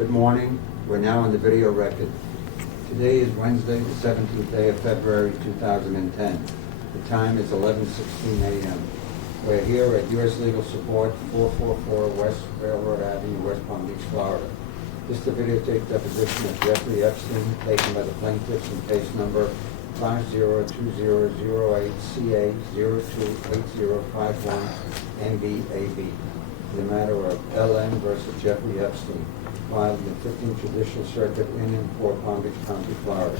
Good morning. We're now on the video record. Today is Wednesday, the 17th day of February 2010. The time is 11:16 a.m. We're here at U.S. Legal Support, 444 West Railroad Avenue, West Palm Beach, Florida. This is the videotape deposition of Jeffrey Epstein, taken by the plaintiffs in case number 502008CA028051 the matter of L.M. versus Jeffrey Epstein, filed in the 15th Judicial Circuit in 4 Palm Beach County, Florida.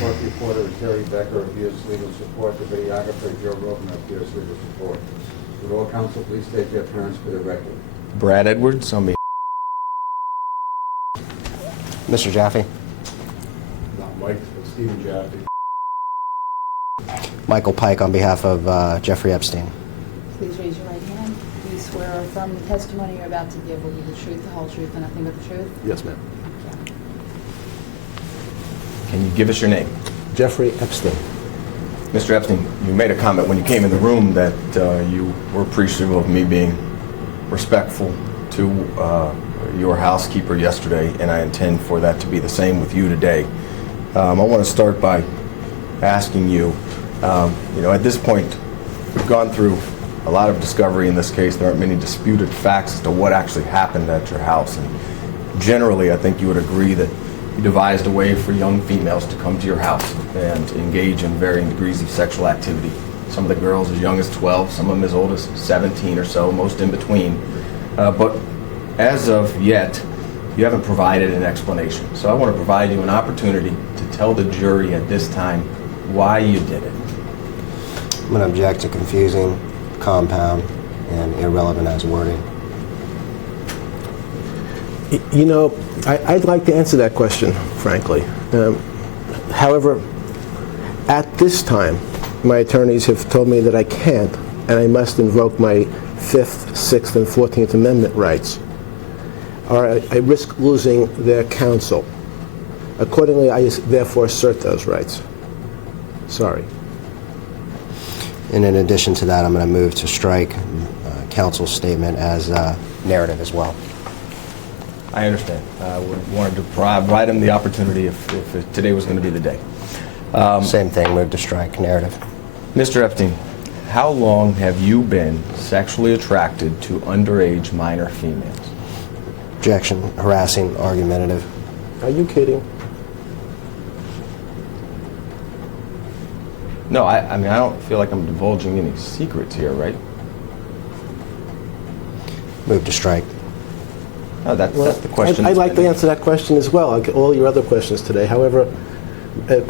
Court reporter is Terry Becker of U.S. Legal Support. The videographer Joe Rogan of U.S. Legal Support. Would all counsel please state their appearance for the record? Brad Edwards on behalf. Mr. Jaffe. Not Mike, but Stephen Jaffe. Michael Pike on behalf of Jeffrey Epstein. Please raise your right hand. Do you swear or affirm the testimony you're about to give will be the truth, the whole truth, and nothing but the truth? Yes, ma'am. Thank you. Can you give us your name? Jeffrey Epstein. Mr. Epstein, you made a comment when you came in the room that you were appreciative of me being respectful to your housekeeper yesterday, and I intend for that to be the same with you today. I want to start by asking you, at this point, we've gone through a lot of discovery in this case. There aren't many disputed facts as to what actually happened at your house. And generally, I think you would agree that you devised a way for young females to come to your house and engage in varying degrees of sexual activity. Some of the girls as young as 12, some of them as old as 17 or so, most in between. But as of yet, you haven't provided an explanation. So I want to provide you an opportunity to tell the jury at this time why you did it. I'm going to object to confusing, compound, and irrelevant as wording. I'd like to answer that question, frankly. However, at this time, my attorneys have told me that I can't, and I must invoke my 5th, 6th, and 14th Amendment rights, or I risk losing their counsel. Accordingly, I therefore assert those rights. Sorry. And in addition to that, I'm going to move to strike counsel's statement as narrative as well. I understand. We wanted to provide him the opportunity if today was going to be the day. Same thing, move to strike narrative. Mr. Epstein, how long have you been sexually attracted to underage minor females? Objection, harassing, argumentative. Are you kidding? No, I don't feel like I'm divulging any secrets here, right? Move to strike. No, that's the question. I'd like to answer that question as well, like all your other questions today. However, I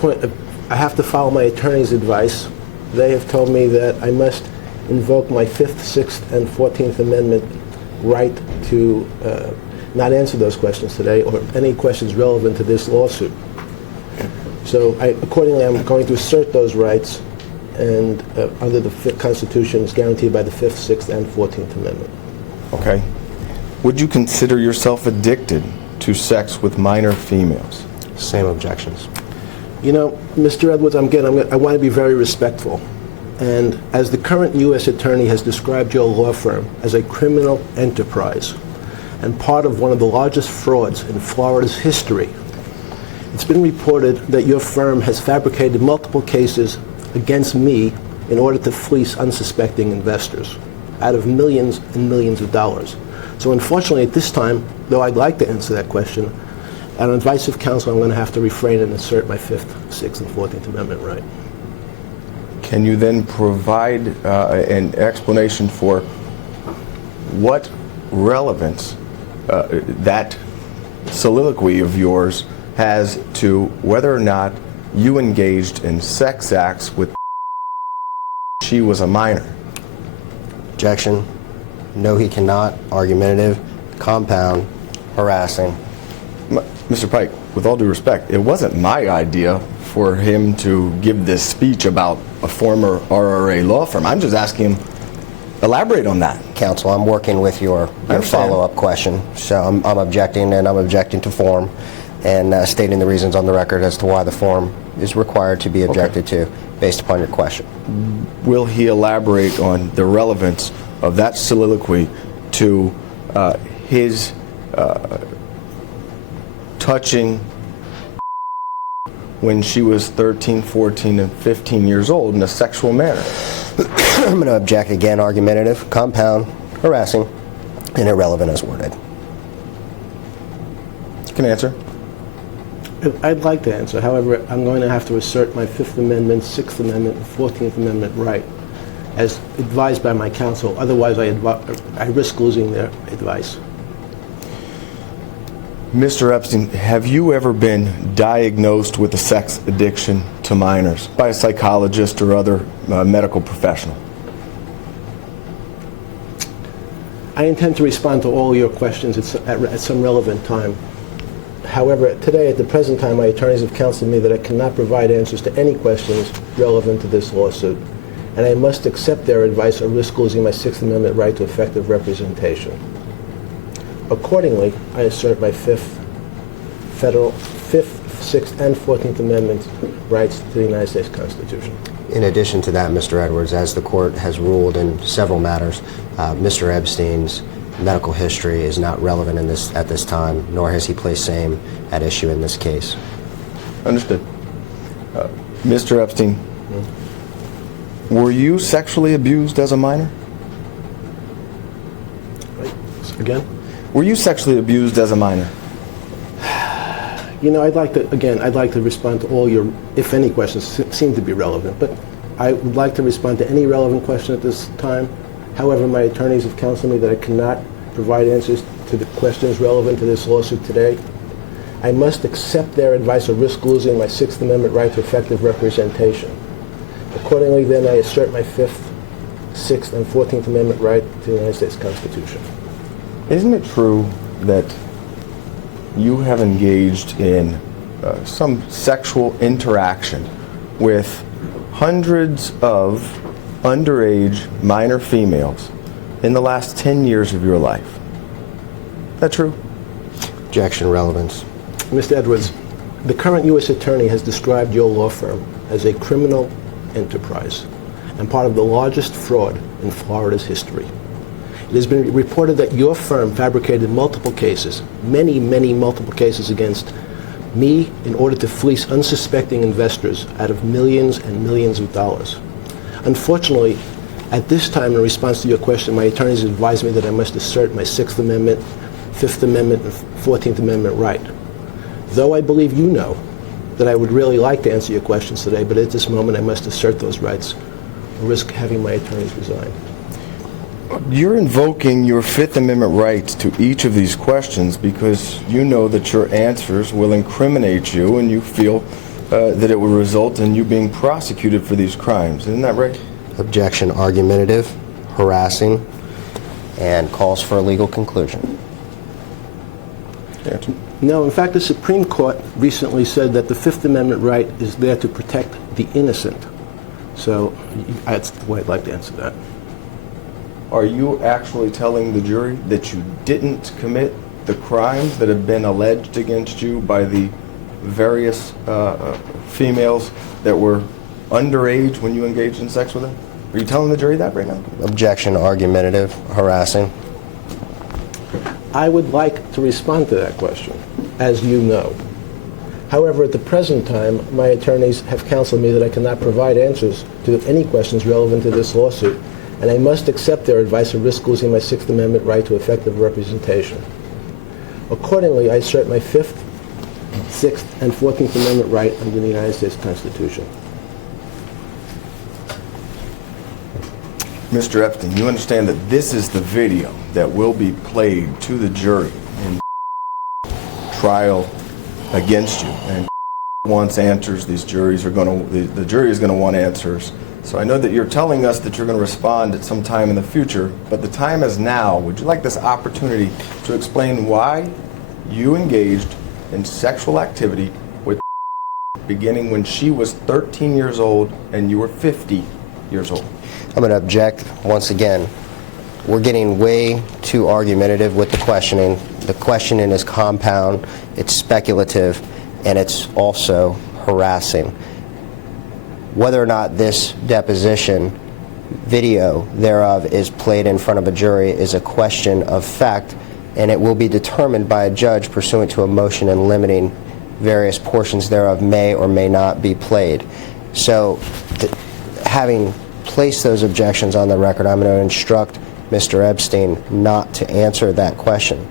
have to follow my attorney's advice. They have told me that I must invoke my 5th, 6th, and 14th Amendment right to not answer those questions today or any questions relevant to this lawsuit. So accordingly, I'm going to assert those rights, and under the Constitution is guaranteed by the 5th, 6th, and 14th Amendment. Okay. Would you consider yourself addicted to sex with minor females? Same objections. Mr. Edwards, I want to be very respectful. And as the current U.S. Attorney has described your law firm as a criminal enterprise and part of one of the largest frauds in Florida's history, it's been reported that your firm has fabricated multiple cases against me in order to fleece unsuspecting investors out of millions and millions of dollars. So unfortunately, at this time, though I'd like to answer that question, on advice of counsel, I'm going to have to refrain and assert my 5th, 6th, and 14th Amendment right. Can you then provide an explanation for what relevance that soliloquy of yours has to whether or not you engaged in sex acts with she was a minor? Objection. No, he cannot. Argumentative, compound, harassing. Mr. Pike, with all due respect, it wasn't my idea for him to give this speech about a former RRA law firm. I'm just asking him, elaborate on that. Counsel, I'm working with your follow-up question, so I'm objecting, and I'm objecting to form, and stating the reasons on the record as to why the form is required to be objected to based upon your question. Will he elaborate on the relevance of that soliloquy to his touching when she was 13, 14, and 15 years old in a sexual manner? I'm going to object again. Argumentative, compound, harassing, and irrelevant as worded. You can answer. I'd like to answer. However, I'm going to have to assert my Fifth Amendment, Sixth Amendment, and 14th Amendment right, as advised by my counsel. Otherwise, I risk losing their advice. Mr. Epstein, have you ever been diagnosed with a sex addiction to minors by a psychologist or other medical professional? I intend to respond to all your questions at some relevant time. However, today, at the present time, my attorneys have counseled me that I cannot provide answers to any questions relevant to this lawsuit, and I must accept their advice or risk losing my Sixth Amendment right to effective representation. Accordingly, I assert my Fifth, Sixth, and 14th Amendment rights to the United States Constitution. In addition to that, Mr. Edwards, as the court has ruled in several matters, Mr. Epstein's medical history is not relevant at this time, nor has he placed same at issue in this case. Understood. Mr. Epstein, were you sexually abused as a minor? Again? Were you sexually abused as a minor? You know, I'd like to respond to all your, if any, questions seem to be relevant, but I would like to respond to any relevant question at this time. However, my attorneys have counseled me that I cannot provide answers to the questions relevant to this lawsuit today. I must accept their advice or risk losing my Sixth Amendment right to effective representation. Accordingly, then, I assert my Fifth, Sixth, and 14th Amendment right to the United States Constitution. Isn't it true that you have engaged in some sexual interaction with hundreds of underage minor females in the last 10 years of your life? Is that true? Objection, relevance. Mr. Edwards, the current U.S. Attorney has described your law firm as a criminal enterprise and part of the largest fraud in Florida's history. It has been reported that your firm fabricated multiple cases, many multiple cases against me in order to fleece unsuspecting investors out of millions and millions of dollars. Unfortunately, at this time, in response to your question, my attorneys advised me that I must assert my Sixth Amendment, Fifth Amendment, and 14th Amendment right. Though I believe you know that I would really like to answer your questions today, but at this moment I must assert those rights or risk having my attorneys resign. You're invoking your Fifth Amendment rights to each of these questions because you know that your answers will incriminate you and you feel that it will result in you being prosecuted for these crimes. Isn't that right? Objection, argumentative, harassing, and calls for a legal conclusion. Answer. No, in fact, the Supreme Court recently said that the Fifth Amendment right is there to protect the innocent. So that's the way I'd like to answer that. Are you actually telling the jury that you didn't commit the crimes that have been alleged against you by the various females that were underage when you engaged in sex with them? Are you telling the jury that right now? Objection, argumentative, harassing. I would like to respond to that question, as you know. However, at the present time, my attorneys have counseled me that I cannot provide answers to any questions relevant to this lawsuit, and I must accept their advice or risk losing my Sixth Amendment right to effective representation. Accordingly, I assert my Fifth, Sixth, and 14th Amendment right under the United States Constitution. Mr. Epstein, you understand that this is the video that will be played to the jury in trial against you, and wants answers. These juries are going to, the jury is going to want answers. So I know that you're telling us that you're going to respond at some time in the future, but the time is now. Would you like this opportunity to explain why you engaged in sexual activity with beginning when she was 13 years old and you were 50 years old? I'm going to object once again. We're getting way too argumentative with the questioning. The questioning is compound, it's speculative, and it's also harassing. Whether or not this deposition video thereof is played in front of a jury is a question of fact and it will be determined by a judge pursuant to a motion in limiting various portions thereof may or may not be played. So, having placed those objections on the record, I'm going to instruct Mr. Epstein not to answer that question.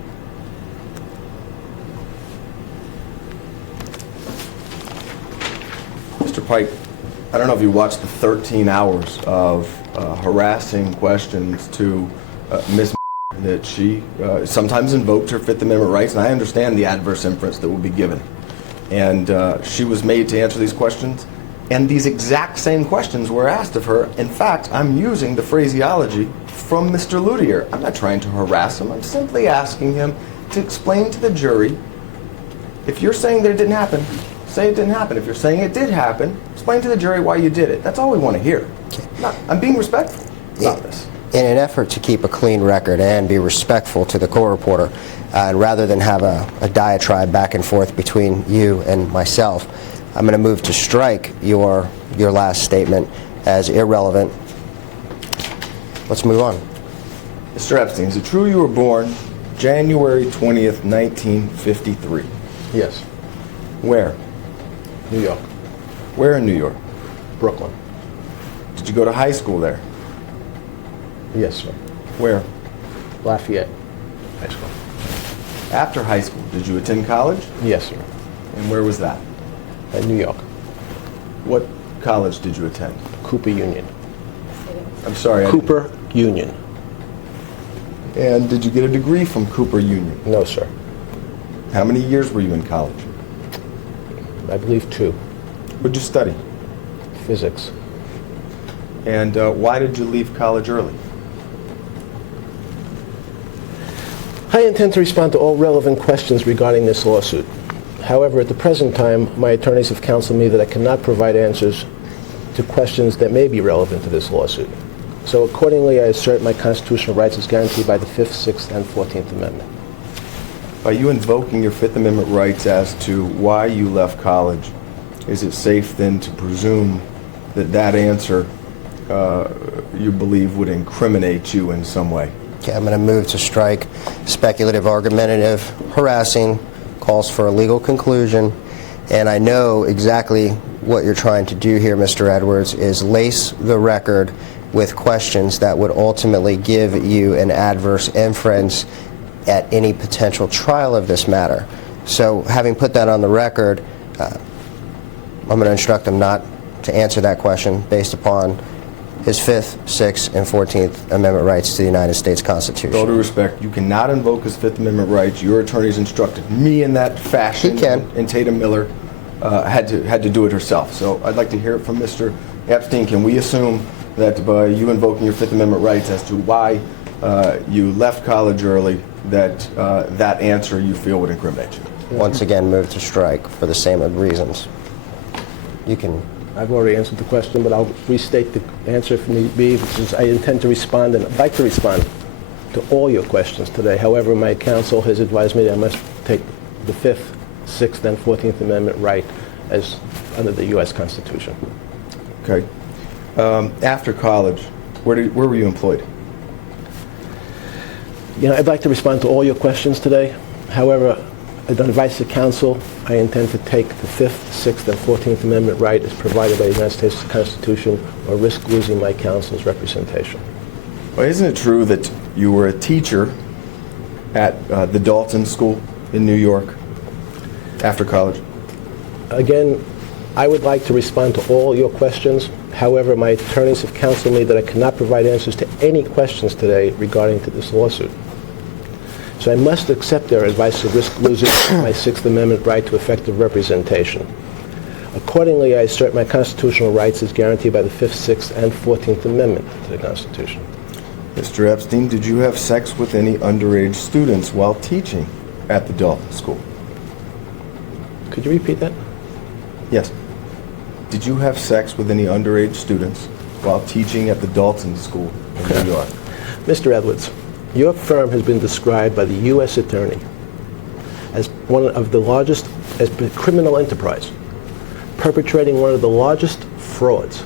Mr. Pike, I don't know if you watched the 13 hours of harassing questions to Ms. that she sometimes invoked her Fifth Amendment rights, and I understand the adverse inference that will be given. And she was made to answer these questions, and these exact same questions were asked of her. In fact, I'm using the phraseology from Mr. Ludier. I'm not trying to harass him. I'm simply asking him to explain to the jury, if you're saying that it didn't happen, say it didn't happen. If you're saying it did happen, explain to the jury why you did it. That's all we want to hear. I'm being respectful about this. In an effort to keep a clean record and be respectful to the court reporter, and rather than have a diatribe back and forth between you and myself, I'm going to move to strike your last statement as irrelevant. Let's move on. Mr. Epstein, is it true you were born January 20th, 1953? Yes. Where? New York. Where in New York? Brooklyn. Did you go to high school there? Yes, sir. Where? Lafayette High School. After high school, did you attend college? Yes, sir. And where was that? New York. What college did you attend? Cooper Union. I'm sorry. Cooper Union. And did you get a degree from Cooper Union? No, sir. How many years were you in college? I believe 2. What did you study? Physics. And why did you leave college early? I intend to respond to all relevant questions regarding this lawsuit. However, at the present time, my attorneys have counseled me that I cannot provide answers to questions that may be relevant to this lawsuit. So accordingly, I assert my constitutional rights as guaranteed by the 5th, 6th, and 14th Amendment. By you invoking your Fifth Amendment rights as to why you left college, is it safe then to presume that that answer you believe would incriminate you in some way? Okay, I'm going to move to strike speculative, argumentative, harassing, calls for a legal conclusion, and I know exactly what you're trying to do here, Mr. Edwards, is lace the record with questions that would ultimately give you an adverse inference at any potential trial of this matter. So having put that on the record, I'm going to instruct him not to answer that question based upon his 5th, 6th, and 14th Amendment rights to the United States Constitution. With all due respect, you cannot invoke his Fifth Amendment rights. Your attorneys instructed me in that fashion. He can. And Tatum Miller had to do it herself. So I'd like to hear it from Mr. Epstein. Can we assume that by you invoking your Fifth Amendment rights as to why you left college early, that that answer you feel would incriminate you? Once again, move to strike for the same reasons. You can. I've already answered the question, but I'll restate the answer if need be, which is I intend to respond, and I'd like to respond to all your questions today. However, my counsel has advised me that I must take the 5th, 6th, and 14th Amendment right as under the U.S. Constitution. Okay. After college, where were you employed? You know, I'd like to respond to all your questions today. However, on advice of counsel, I intend to take the 5th, 6th, and 14th Amendment right as provided by the United States Constitution or risk losing my counsel's representation. Well, isn't it true that you were a teacher at the Dalton School in New York after college? Again, I would like to respond to all your questions. However, my attorneys have counseled me that I cannot provide answers to any questions today regarding to this lawsuit. So I must accept their advice to risk losing my 6th Amendment right to effective representation. Accordingly, I assert my constitutional rights as guaranteed by the 5th, 6th, and 14th Amendment to the Constitution. Mr. Epstein, did you have sex with any underage students while teaching at the Dalton School? Could you repeat that? Yes. Did you have sex with any underage students while teaching at the Dalton School in New York? Mr. Edwards, your firm has been described by the U.S. Attorney as one of the largest, as a criminal enterprise, perpetrating one of the largest frauds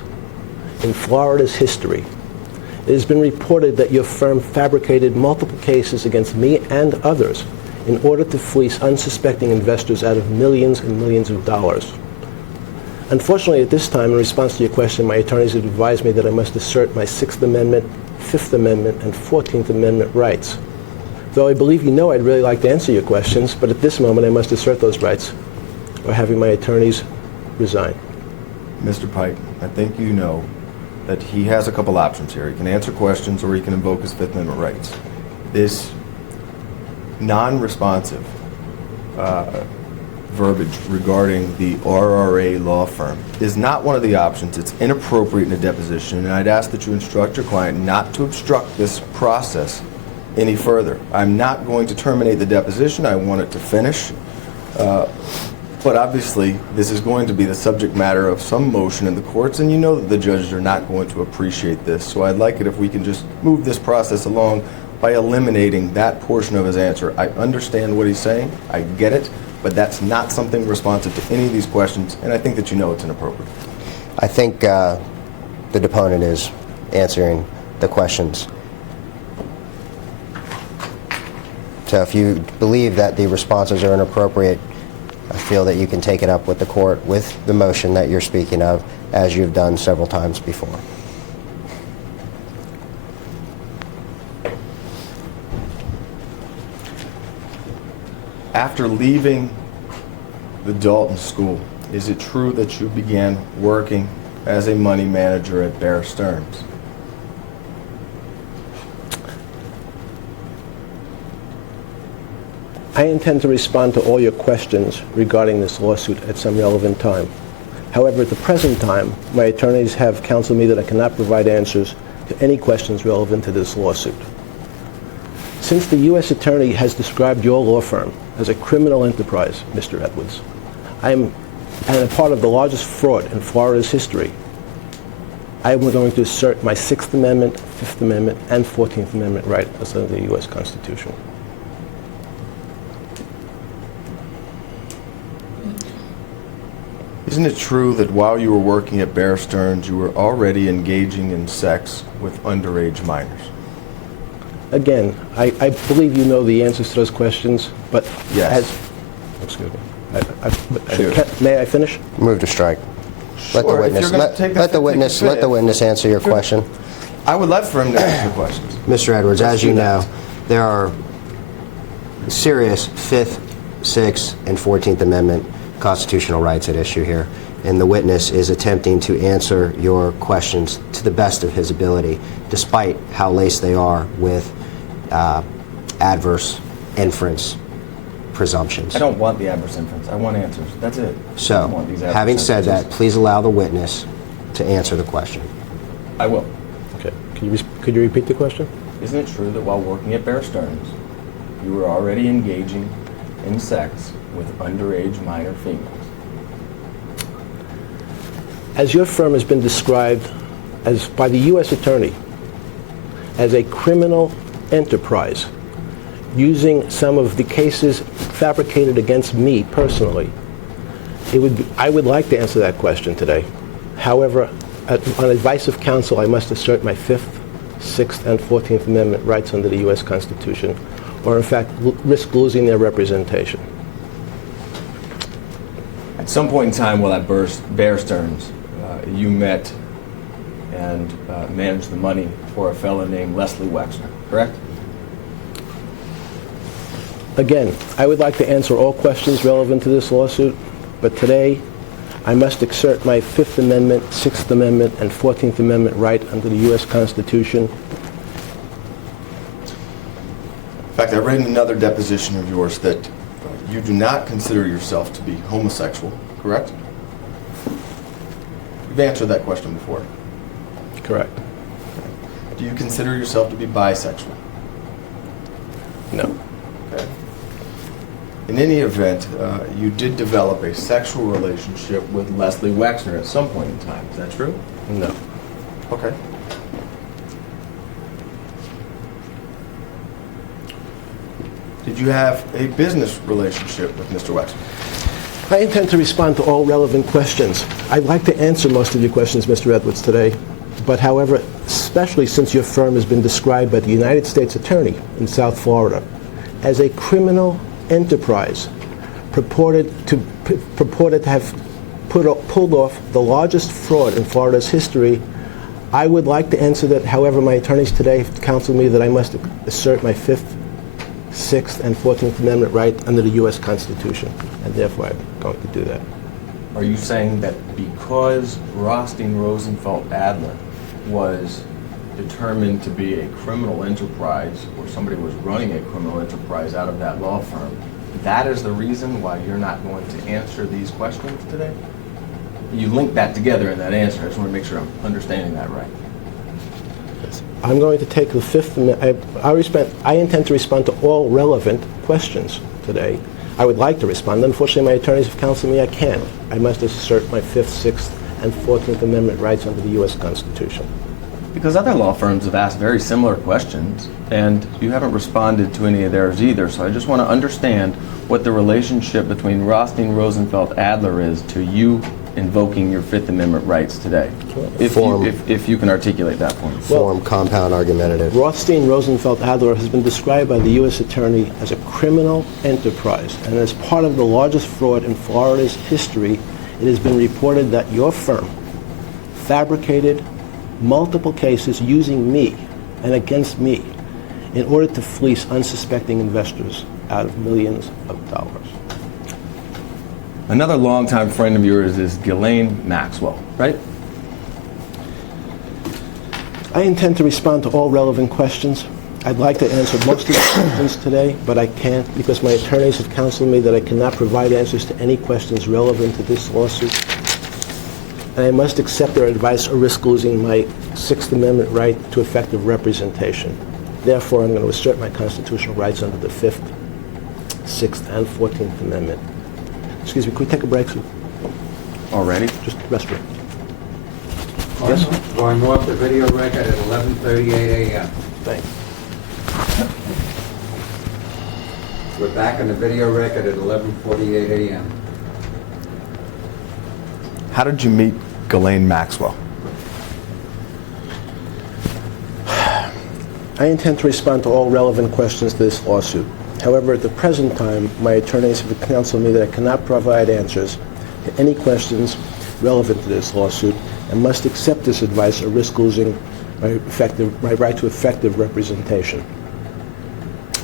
in Florida's history, It has been reported that your firm fabricated multiple cases against me and others in order to fleece unsuspecting investors out of millions and millions of dollars. Unfortunately, at this time, in response to your question, my attorneys have advised me that I must assert my Sixth Amendment, Fifth Amendment, and 14th Amendment rights. Though I believe you know I'd really like to answer your questions, but at this moment I must assert those rights, or having my attorneys resign. Mr. Pike, I think you know that he has a couple options here. He can answer questions or he can invoke his Fifth Amendment rights. This non-responsive verbiage regarding the RRA law firm is not one of the options. It's inappropriate in a deposition, and I'd ask that you instruct your client not to obstruct this process any further. I'm not going to terminate the deposition. I want it to finish. But obviously, this is going to be the subject matter of some motion in the courts, and you know that the judges are not going to appreciate this. So I'd like it if we can just move this process along by eliminating that portion of his answer. I understand what he's saying. I get it. But that's not something responsive to any of these questions, and I think that you know it's inappropriate. I think the deponent is answering the questions. So if you believe that the responses are inappropriate, I feel that you can take it up with the court with the motion that you're speaking of, as you've done several times before. After leaving the Dalton School, is it true that you began working as a money manager at Bear Stearns? I intend to respond to all your questions regarding this lawsuit at some relevant time. However, at the present time, my attorneys have counseled me that I cannot provide answers to any questions relevant to this lawsuit. Since the U.S. Attorney has described your law firm as a criminal enterprise, Mr. Edwards, I am a part of the largest fraud in Florida's history. I am going to assert my Sixth Amendment, Fifth Amendment, and 14th Amendment rights under the U.S. Constitution. Isn't it true that while you were working at Bear Stearns, you were already engaging in sex with underage minors? Again, I believe you know the answers to those questions, but Yes. Excuse me. do. May I finish? Move to strike. Let the Sure, if witness you're gonna take that let the witness answer your question. I would love for him to answer the questions. Mr. Edwards, Let's as you do that. know, there are serious Fifth, Sixth, and 14th Amendment constitutional rights at issue here, and the witness is attempting to answer your questions to the best of his ability, despite how laced they are with adverse inference presumptions. I don't want the adverse inference. I want answers. That's it. I don't So, want these adverse having said that, inferences. please allow the witness to answer the question. I will. Okay. Could you repeat the question? Isn't it true that while working at Bear Stearns, you were already engaging in sex with underage minor females? As your firm has been described as by the U.S. Attorney as a criminal enterprise, using some of the cases fabricated against me personally, I would like to answer that question today. However, on advice of counsel, I must assert my Fifth, Sixth, and 14th Amendment rights under the U.S. Constitution, or in fact risk losing their representation. At some point in time while at Bear Stearns, you met and managed the money for a fellow named Leslie Wexner, correct? Again, I would like to answer all questions relevant to this lawsuit, but today I must exert my Fifth Amendment, Sixth Amendment, and 14th Amendment right under the U.S. Constitution. In fact, I read in another deposition of yours that you do not consider yourself to be homosexual, correct? You've answered that question before. Correct. Do you consider yourself to be bisexual? No. Okay. In any event, you did develop a sexual relationship with Leslie Wexner at some point in time. Is that true? No. Okay. Did you have a business relationship with Mr. Wexner? I intend to respond to all relevant questions. I'd like to answer most of your questions, Mr. Edwards, today, But however, especially since your firm has been described by the United States Attorney in South Florida as a criminal enterprise purported to have pulled off the largest fraud in Florida's history, I would like to answer that. However, my attorneys today have counseled me that I must assert my 5th, 6th, and 14th Amendment right under the U.S. Constitution, and therefore I'm going to do that. Are you saying that because Rothstein Rosenfeld Adler was determined to be a criminal enterprise, or somebody was running a criminal enterprise out of that law firm, that is the reason why you're not going to answer these questions today? You link that together in that answer. I just want to make sure I'm understanding that right. I'm going to take the 5th Amendment. I intend to respond to all relevant questions today. I would like to respond. Unfortunately, my attorneys have counseled me I can't. I must assert my 5th, 6th, and 14th Amendment rights under the U.S. Constitution. Because other law firms have asked very similar questions, and you haven't responded to any of theirs either. So I just want to understand what the relationship between Rothstein Rosenfeld Adler is to you invoking your 5th Amendment rights today. If you can articulate that for me. Form, compound, argumentative. Rothstein Rosenfeld Adler has been described by the U.S. Attorney as a criminal enterprise, and as part of the largest fraud in Florida's history, it has been reported that your firm fabricated multiple cases using me and against me in order to fleece unsuspecting investors out of millions of dollars. Another longtime friend of yours is Ghislaine Maxwell, right? I intend to respond to all relevant questions. I'd like to answer most of the questions today, but I can't because my attorneys have counseled me that I cannot provide answers to any questions relevant to this lawsuit. And I must accept their advice or risk losing my 6th Amendment right to effective representation. Therefore, I'm going to assert my constitutional rights under the 5th, 6th, and 14th Amendment. Excuse me, could we take a break, sir? Already? Just restroom. Yes? Going off the video record at 11:38 a.m. Thanks. We're back on the video record at 11:48 a.m. How did you meet Ghislaine Maxwell? I intend to respond to all relevant questions to this lawsuit. However, at the present time, my attorneys have counseled me that I cannot provide answers to any questions relevant to this lawsuit and must accept this advice or risk losing my right to effective representation.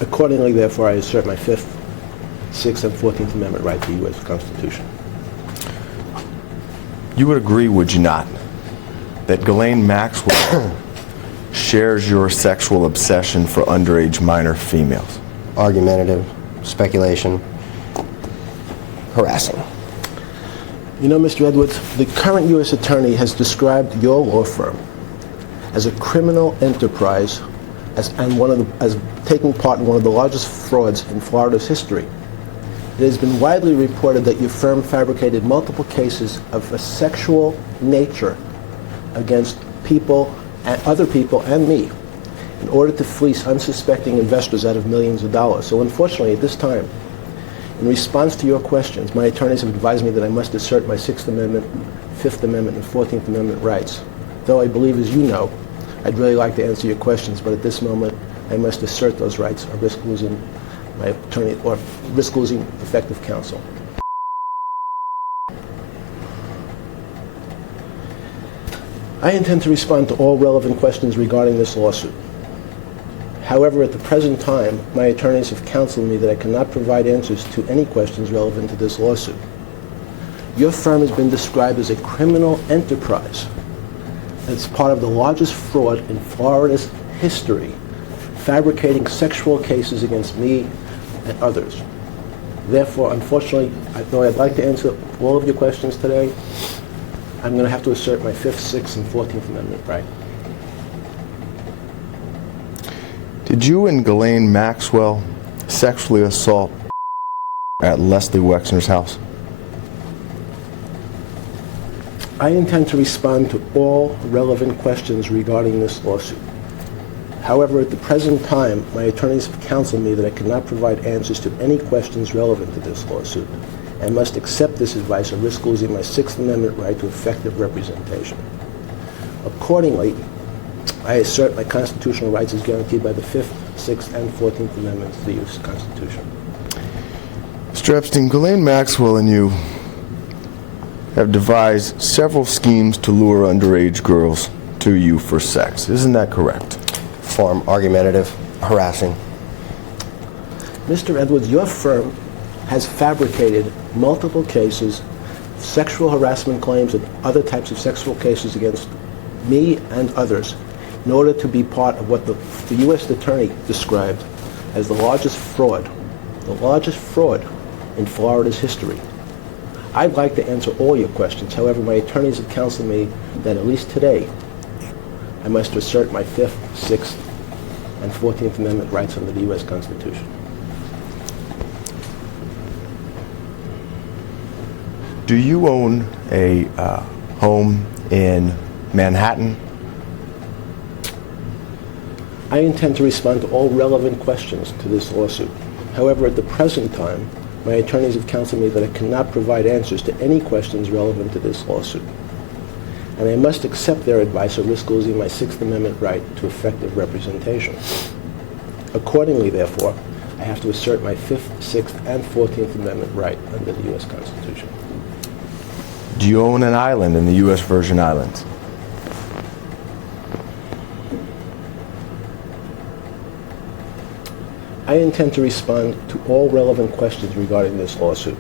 Accordingly, therefore, I assert my 5th, 6th, and 14th Amendment right to the U.S. Constitution. You would agree, would you not, that Ghislaine Maxwell shares your sexual obsession for underage minor females? Argumentative, speculation, harassing. You know, Mr. Edwards, the current U.S. Attorney has described your law firm as a criminal enterprise as taking part in one of the largest frauds in Florida's history. It has been widely reported that your firm fabricated multiple cases of a sexual nature against people, other people, and me, in order to fleece unsuspecting investors out of millions of dollars. So unfortunately, at this time, in response to your questions, my attorneys have advised me that I must assert my 6th Amendment, 5th Amendment, and 14th Amendment rights. Though I believe, as you know, I'd really like to answer your questions, but at this moment, I must assert those rights or risk losing my attorney or risk losing effective counsel. I intend to respond to all relevant questions regarding this lawsuit. However, at the present time, my attorneys have counseled me that I cannot provide answers to any questions relevant to this lawsuit. Your firm has been described as a criminal enterprise. It's part of the largest fraud in Florida's history, fabricating sexual cases against me and others. Therefore, unfortunately, though I'd like to answer all of your questions today, I'm going to have to assert my 5th, 6th, and 14th Amendment right. Did you and Ghislaine Maxwell sexually assault at Leslie Wexner's house? I intend to respond to all relevant questions regarding this lawsuit. However, at the present time, my attorneys have counseled me that I cannot provide answers to any questions relevant to this lawsuit and must accept this advice or risk losing my 6th Amendment right to effective representation. Accordingly, I assert my constitutional rights as guaranteed by the 5th, 6th, and 14th Amendments to the U.S. Constitution. Mr. Epstein, Ghislaine Maxwell and you have devised several schemes to lure underage girls to you for sex. Isn't that correct? Form, argumentative, harassing. Mr. Edwards, your firm has fabricated multiple cases, sexual harassment claims and other types of sexual cases against me and others in order to be part of what the U.S. Attorney described as the largest fraud in Florida's history. I'd like to answer all your questions. However, my attorneys have counseled me that at least today I must assert my 5th, 6th, and 14th Amendment rights under the U.S. Constitution. Do you own a home in Manhattan? I intend to respond to all relevant questions to this lawsuit. However, at the present time, my attorneys have counseled me that I cannot provide answers to any questions relevant to this lawsuit. And I must accept their advice or risk losing my 6th Amendment right to effective representation. Accordingly, therefore, I have to assert my 5th, 6th, and 14th Amendment right under the U.S. Constitution. Do you own an island in the U.S. Virgin Islands? I intend to respond to all relevant questions regarding this lawsuit.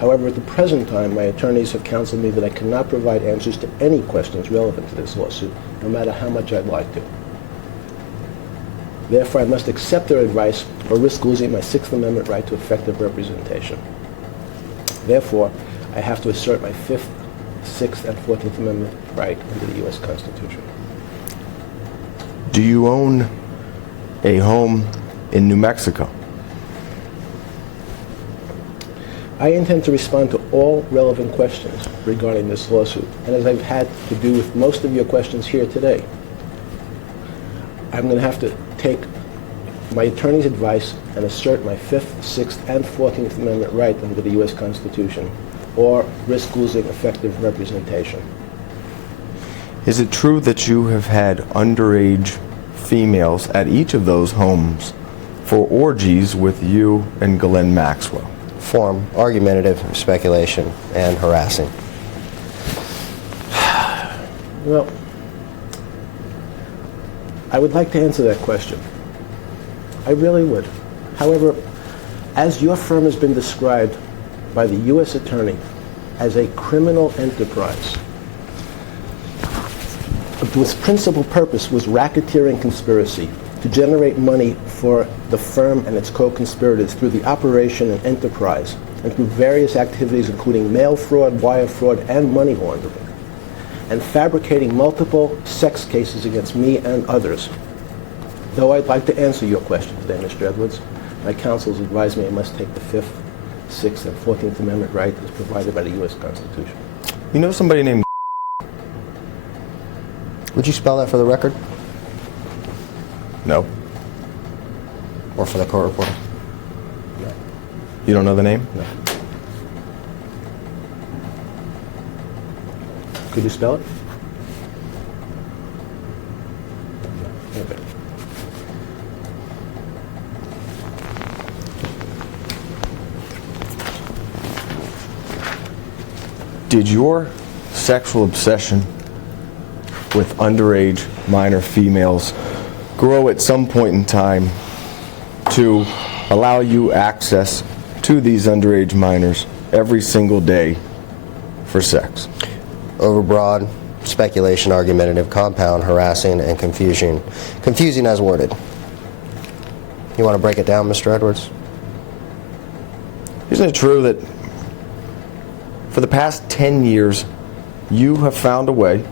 However, at the present time, my attorneys have counseled me that I cannot provide answers to any questions relevant to this lawsuit, no matter how much I'd like to. Therefore, I must accept their advice or risk losing my 6th Amendment right to effective representation. Therefore, I have to assert my 5th, 6th, and 14th Amendment right under the U.S. Constitution. Do you own a home in New Mexico? I intend to respond to all relevant questions regarding this lawsuit, and as I've had to do with most of your questions here today, I'm going to have to take my attorney's advice and assert my 5th, 6th, and 14th Amendment right under the U.S. Constitution, or risk losing effective representation. Is it true that you have had underage females at each of those homes for orgies with you and Ghislaine Maxwell? Form, argumentative, speculation, and harassing. Well, I would like to answer that question. I really would. However, as your firm has been described by the U.S. Attorney as a criminal enterprise, whose principal purpose was racketeering conspiracy to generate money for the firm and its co-conspirators through the operation and enterprise and through various activities including mail fraud, wire fraud, and money laundering, and fabricating multiple sex cases against me and others. Though I'd like to answer your question today, Mr. Edwards, my counsels advise me I must take the 5th, 6th, and 14th Amendment right as provided by the U.S. Constitution. You know somebody named... Would you spell that for the record No. or for the court reporter? You don't know the name? No. Could you spell it? Okay. Did your sexual obsession with underage minor females grow at some point in time to allow you access to these underage minors every single day for sex? Overbroad, speculation, argumentative, compound, harassing, and confusion. Confusing as worded. You want to break it down, Mr. Edwards? Isn't it true that for the past 10 years, you have found a way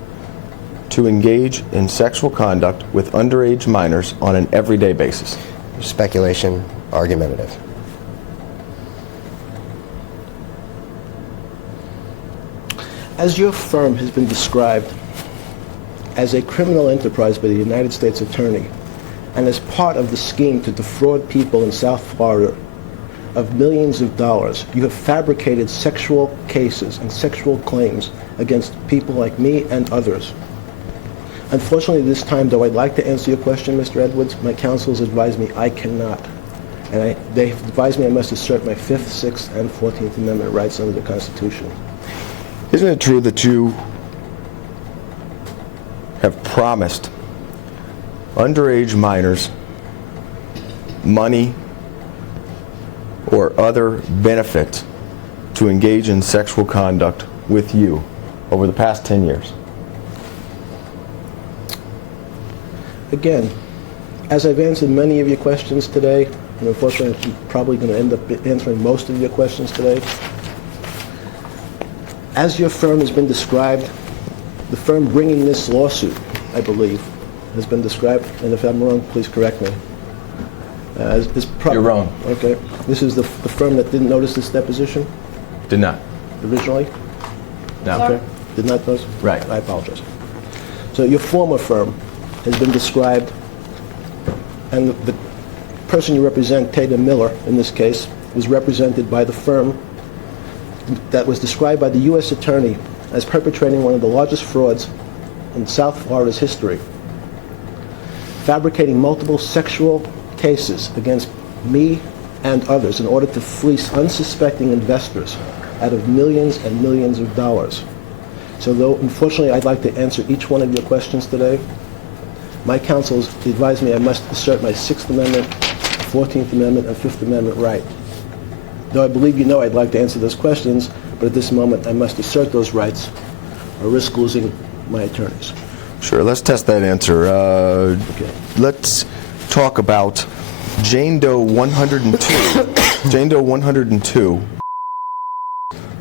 to engage in sexual conduct with underage minors on an everyday basis? Speculation, argumentative. As your firm has been described as a criminal enterprise by the United States Attorney and as part of the scheme to defraud people in South Florida of millions of dollars, you have fabricated sexual cases and sexual claims against people like me and others Unfortunately, this time, though I'd like to answer your question, Mr. Edwards, my counsel has advised me I cannot. And they have advised me I must assert my 5th, 6th, and 14th Amendment rights under the Constitution. Isn't it true that you have promised underage minors money or other benefit to engage in sexual conduct with you over the past 10 years? Again, as I've answered many of your questions today, and unfortunately I'm probably going to end up answering most of your questions today, as your firm has been described, the firm bringing this lawsuit, I believe, has been described, and if I'm wrong, please correct me. You're wrong. Okay. This is the firm that didn't notice this deposition Did not. originally? No. Okay. Did not notice? Right. I apologize. So your former firm has been described, and the person you represent, Tatum Miller, in this case, was represented by the firm that was described by the U.S. Attorney as perpetrating one of the largest frauds in South Florida's history, fabricating multiple sexual cases against me and others in order to fleece unsuspecting investors out of millions and millions of dollars. So though, unfortunately, I'd like to answer each one of your questions today, my counsel has advised me I must assert my 6th Amendment, 14th Amendment, and 5th Amendment right. Though I believe you know I'd like to answer those questions, but at this moment I must assert those rights or risk losing my attorneys. Sure, let's test that answer. Okay. Let's talk about Jane Doe 102. Jane Doe 102,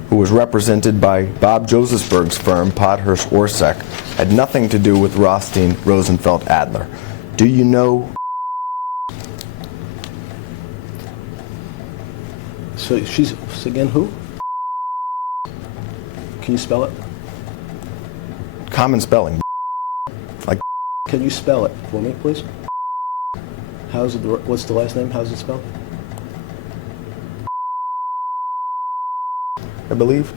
who was represented by Bob Josephsberg's firm, Podhurst Orsak, had nothing to do with Rothstein, Rosenfeld, Adler. Do you know? So she's, again, who? Can you spell it? Common spelling. Like, Can you spell it for me, please? How's it, what's the last name? How's it spelled? I believe.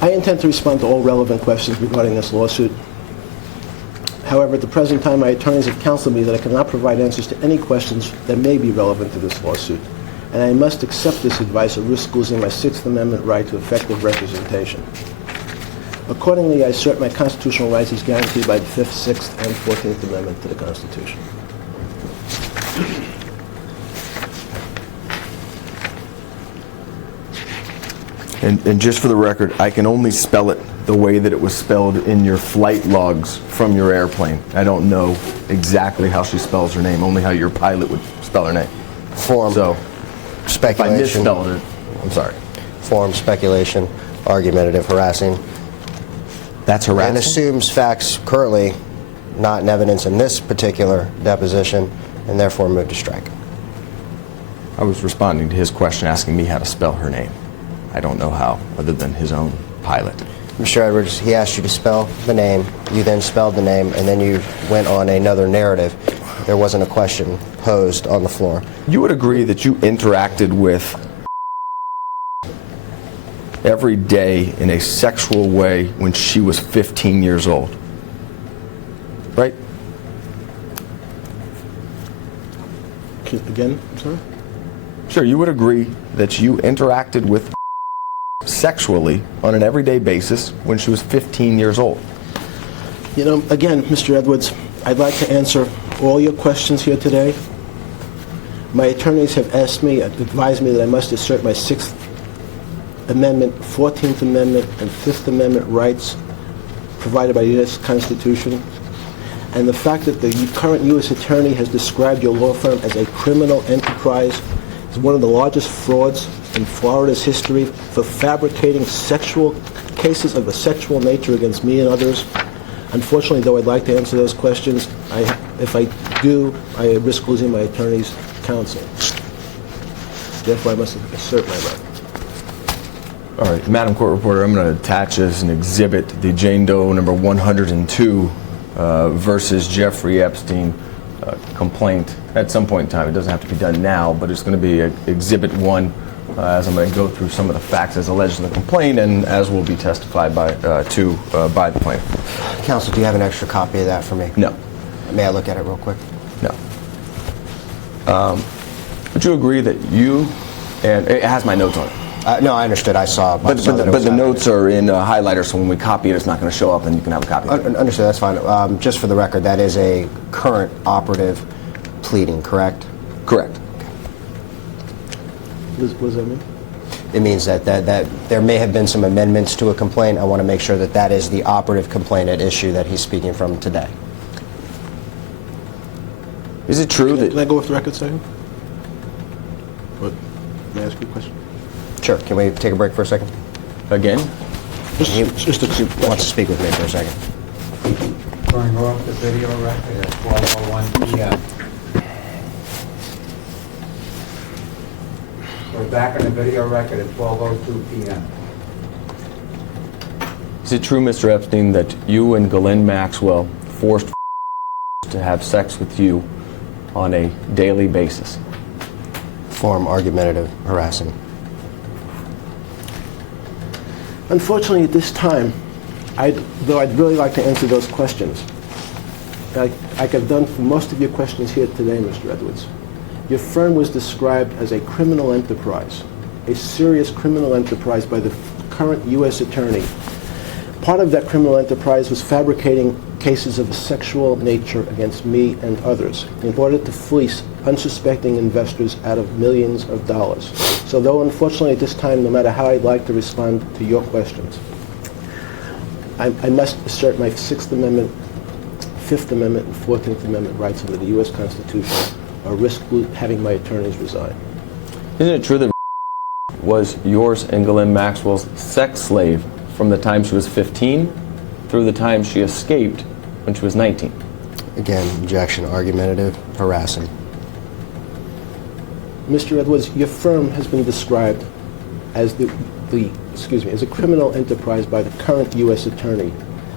I intend to respond to all relevant questions regarding this lawsuit. However, at the present time, my attorneys have counseled me that I cannot provide answers to any questions that may be relevant to this lawsuit, and I must accept this advice or risk losing my 6th Amendment right to effective representation. Accordingly, I assert my constitutional rights as guaranteed by the 5th, 6th, and 14th Amendment to the Constitution. And just for the record, I can only spell it the way that it was spelled in your flight logs from your airplane. I don't know exactly how she spells her name, only how your pilot would spell her name. Form, So, if I speculation, misspelled it, I'm sorry. form, speculation, argumentative, harassing, That's and harassing? assumes facts currently not in evidence in this particular deposition, and therefore move to strike. I was responding to his question asking me how to spell her name. I don't know how, other than his own pilot. Mr. Edwards, he asked you to spell the name, you then spelled the name, and then you went on another narrative. There wasn't a question posed on the floor. You would agree that you interacted with every day in a sexual way when she was 15 years old, right? Again, I'm sorry? Sure, you would agree that you interacted with sexually on an everyday basis when she was 15 years old. You know, again, Mr. Edwards, I'd like to answer all your questions here today. My attorneys have advised me that I must assert my 6th Amendment, 14th Amendment, and 5th Amendment rights provided by the U.S. Constitution. And the fact that the current U.S. Attorney has described your law firm as a criminal enterprise is one of the largest frauds in Florida's history for fabricating sexual cases of a sexual nature against me and others. Unfortunately, though I'd like to answer those questions, if I do, I risk losing my attorney's counsel. Therefore, I must assert my right. All right, Madam Court Reporter, I'm going to attach as an exhibit the Jane Doe number 102 versus Jeffrey Epstein complaint at some point in time. It doesn't have to be done now, but it's going to be Exhibit 1 as I'm going to go through some of the facts as alleged in the complaint and as will be testified by the plaintiff. Counsel, do you have an extra copy of that for me? No. May I look at it real quick? No. Would you agree that you, and it has my notes on it, No, I understood. I saw that it but was the out. notes are in highlighter, so when we copy it, it's not going to show up and you can have a copy of it. Understood, that's fine. Just for the record, that is a current operative pleading, correct? Correct. What does that mean? It means that there may have been some amendments to a complaint. I want to make sure that that is the operative complaint at issue that he's speaking from today. Is it true Can I that... go off the record a second? What? May I ask you a question? Sure. Can we take a break for a second? Again? He wants to speak with me for a second. Going off the video record at 12:01 p.m. We're back on the video record at 12:02 p.m. Is it true, Mr. Epstein, that you and Ghislaine Maxwell forced to have sex with you on a daily basis? Form argumentative, harassing. Unfortunately, at this time, though I'd really like to answer those questions, like I've done for most of your questions here today, Mr. Edwards, your firm was described as a criminal enterprise, a serious criminal enterprise by the current U.S. attorney. Part of that criminal enterprise was fabricating cases of a sexual nature against me and others in order to fleece unsuspecting investors out of millions of dollars. So though unfortunately at this time, no matter how I'd like to respond to your questions, I must assert my Sixth Amendment, Fifth Amendment, and 14th Amendment rights under the U.S. Constitution, or risk having my attorneys resign. Isn't it true that was yours and Ghislaine Maxwell's sex slave from the time she was 15 through the time she escaped when she was 19? Again, objection, argumentative, harassing. Mr. Edwards, your firm has been described as as a criminal enterprise by the current U.S. attorney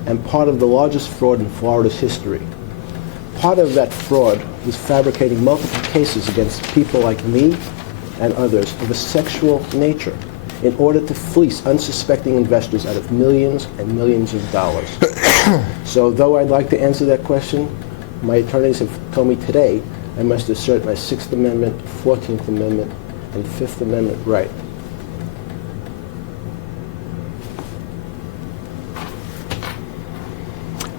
and part of the largest fraud in Florida's history. Part of that fraud was fabricating multiple cases against people like me and others of a sexual nature in order to fleece unsuspecting investors out of millions and millions of dollars. So though I'd like to answer that question, my attorneys have told me today I must assert my Sixth Amendment, 14th Amendment, and Fifth Amendment right.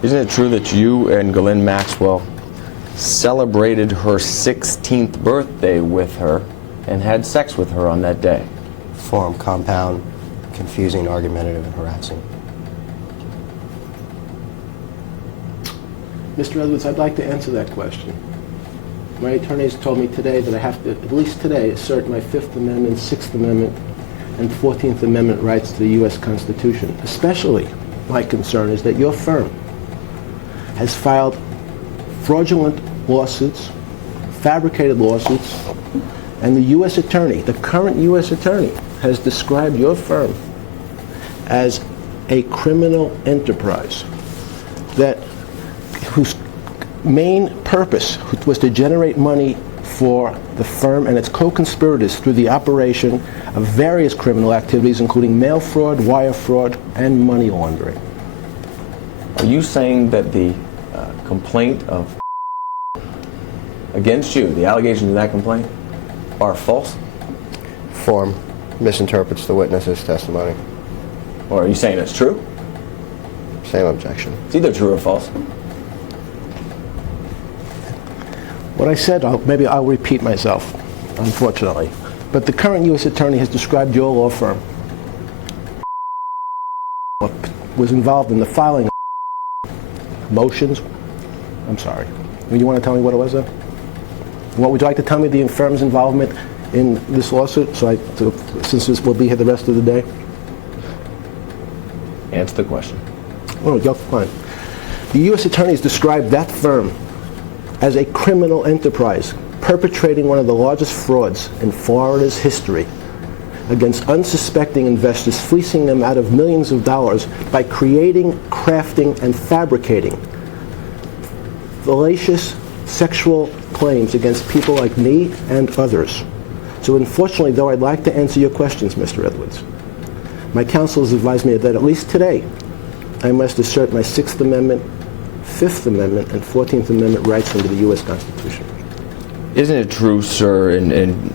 Isn't it true that you and Ghislaine Maxwell celebrated her 16th birthday with her and had sex with her on that day? Form, compound, confusing, argumentative, and harassing. Mr. Edwards, I'd like to answer that question. My attorneys told me today that I have to, at least today, assert my Fifth Amendment, Sixth Amendment, and 14th Amendment rights to the U.S. Constitution. Especially, my concern is that your firm has filed fraudulent lawsuits, fabricated lawsuits, and the U.S. attorney, the current U.S. attorney, has described your firm as a criminal enterprise whose main purpose was to generate money for the firm and its co-conspirators through the operation of various criminal activities, including mail fraud, wire fraud, and money laundering. Are you saying that the complaint of against you, the allegations in that complaint, are false? Form, misinterprets the witness's testimony. Or are you saying it's true? Same objection. It's either true or false. What I said, maybe I'll repeat myself, unfortunately. But the current U.S. attorney has described your law firm was involved in the filing of motions. I'm sorry. You want to tell me what it was then? What would you like to tell me the firm's involvement in this lawsuit? Since this will be here the rest of the day. Answer the question. Oh, no, fine. The U.S. attorney has described that firm as a criminal enterprise, perpetrating one of the largest frauds in Florida's history against unsuspecting investors, fleecing them out of millions of dollars by creating, crafting, and fabricating fallacious sexual claims against people like me and others. So unfortunately, though I'd like to answer your questions, Mr. Edwards, my counsel has advised me that at least today, I must assert my Sixth Amendment, Fifth Amendment, and 14th Amendment rights under the U.S. Constitution. Isn't it true, sir, and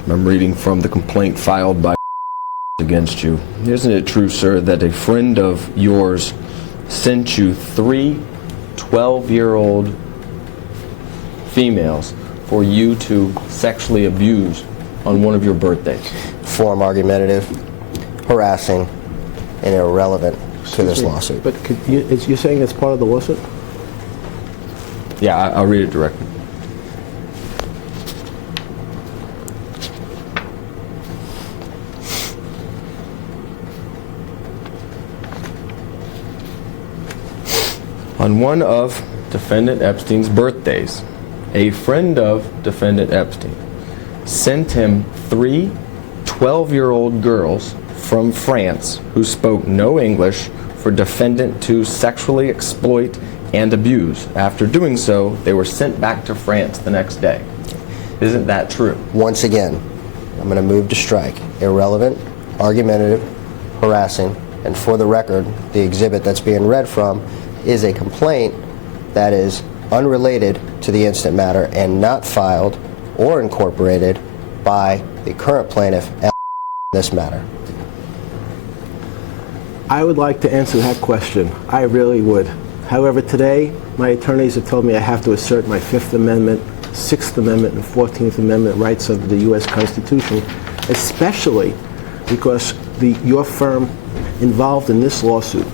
I'm reading from the complaint filed by against you, isn't it true, sir, that a friend of yours sent you 3 12-year-old females for you to sexually abuse on one of your birthdays? Form argumentative, harassing, and irrelevant to this Excuse me, lawsuit. But you're saying it's part of the lawsuit? Yeah, I'll read it directly. On one of defendant Epstein's birthdays, a friend of defendant Epstein sent him 3 12-year-old girls from France who spoke no English for defendant to sexually exploit and abuse. After doing so, they were sent back to France the next day. Isn't that true? Once again, I'm going to move to strike. Irrelevant, argumentative, harassing, and for the record, the exhibit that's being read from is a complaint that is unrelated to the incident matter and not filed or incorporated by the current plaintiff in this matter. I would like to answer that question. I really would. However, today, my attorneys have told me I have to assert my Fifth Amendment, Sixth Amendment, and 14th Amendment rights under the U.S. Constitution, especially because your firm involved in this lawsuit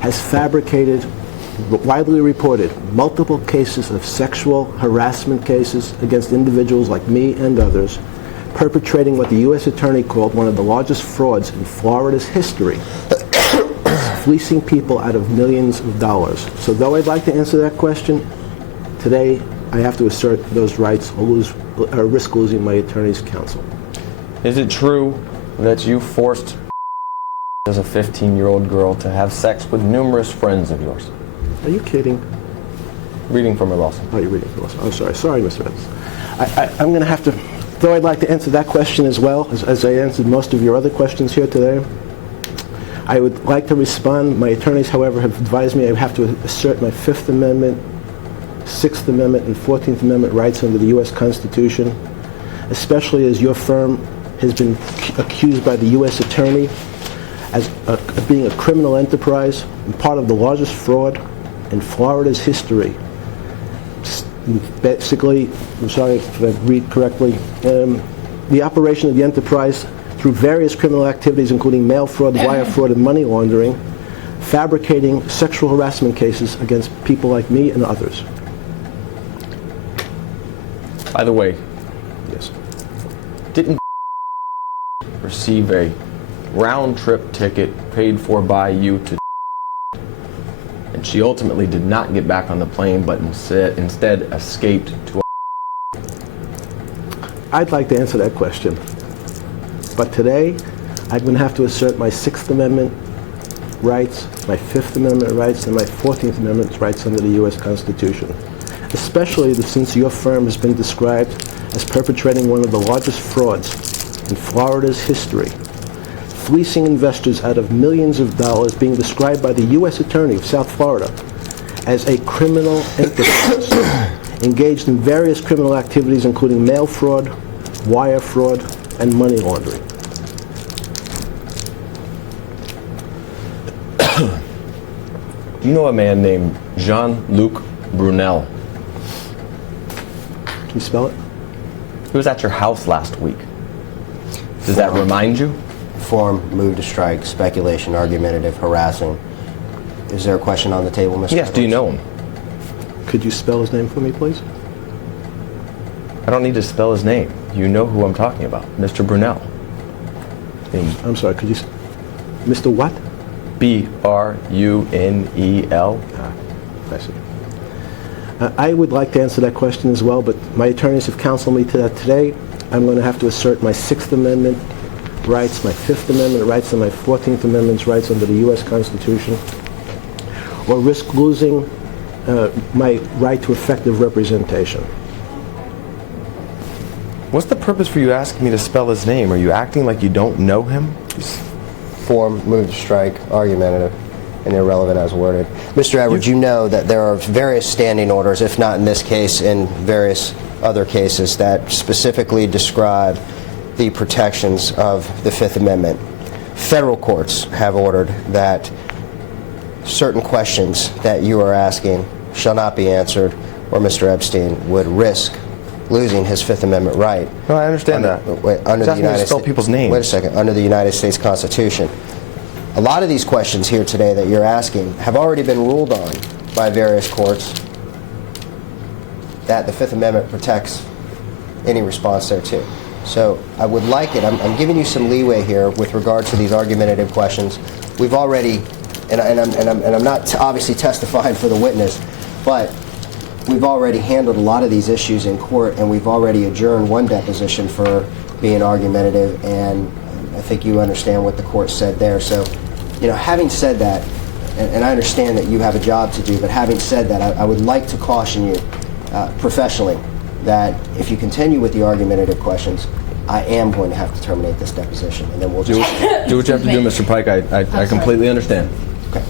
has fabricated, widely reported, multiple cases of sexual harassment cases against individuals like me and others, perpetrating what the U.S. Attorney called one of the largest frauds in Florida's history, fleecing people out of millions of dollars. So though I'd like to answer that question, today I have to assert those rights or risk losing my attorney's counsel. Is it true that you forced as a 15-year-old girl to have sex with numerous friends of yours? Are you kidding? Reading from her lawsuit. Oh, you're reading from us. I'm sorry. Sorry, Mr. Evans. I'm going to have to, though I'd like to answer that question as well, as I answered most of your other questions here today, I would like to respond. My attorneys, however, have advised me I have to assert my Fifth Amendment, Sixth Amendment, and 14th Amendment rights under the U.S. Constitution, especially as your firm has been accused by the U.S. Attorney as being a criminal enterprise and part of the largest fraud in Florida's history. Basically, I'm sorry if I read correctly, the operation of the enterprise through various criminal activities, including mail fraud, wire fraud, and money laundering, fabricating sexual harassment cases against people like me and others. By the way, Yes. didn't receive a round-trip ticket paid for by you to, and she ultimately did not get back on the plane, but instead escaped to. I'd like to answer that question. But today, I'm going to have to assert my Sixth Amendment rights, my Fifth Amendment rights, and my 14th Amendment rights under the U.S. Constitution, especially since your firm has been described as perpetrating one of the largest frauds in Florida's history, fleecing investors out of millions of dollars, being described by the U.S. Attorney of South Florida as a criminal enterprise, engaged in various criminal activities, including mail fraud, wire fraud, and money laundering. Do you know a man named Jean-Luc Brunel? Can you spell it? He was at your house last week. Does that remind you? Form, move to strike, speculation, argumentative, harassing. Is there a question on the table, Mr. Yes, do you Edwards? know him? Could you spell his name for me, please? I don't need to spell his name. You know who I'm talking about, Mr. Brunel. I'm sorry, could you... Mr. What? B-R-U-N-E-L. I see. I would like to answer that question as well, but my attorneys have counseled me to that today. I'm going to have to assert my Sixth Amendment rights, my Fifth Amendment rights, and my 14th Amendment rights under the U.S. Constitution, or risk losing my right to effective representation. What's the purpose for you asking me to spell his name? Are you acting like you don't know him? Form, move to strike, argumentative, and irrelevant as worded. Mr. Edwards, you know that there are various standing orders, if not in this case, in various other cases, that specifically describe the protections of the Fifth Amendment. Federal courts have ordered that certain questions that you are asking shall not be answered, or Mr. Epstein would risk losing his Fifth Amendment right. No, I understand that. Under the It's asking me to United spell States. people's names. Wait a second. Under the United States Constitution, a lot of these questions here today that you're asking have already been ruled on by various courts that the Fifth Amendment protects any response thereto. So I would like it. I'm giving you some leeway here with regard to these argumentative questions. We've already, and I'm not obviously testifying for the witness, but we've already handled a lot of these issues in court, and we've already adjourned one deposition for being argumentative, and I think you understand what the court said there. So, having said that, and I understand that you have a job to do, but having said that, I would like to caution you professionally that if you continue with the argumentative questions, I am going to have to terminate this deposition, and then we'll just... Do what you have to do, Mr. Pike. I completely understand. Okay.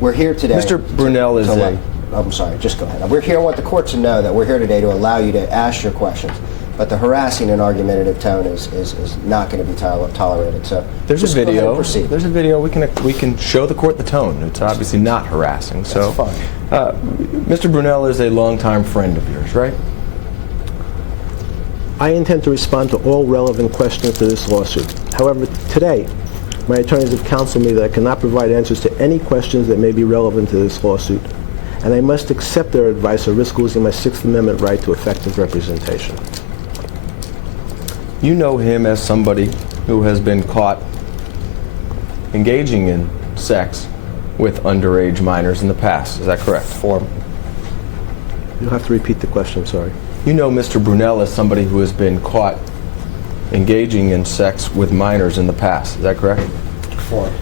We're here today... Mr. Brunel is a... I'm sorry, just go ahead. We're here, I want the court to know that we're here today to allow you to ask your questions, but the harassing and argumentative tone is not going to be tolerated. So There's a just go ahead video. and proceed. There's a video. We can show the court the tone. It's obviously not harassing. So, That's fine. Mr. Brunel is a longtime friend of yours, right? I intend to respond to all relevant questions to this lawsuit. However, today, my attorneys have counseled me that I cannot provide answers to any questions that may be relevant to this lawsuit, and I must accept their advice or risk losing my Sixth Amendment right to effective representation. You know him as somebody who has been caught engaging in sex with underage minors in the past. Is that correct? Form. You'll have to repeat the question, sorry. You know Mr. Brunel as somebody who has been caught engaging in sex with minors in the past. Is that correct? Form.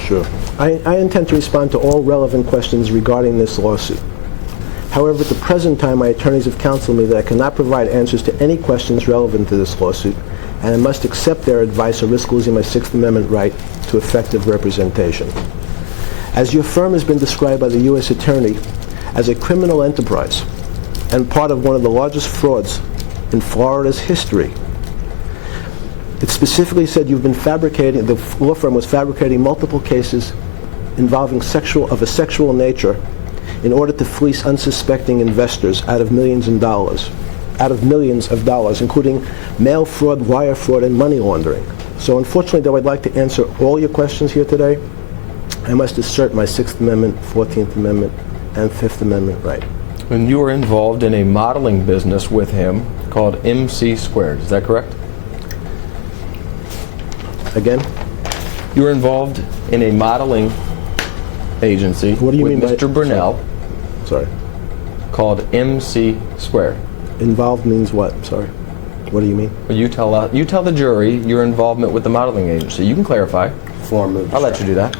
Sure. I intend to respond to all relevant questions regarding this lawsuit. However, at the present time, my attorneys have counseled me that I cannot provide answers to any questions relevant to this lawsuit, and I must accept their advice or risk losing my Sixth Amendment right to effective representation. As your firm has been described by the U.S. Attorney as a criminal enterprise and part of one of the largest frauds in Florida's history, it specifically said you've been fabricating, the law firm was fabricating multiple cases involving of a sexual nature in order to fleece unsuspecting investors out of millions of dollars, including mail fraud, wire fraud, and money laundering. So unfortunately, though I'd like to answer all your questions here today, I must assert my Sixth Amendment, 14th Amendment, and Fifth Amendment right. And you were involved in a modeling business with him called MC Squared. Is that correct? Again? You were involved in a modeling agency What do you with mean by- Mr. Brunel Sorry. called MC Squared. Involved means what? Sorry. What do you mean? You tell the jury your involvement with the modeling agency. You can clarify. Form. Move to I'll let strike. you do that.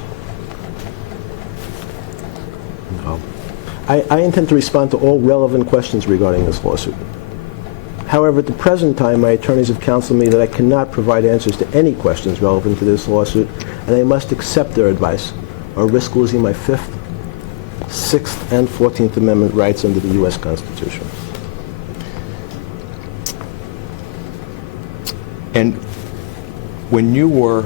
No. I intend to respond to all relevant questions regarding this lawsuit. However, at the present time, my attorneys have counseled me that I cannot provide answers to any questions relevant to this lawsuit, and I must accept their advice or risk losing my Fifth, Sixth, and 14th Amendment rights under the U.S. Constitution. And when you were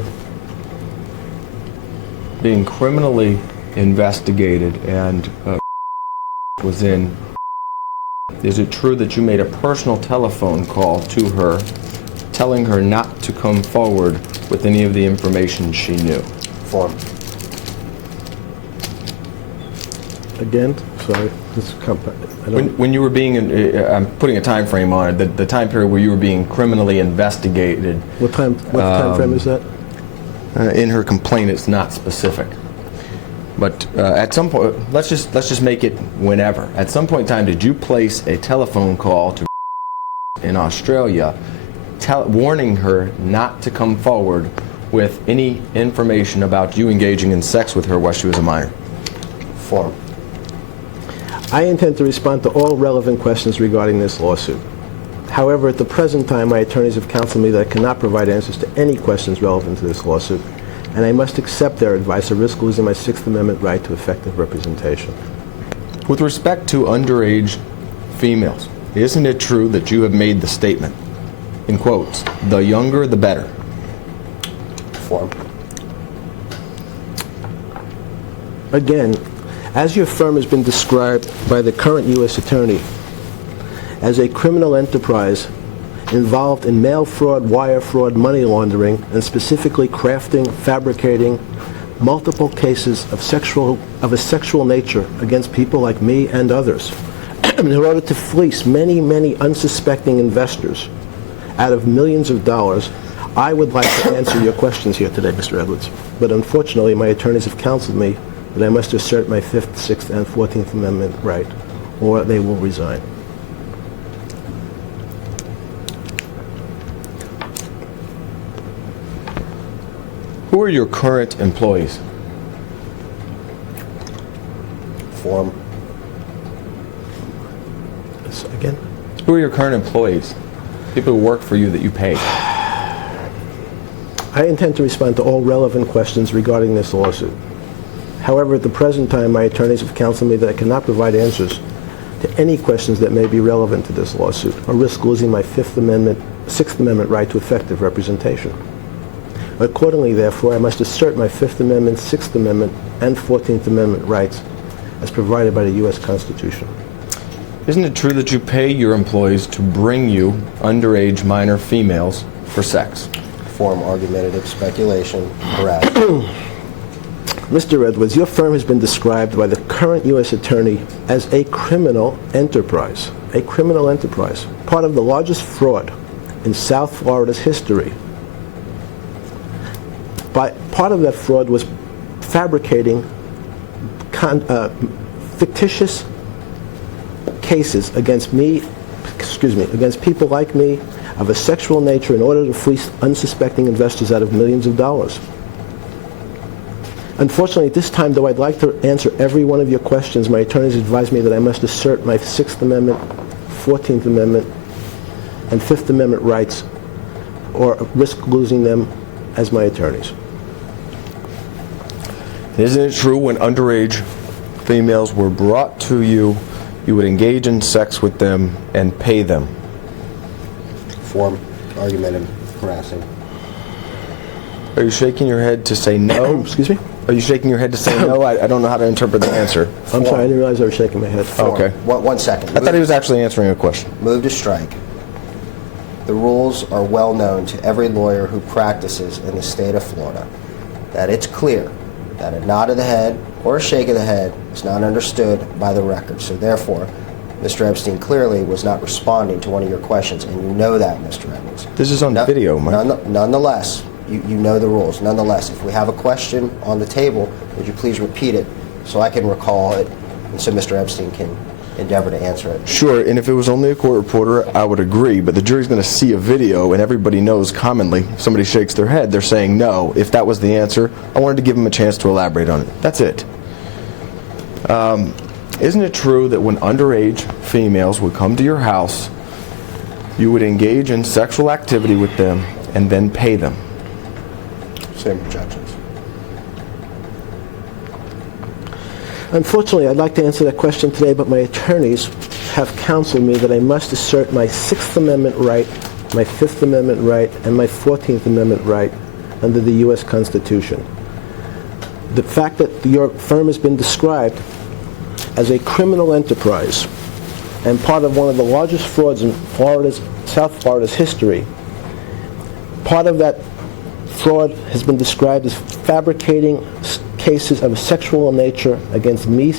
being criminally investigated and was in, is it true that you made a personal telephone call to her telling her not to come forward with any of the information she knew? Form. Again, sorry, I don't. When you were being, I'm putting a time frame on it, the time period where you were being criminally investigated. What time frame is that? In her complaint, it's not specific. But at some point, let's just make it whenever. At some point in time, did you place a telephone call to in Australia, warning her not to come forward with any information about you engaging in sex with her while she was a minor? Form. I intend to respond to all relevant questions regarding this lawsuit. However, at the present time, my attorneys have counseled me that I cannot provide answers to any questions relevant to this lawsuit, and I must accept their advice or risk losing my Sixth Amendment right to effective representation. With respect to underage females, isn't it true that you have made the statement, in quotes, "the younger the better"? Form. Again, as your firm has been described by the current U.S. Attorney as a criminal enterprise involved in mail fraud, wire fraud, money laundering, and specifically crafting, fabricating multiple cases of a sexual nature against people like me and others in order to fleece many, many unsuspecting investors out of millions of dollars, I would like to answer your questions here today, Mr. Edwards. But unfortunately, my attorneys have counseled me that I must assert my Fifth, Sixth, and 14th Amendment right, or they will resign. Who are your current employees? Form. Again? Who are your current employees? People who work for you that you pay. I intend to respond to all relevant questions regarding this lawsuit. However, at the present time, my attorneys have counseled me that I cannot provide answers to any questions that may be relevant to this lawsuit or risk losing my Sixth Amendment right to effective representation. Accordingly, therefore, I must assert my Fifth Amendment, Sixth Amendment, and 14th Amendment rights as provided by the U.S. Constitution. Isn't it true that you pay your employees to bring you underage minor females for sex? Form. Argumentative speculation. Harassment. Mr. Edwards, your firm has been described by the current U.S. Attorney as a criminal enterprise. A criminal enterprise. Part of the largest fraud in South Florida's history. Part of that fraud was fabricating fictitious cases against people like me of a sexual nature in order to fleece unsuspecting investors out of millions of dollars. Unfortunately, at this time, though I'd like to answer every one of your questions, my attorneys advise me that I must assert my Sixth Amendment, 14th Amendment, and Fifth Amendment rights or risk losing them as my attorneys. Isn't it true when underage females were brought to you, you would engage in sex with them and pay them? Form. Argumentative. Harassing. Are you shaking your head to say no? Excuse me? Are you shaking your head to say no? I don't know how to interpret the answer. I'm sorry, I didn't realize I was shaking my head. Okay. One second. I thought he was actually answering a question. Move to strike. The rules are well known to every lawyer who practices in the state of Florida that it's clear that a nod of the head or a shake of the head is not understood by the record. So therefore, Mr. Epstein clearly was not responding to one of your questions, and you know that, Mr. Edwards. This is on video, Mike. Nonetheless, you know the rules. Nonetheless, if we have a question on the table, would you please repeat it so I can recall it and so Mr. Epstein can endeavor to answer it? Sure, and if it was only a court reporter, I would agree, but the jury's going to see a video, and everybody knows commonly, if somebody shakes their head, they're saying no. If that was the answer, I wanted to give them a chance to elaborate on it. That's it. Isn't it true that when underage females would come to your house, you would engage in sexual activity with them and then pay them? Same objections. Unfortunately, I'd like to answer that question today, but my attorneys have counseled me that I must assert my Sixth Amendment right, my Fifth Amendment right, and my 14th Amendment right under the U.S. Constitution. The fact that your firm has been described as a criminal enterprise and part of one of the largest frauds in South Florida's history, part of that fraud has been described as fabricating cases of a sexual nature against me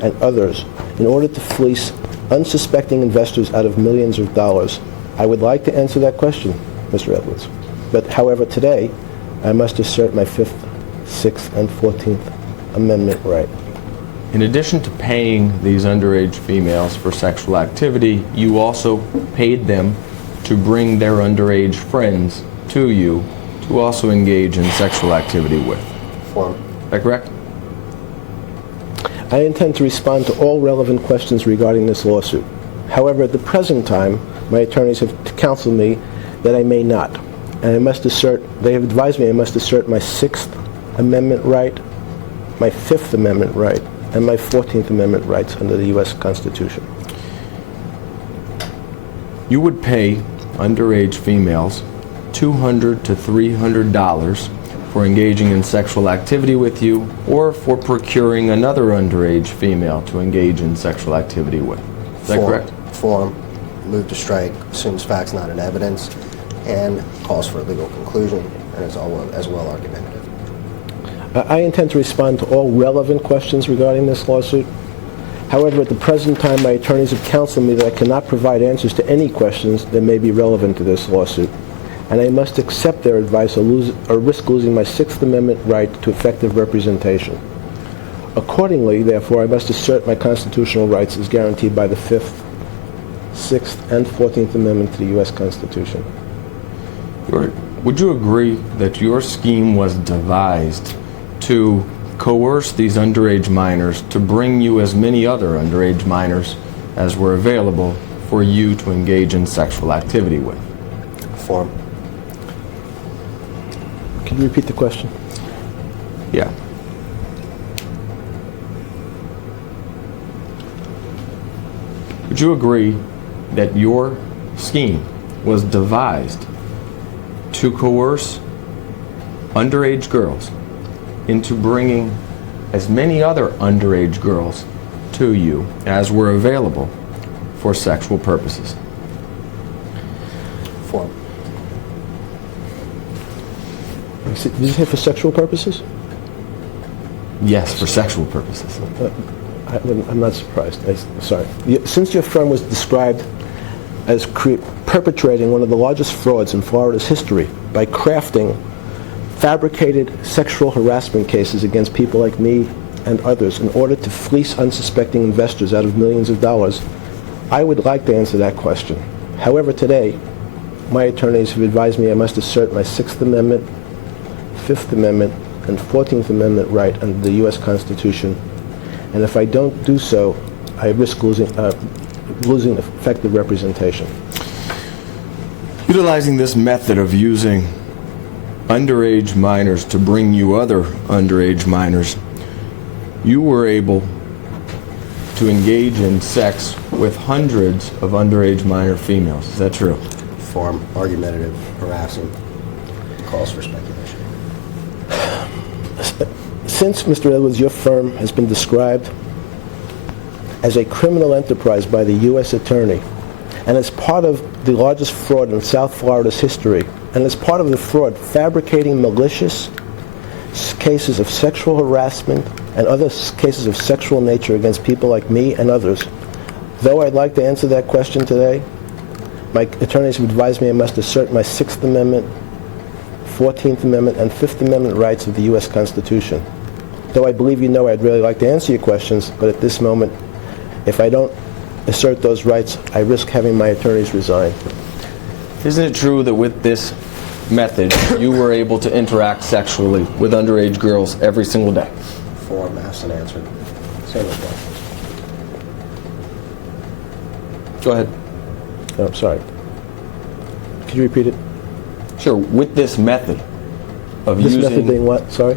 and others in order to fleece unsuspecting investors out of millions of dollars. I would like to answer that question, Mr. Edwards. But however, today, I must assert my Fifth, Sixth, and 14th Amendment right. In addition to paying these underage females for sexual activity, you also paid them to bring their underage friends to you to also engage in sexual activity with. Form. Is that correct? I intend to respond to all relevant questions regarding this lawsuit. However, at the present time, my attorneys have counseled me that I may not. And they have advised me I must assert my Sixth Amendment right, my Fifth Amendment right, and my 14th Amendment rights under the U.S. Constitution. You would pay underage females $200 to $300 for engaging in sexual activity with you, or for procuring another underage female to engage in sexual activity with. Is that correct? Form, move to strike, assumes facts not in evidence, and calls for a legal conclusion, and is as well argumentative. I intend to respond to all relevant questions regarding this lawsuit. However, at the present time, my attorneys have counseled me that I cannot provide answers to any questions that may be relevant to this lawsuit, and I must accept their advice or risk losing my Sixth Amendment right to effective representation. Accordingly, therefore, I must assert my constitutional rights as guaranteed by the Fifth, Sixth, and 14th Amendment to the U.S. Constitution. Would you agree that your scheme was devised to coerce these underage minors to bring you as many other underage minors as were available for you to engage in sexual activity with? Form. Can you repeat the question? Yeah. Would you agree that your scheme was devised to coerce underage girls into bringing as many other underage girls to you as were available for sexual purposes? Form. Did you say for sexual purposes? Yes, for sexual purposes. I'm not surprised. Sorry. Since your firm was described as perpetrating one of the largest frauds in Florida's history by crafting fabricated sexual harassment cases against people like me and others in order to fleece unsuspecting investors out of millions of dollars, I would like to answer that question. However, today, my attorneys have advised me I must assert my Sixth Amendment, Fifth Amendment, and 14th Amendment right under the U.S. Constitution, and if I don't do so, I risk losing effective representation. Utilizing this method of using underage minors to bring you other underage minors, you were able to engage in sex with hundreds of underage minor females. Is that true? Form, argumentative, harassing, calls for speculation. Since, Mr. Edwards, your firm has been described as a criminal enterprise by the U.S. Attorney, and as part of the largest fraud in South Florida's history, and as part of the fraud fabricating malicious cases of sexual harassment and other cases of sexual nature against people like me and others, though I'd like to answer that question today, my attorneys have advised me I must assert my Sixth Amendment, 14th Amendment, and Fifth Amendment rights of the U.S. Constitution. Though I believe you know I'd really like to answer your questions, but at this moment, if I don't assert those rights, I risk having my attorneys resign. Isn't it true that with this method, you were able to interact sexually with underage girls every single day? Form, asked and answered. Same as well. Go ahead. Oh, I'm sorry. Could you repeat it? Sure. With this method of This using... method being what? Sorry?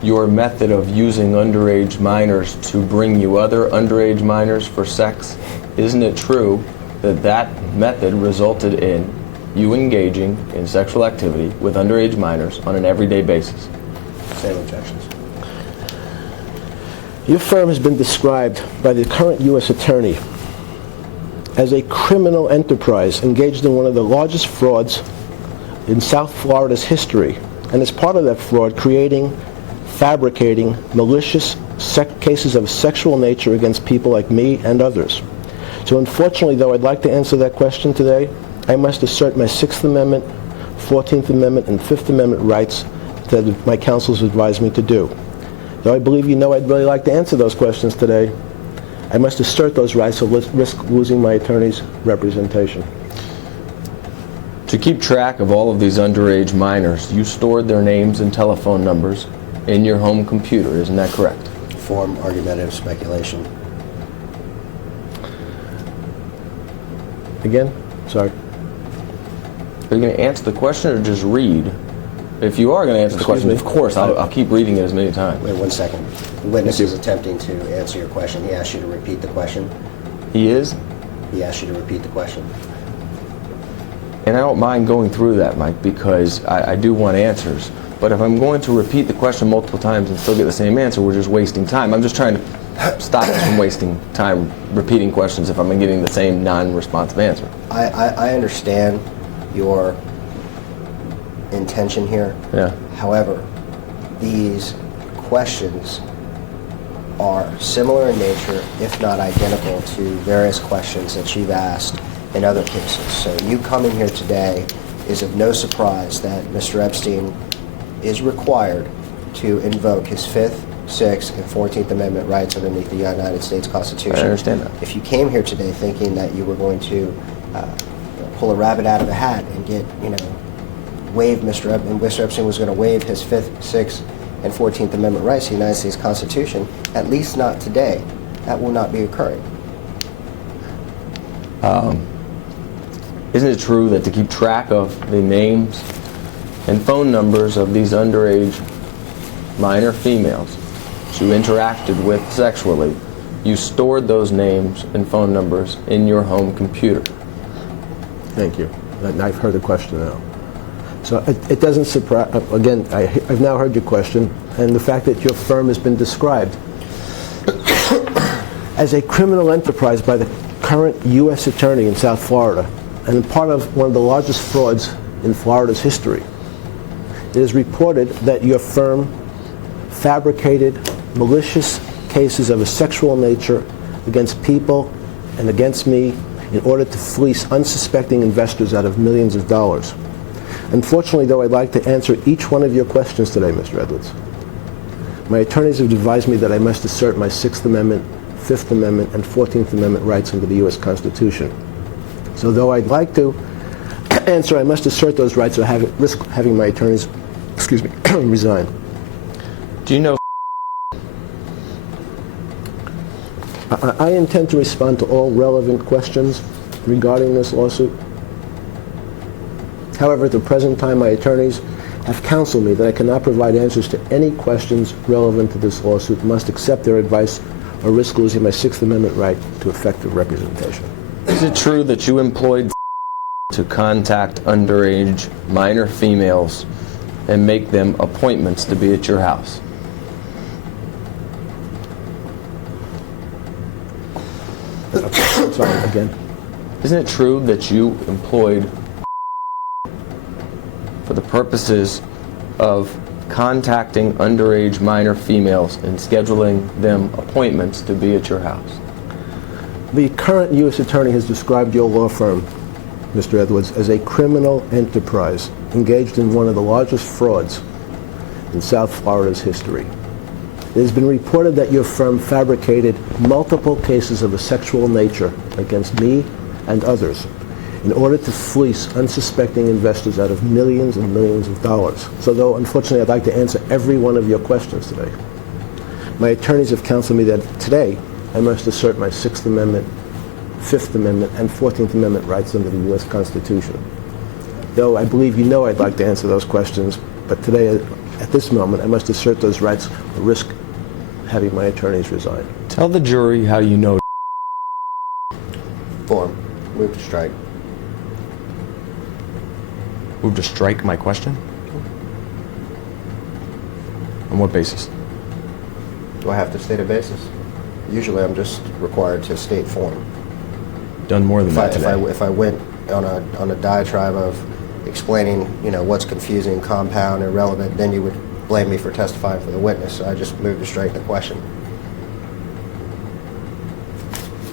Your method of using underage minors to bring you other underage minors for sex, isn't it true that that method resulted in you engaging in sexual activity with underage minors on an everyday basis? Same objections. Your firm has been described by the current U.S. Attorney as a criminal enterprise engaged in one of the largest frauds in South Florida's history, and as part of that fraud, fabricating malicious cases of sexual nature against people like me and others. So unfortunately, though I'd like to answer that question today, I must assert my Sixth Amendment, 14th Amendment, and Fifth Amendment rights that my counsels advised me to do. Though I believe you know I'd really like to answer those questions today, I must assert those rights or risk losing my attorney's representation. To keep track of all of these underage minors, you stored their names and telephone numbers in your home computer, isn't that correct? form argumentative speculation. Again? Sorry. Are you going to answer the question or just read? If you are going to answer the Excuse question, me? of course, I'll keep reading it as many times. Wait 1 second. The witness is attempting to answer your question. He asked you to repeat the question. He is? He asked you to repeat the question. And I don't mind going through that, Mike, because I do want answers. But if I'm going to repeat the question multiple times and still get the same answer, we're just wasting time. I'm just trying to stop us from wasting time repeating questions if I'm getting the same non-responsive answer. I understand your intention here. Yeah. However, these questions are similar in nature, if not identical, to various questions that you've asked in other cases. So you coming here today is of no surprise that Mr. Epstein is required to invoke his 5th, 6th, and 14th Amendment rights underneath the United States Constitution. I understand that. If you came here today thinking that you were going to pull a rabbit out of a hat and get, waive Mr. Epstein was going to waive his 5th, 6th, and 14th Amendment rights to the United States Constitution, at least not today. That will not be occurring. Isn't it true that to keep track of the names and phone numbers of these underage minor females you interacted with sexually, you stored those names and phone numbers in your home computer? Thank you. I've heard the question now. So it doesn't surprise, again, I've now heard your question, and the fact that your firm has been described as a criminal enterprise by the current U.S. attorney in South Florida, and part of one of the largest frauds in Florida's history. It is reported that your firm fabricated malicious cases of a sexual nature against people and against me in order to fleece unsuspecting investors out of millions of dollars. Unfortunately, though, I'd like to answer each one of your questions today, Mr. Edwards. My attorneys have advised me that I must assert my 6th Amendment, 5th Amendment, and 14th Amendment rights under the U.S. Constitution. So though I'd like to answer, I must assert those rights or risk having my attorneys, resign. Do you know I intend to respond to all relevant questions regarding this lawsuit. However, at the present time, my attorneys have counseled me that I cannot provide answers to any questions relevant to this lawsuit, must accept their advice, or risk losing my 6th Amendment right to effective representation. Is it true that you employed to contact underage minor females and make them appointments to be at your house? Sorry, again. Isn't it true that you employed for the purposes of contacting underage minor females and scheduling them appointments to be at your house? The current U.S. attorney has described your law firm, Mr. Edwards, as a criminal enterprise engaged in one of the largest frauds in South Florida's history. It has been reported that your firm fabricated multiple cases of a sexual nature against me and others in order to fleece unsuspecting investors out of millions and millions of dollars. So though, unfortunately, I'd like to answer every one of your questions today, my attorneys have counseled me that today I must assert my 6th Amendment, 5th Amendment, and 14th Amendment rights under the U.S. Constitution. Though I believe you know I'd like to answer those questions, but today, at this moment, I must assert those rights or risk having my attorneys resign. Tell the jury how you know. Form. Move to strike. Move to strike my question? On what basis? Do I have to state a basis? Usually I'm just required to state form. Done more than that today. If I went on a diatribe of explaining, what's confusing, compound, irrelevant, then you would blame me for testifying for the witness. So I just moved to strike the question.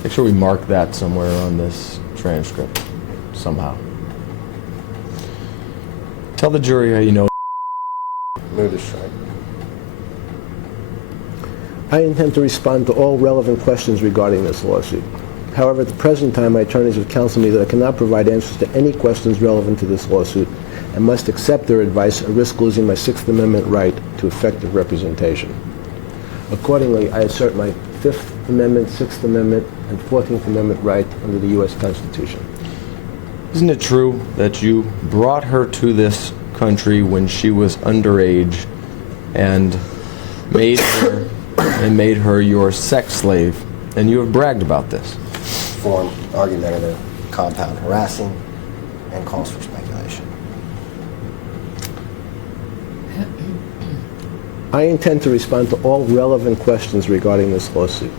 Make sure we mark that somewhere on this transcript, somehow. Tell the jury how you know. Move to strike. I intend to respond to all relevant questions regarding this lawsuit. However, at the present time, my attorneys have counseled me that I cannot provide answers to any questions relevant to this lawsuit and must accept their advice or risk losing my 6th Amendment right to effective representation. Accordingly, I assert my Fifth Amendment, Sixth Amendment, and 14th Amendment right under the U.S. Constitution. Isn't it true that you brought her to this country when she was underage and made her your sex slave? And you have bragged about this. Form, argumentative, compound, harassing, and calls for speculation. I intend to respond to all relevant questions regarding this lawsuit.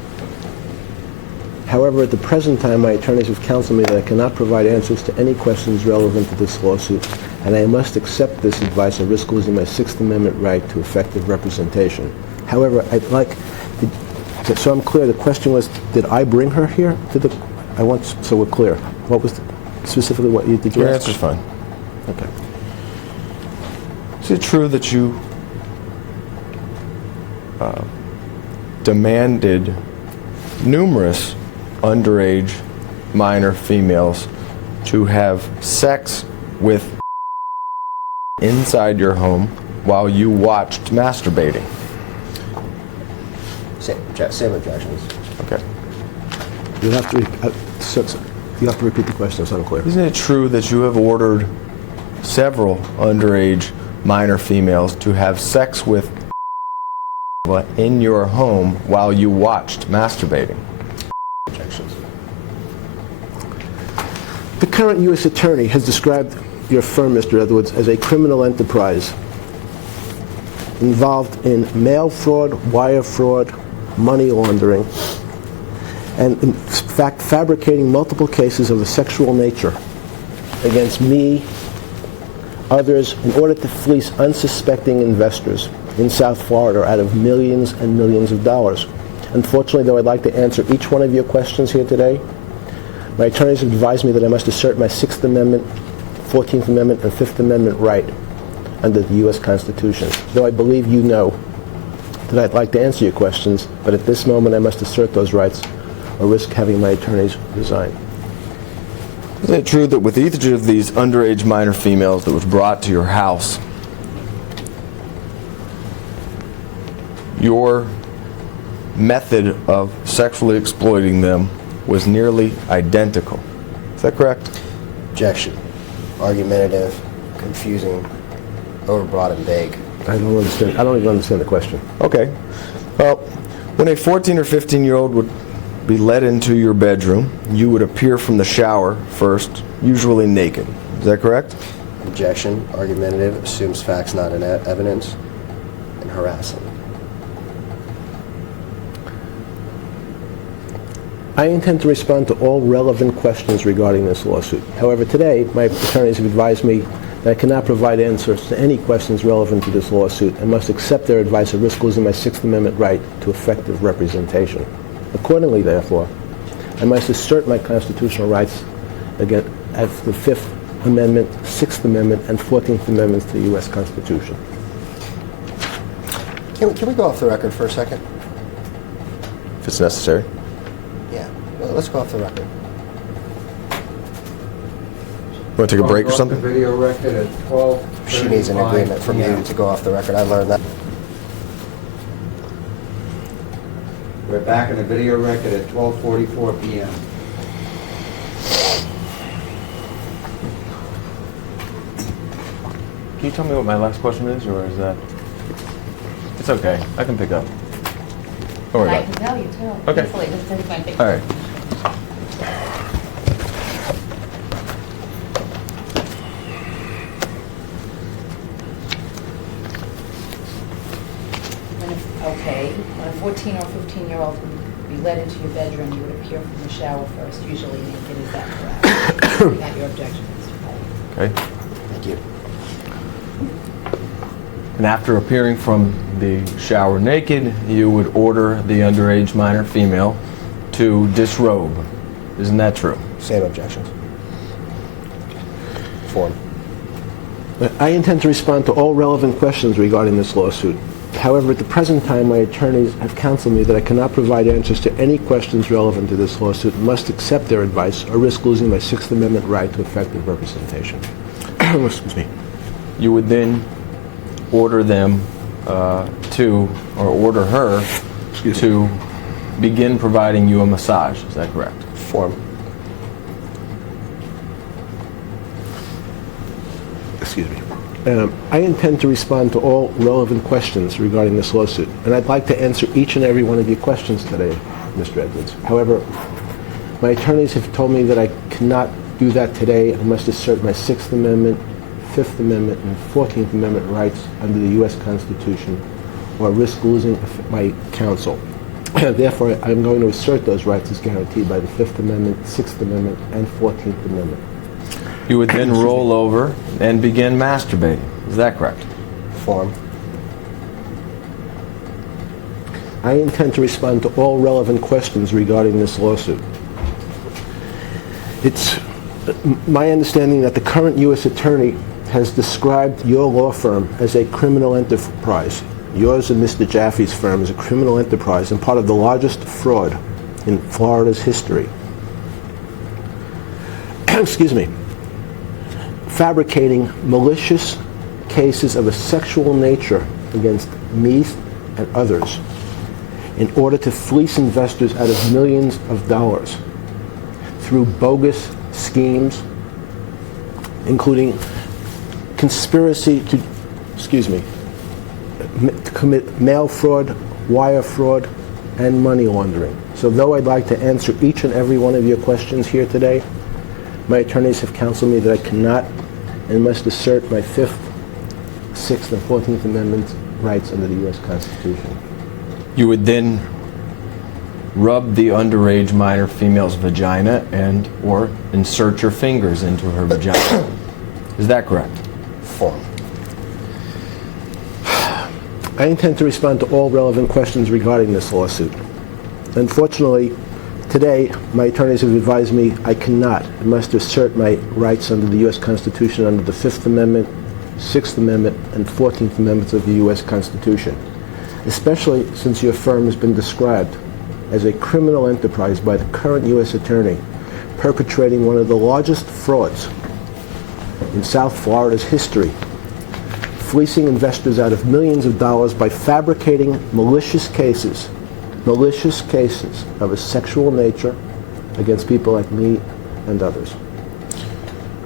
However, at the present time, my attorneys have counseled me that I cannot provide answers to any questions relevant to this lawsuit, and I must accept this advice and risk losing my Sixth Amendment right to effective representation. However, I'd like, so I'm clear, the question was, did I bring her here? So we're clear. What was specifically what you did you Your ask? answer's fine. Okay. Is it true that you demanded numerous underage minor females to have sex with inside your home while you watched masturbating? Same objections. Okay. You have to repeat the question, it's unclear. Isn't it true that you have ordered several underage minor females to have sex with in your home while you watched masturbating? Objections. The current U.S. Attorney has described your firm, Mr. Edwards, as a criminal enterprise involved in mail fraud, wire fraud, money laundering, and in fact fabricating multiple cases of a sexual nature against me, others, in order to fleece unsuspecting investors in South Florida out of millions and millions of dollars. Unfortunately, though I'd like to answer each one of your questions here today, my attorneys have advised me that I must assert my Sixth Amendment, 14th Amendment, and Fifth Amendment right under the U.S. Constitution. Though I believe you know that I'd like to answer your questions, but at this moment I must assert those rights or risk having my attorneys resign. Is it true that with each of these underage minor females that was brought to your house, your method of sexually exploiting them was nearly identical? Is that correct? Objection. Argumentative, confusing, overbroad, and vague. I don't understand. I don't even understand the question. Okay. Well, when a 14 or 15-year-old would be led into your bedroom, you would appear from the shower first, usually naked. Is that correct? Objection. Argumentative, assumes facts not in evidence, and harassing. I intend to respond to all relevant questions regarding this lawsuit. However, today, my attorneys have advised me that I cannot provide answers to any questions relevant to this lawsuit and must accept their advice or risk losing my Sixth Amendment right to effective representation. Accordingly, therefore, I must assert my constitutional rights against the Fifth Amendment, Sixth Amendment, and 14th Amendments to the U.S. Constitution. Can we go off the record for a second? If it's necessary. Yeah. Well, let's go off the record. You want to take a break or Off something? The video record at 12:35 She needs an agreement from p.m. you to go off the record. I learned that. We're back in the video record at 12:44 p.m. Can you tell me what my last question is, or is that... It's okay. I can pick up. Don't worry I about can it. tell you too. Okay. Hopefully, this is my picture. All right. When a 14 or 15-year-old would be led into your bedroom, you would appear from the shower first, usually naked. Is that correct? You got your objection, Mr. Pike. Okay. Thank you. And after appearing from the shower naked, you would order the underage minor female to disrobe. Isn't that true? Same objections. Form. I intend to respond to all relevant questions regarding this lawsuit. However, at the present time, my attorneys have counseled me that I cannot provide answers to any questions relevant to this lawsuit and must accept their advice or risk losing my Sixth Amendment right to effective representation. Excuse me. You would then order them order her to begin providing you a massage. Is that correct? Form. Excuse me. I intend to respond to all relevant questions regarding this lawsuit, and I'd like to answer each and every one of your questions today, Mr. Edwards. However, my attorneys have told me that I cannot do that today. I must assert my Sixth Amendment, Fifth Amendment, and 14th Amendment rights under the U.S. Constitution, or risk losing my counsel. Therefore, I'm going to assert those rights as guaranteed by the Fifth Amendment, Sixth Amendment, and 14th Amendment. You would then roll over and begin masturbating. Is that correct? Form. I intend to respond to all relevant questions regarding this lawsuit. It's my understanding that the current U.S. Attorney has described your law firm as a criminal enterprise. Yours and Mr. Jaffe's firm is a criminal enterprise and part of the largest fraud in Florida's history. Excuse me. Fabricating malicious cases of a sexual nature against me and others in order to fleece investors out of millions of dollars through bogus schemes, including conspiracy to, commit mail fraud, wire fraud, and money laundering. So though I'd like to answer each and every one of your questions here today, my attorneys have counseled me that I cannot and must assert my Fifth, Sixth, and 14th Amendment rights under the U.S. Constitution. You would then rub the underage minor female's vagina and or insert your fingers into her vagina. Is that correct? Form. I intend to respond to all relevant questions regarding this lawsuit. Unfortunately, today, my attorneys have advised me I cannot and must assert my rights under the U.S. Constitution under the Fifth Amendment, Sixth Amendment, and 14th Amendments of the U.S. Constitution, especially since your firm has been described as a criminal enterprise by the current U.S. Attorney, perpetrating one of the largest frauds in South Florida's history, fleecing investors out of millions of dollars by fabricating malicious cases of a sexual nature against people like me and others.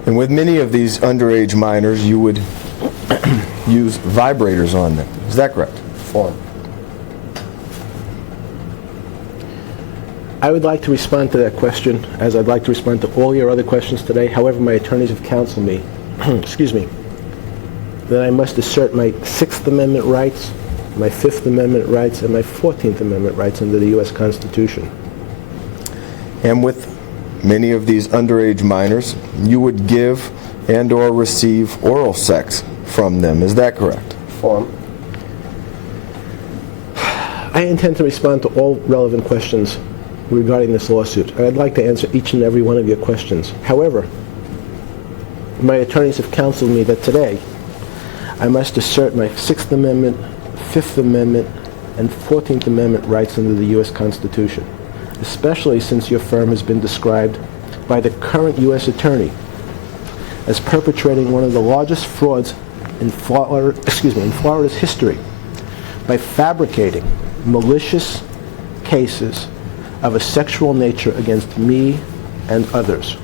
And with many of these underage minors, you would use vibrators on them. Is that correct? Form. I would like to respond to that question, as I'd like to respond to all your other questions today. However, my attorneys have counseled me, excuse me, that I must assert my Sixth Amendment rights, my Fifth Amendment rights, and my 14th Amendment rights under the U.S. Constitution. And with many of these underage minors, you would give and or receive oral sex from them. Is that correct? Form. I intend to respond to all relevant questions regarding this lawsuit, and I'd like to answer each and every one of your questions. However, my attorneys have counseled me that today I must assert my Sixth Amendment, Fifth Amendment, and 14th Amendment rights under the U.S. Constitution, especially since your firm has been described by the current U.S. Attorney as perpetrating one of the largest frauds in Florida's history by fabricating malicious cases of a sexual nature against me and others.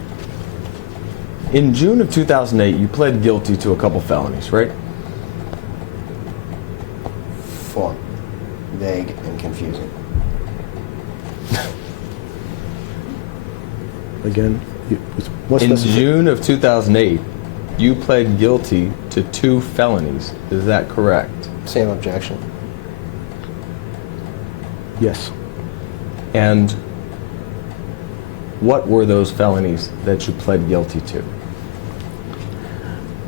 In June of 2008, you pled guilty to a couple felonies, right? Form. Vague and confusing. Again, what's In necessary? June of 2008, you pled guilty to 2 felonies. Is that correct? Same objection. Yes. And what were those felonies that you pled guilty to?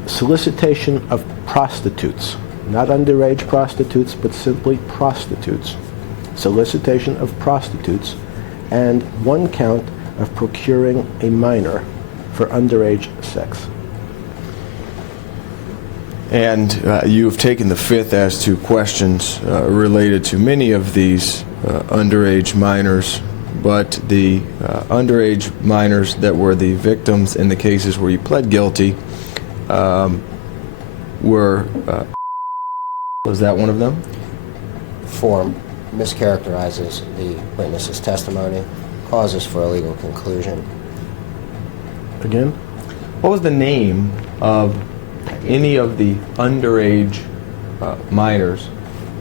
Solicitation of prostitutes, not underage prostitutes, but simply prostitutes. Solicitation of prostitutes, and 1 count of procuring a minor for underage sex. And you've taken the Fifth as to questions related to many of these underage minors, but the underage minors that were the victims in the cases where you pled guilty were, was that one of them? Form. mischaracterizes the witness's testimony, causes for a legal conclusion. Again? What was the name of any of the underage minors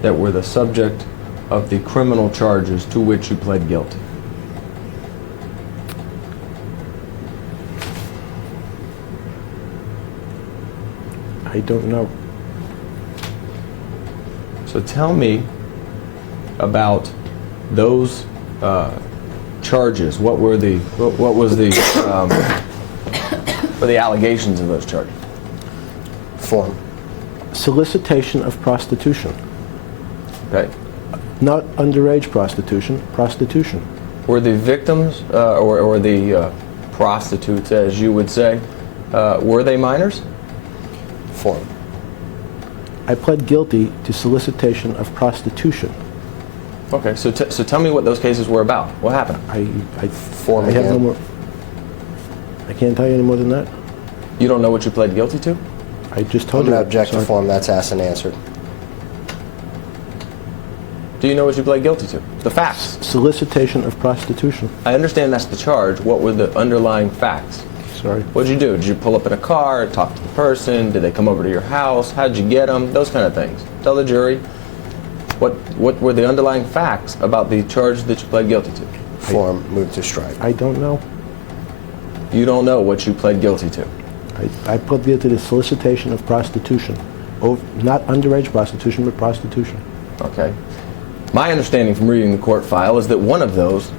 that were the subject of the criminal charges to which you pled guilty? I don't know. So tell me about those charges. What was the what the allegations of those charges? Form. Solicitation of prostitution. Okay. Not underage prostitution, prostitution. Were the victims or the prostitutes, as you would say, were they minors? Form. I pled guilty to solicitation of prostitution. Okay. So tell me what those cases were about. What happened? I Form have no again. more. I can't tell you any more than that. You don't know what you pled guilty to? I just I'm told you. going to object to Sorry. form. That's asked and answered. Do you know what you pled guilty to? The facts. Solicitation of prostitution. I understand that's the charge. What were the underlying facts? Sorry. What did you do? Did you pull up in a car, talk to the person? Did they come over to your house? How did you get them? Those kind of things. Tell the jury what were the underlying facts about the charge that you pled guilty to. Form. Move to strike. I don't know. You don't know what you pled guilty to. I pled guilty to solicitation of prostitution. Not underage prostitution, but prostitution. Okay. My understanding from reading the court file is that one of those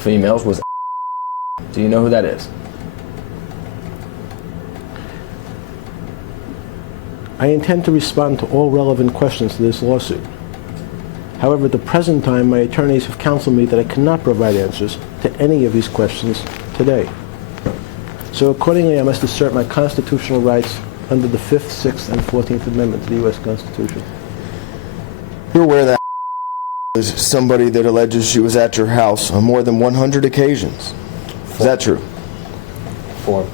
females was. Do you know who that is? I intend to respond to all relevant questions to this lawsuit. However, at the present time, my attorneys have counseled me that I cannot provide answers to any of these questions today. So accordingly, I must assert my constitutional rights under the 5th, 6th, and 14th Amendment to the U.S. Constitution. You're aware that is somebody that alleges she was at your house on more than 100 occasions. Is that true? Form.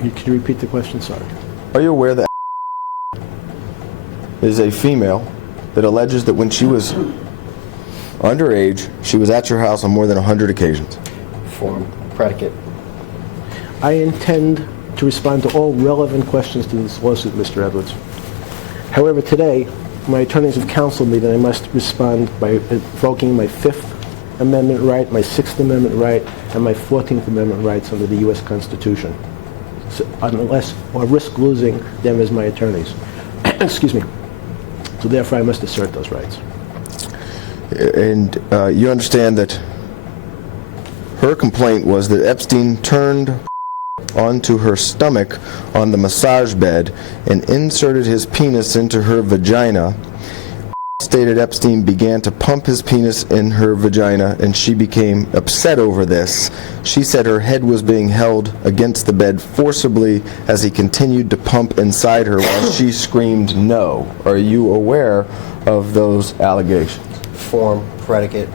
Could you repeat the question? Sorry. Are you aware that is a female that alleges that when she was underage, she was at your house on more than 100 occasions? Form. Predicate. I intend to respond to all relevant questions to this lawsuit, Mr. Edwards. However, today, my attorneys have counseled me that I must respond by invoking my 5th Amendment right, my 6th Amendment right, and my 14th Amendment rights under the U.S. Constitution, so, unless or risk losing them as my attorneys. Excuse me. So therefore, I must assert those rights. And you understand that her complaint was that Epstein turned onto her stomach on the massage bed and inserted his penis into her vagina. Stated Epstein began to pump his penis in her vagina and she became upset over this. She said her head was being held against the bed forcibly as he continued to pump inside her while she screamed no. Are you aware of those allegations? Form. Predicate.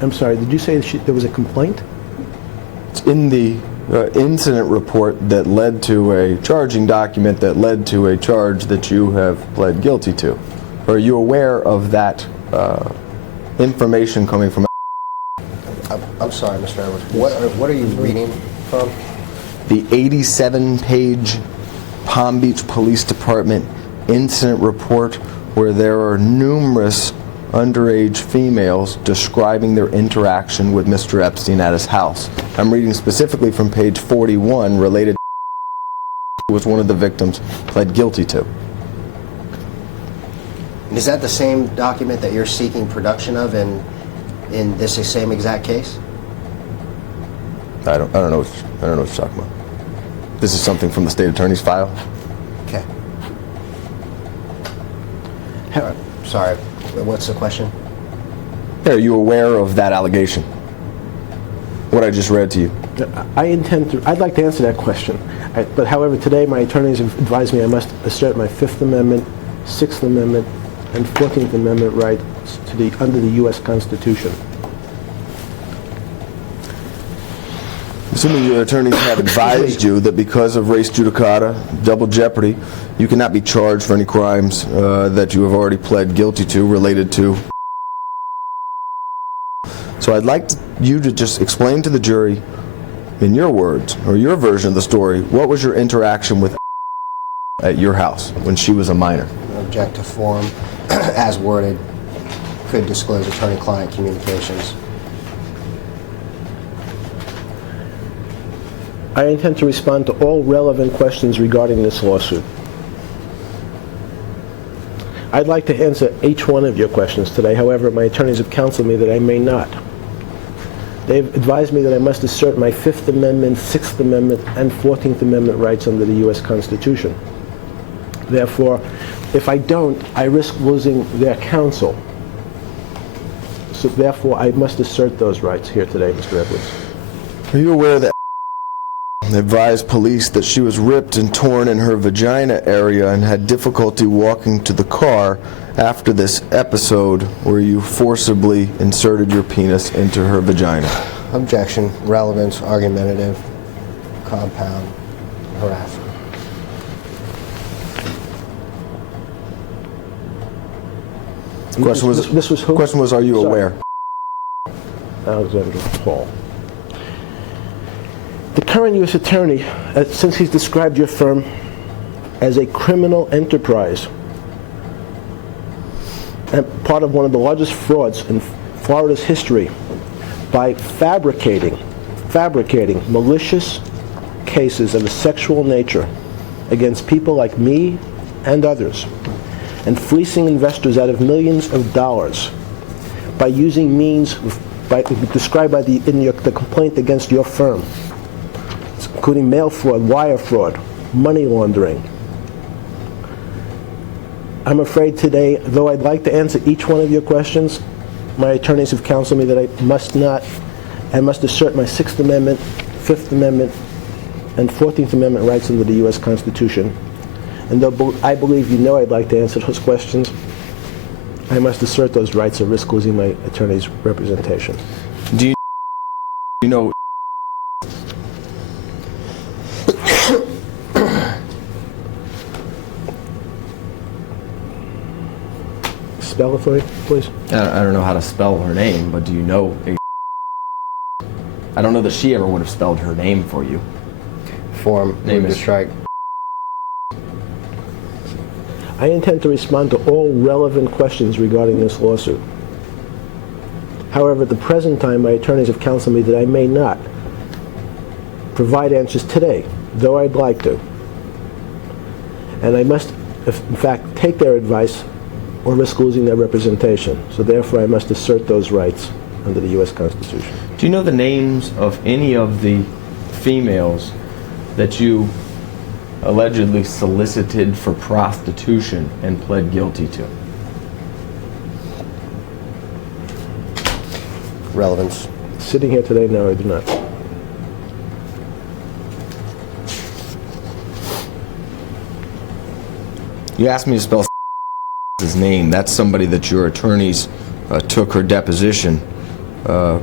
I'm sorry, did you say there was a complaint? It's in the incident report that led to a charging document that led to a charge that you have pled guilty to. Are you aware of that information coming from? I'm sorry, Mr. Edwards. What are you reading from? The 87-page Palm Beach Police Department incident report where there are numerous underage females describing their interaction with Mr. Epstein at his house. I'm reading specifically from page 41 related to who was one of the victims pled guilty to. Is that the same document that you're seeking production of in this same exact case? I don't know what you're talking about. This is something from the state attorney's file. Okay. Sorry. What's the question? Are you aware of that allegation? What I just read to you. I'd like to answer that question. But however, today my attorneys have advised me I must assert my 5th Amendment, 6th Amendment, and 14th Amendment rights under the U.S. Constitution. Assuming your attorneys have advised you that because of res judicata, double jeopardy, you cannot be charged for any crimes that you have already pled guilty to related to. So I'd like you to just explain to the jury, in your words, or your version of the story, what was your interaction with at your house when she was a minor? Object to form, as worded, could disclose attorney-client communications. I intend to respond to all relevant questions regarding this lawsuit. I'd like to answer each one of your questions today. However, my attorneys have counseled me that I may not. They've advised me that I must assert my Fifth Amendment, Sixth Amendment, and 14th Amendment rights under the U.S. Constitution. Therefore, if I don't, I risk losing their counsel. So therefore, I must assert those rights here today, Mr. Edwards. Are you aware that advised police that she was ripped and torn in her vagina area and had difficulty walking to the car after this episode where you forcibly inserted your penis into her vagina? Objection, relevance, argumentative, compound, harassment. The question was, This was who? question was, are you Sorry. aware? Alexander Paul. The current U.S. Attorney, since he's described your firm as a criminal enterprise and part of one of the largest frauds in Florida's history by fabricating malicious cases of a sexual nature against people like me and others, and fleecing investors out of millions of dollars by using means described in the complaint against your firm, including mail fraud, wire fraud, money laundering. I'm afraid today, though I'd like to answer each one of your questions, my attorneys have counseled me that I must not. I must assert my Sixth Amendment, Fifth Amendment, and 14th Amendment rights under the U.S. Constitution. And though I believe you know I'd like to answer those questions, I must assert those rights or risk losing my attorney's representation. Do you know Spell it for me, please. I don't know how to spell her name, but do you know? I don't know that she ever would have spelled her name for you. Form, Name move to is- strike. I intend to respond to all relevant questions regarding this lawsuit. However, at the present time, my attorneys have counseled me that I may not provide answers today, though I'd like to. And I must, in fact, take their advice or risk losing their representation. So therefore, I must assert those rights under the U.S. Constitution. Do you know the names of any of the females that you allegedly solicited for prostitution and pled guilty to? Relevance. Sitting here today, no, I do not. You asked me to spell his name. That's somebody that your attorneys took her deposition about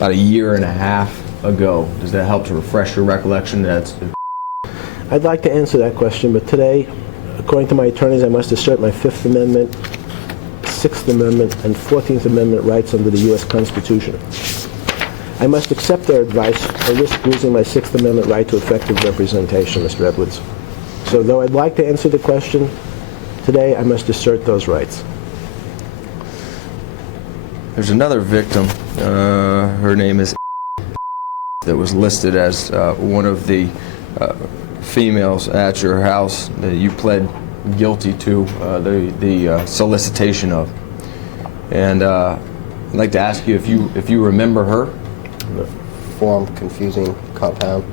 a year and a half ago. Does that help to refresh your recollection? I'd like to answer that question, but today, according to my attorneys, I must assert my Fifth Amendment, Sixth Amendment, and 14th Amendment rights under the U.S. Constitution. I must accept their advice or risk losing my Sixth Amendment right to effective representation, Mr. Edwards. So though I'd like to answer the question, today I must assert those rights. There's another victim. Her name is that was listed as one of the females at your house that you pled guilty to the solicitation of. And I'd like to ask you if you remember her. Form, confusing, compound.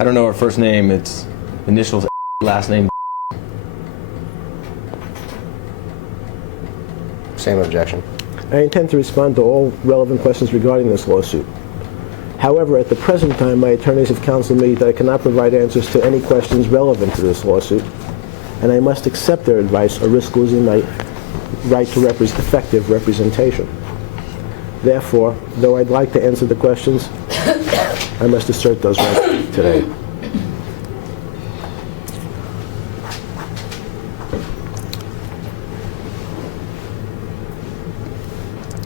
I don't know her first name. It's initials, last name. Same objection. I intend to respond to all relevant questions regarding this lawsuit. However, at the present time, my attorneys have counseled me that I cannot provide answers to any questions relevant to this lawsuit, and I must accept their advice or risk losing my right to effective representation. Therefore, though I'd like to answer the questions, I must assert those rights today.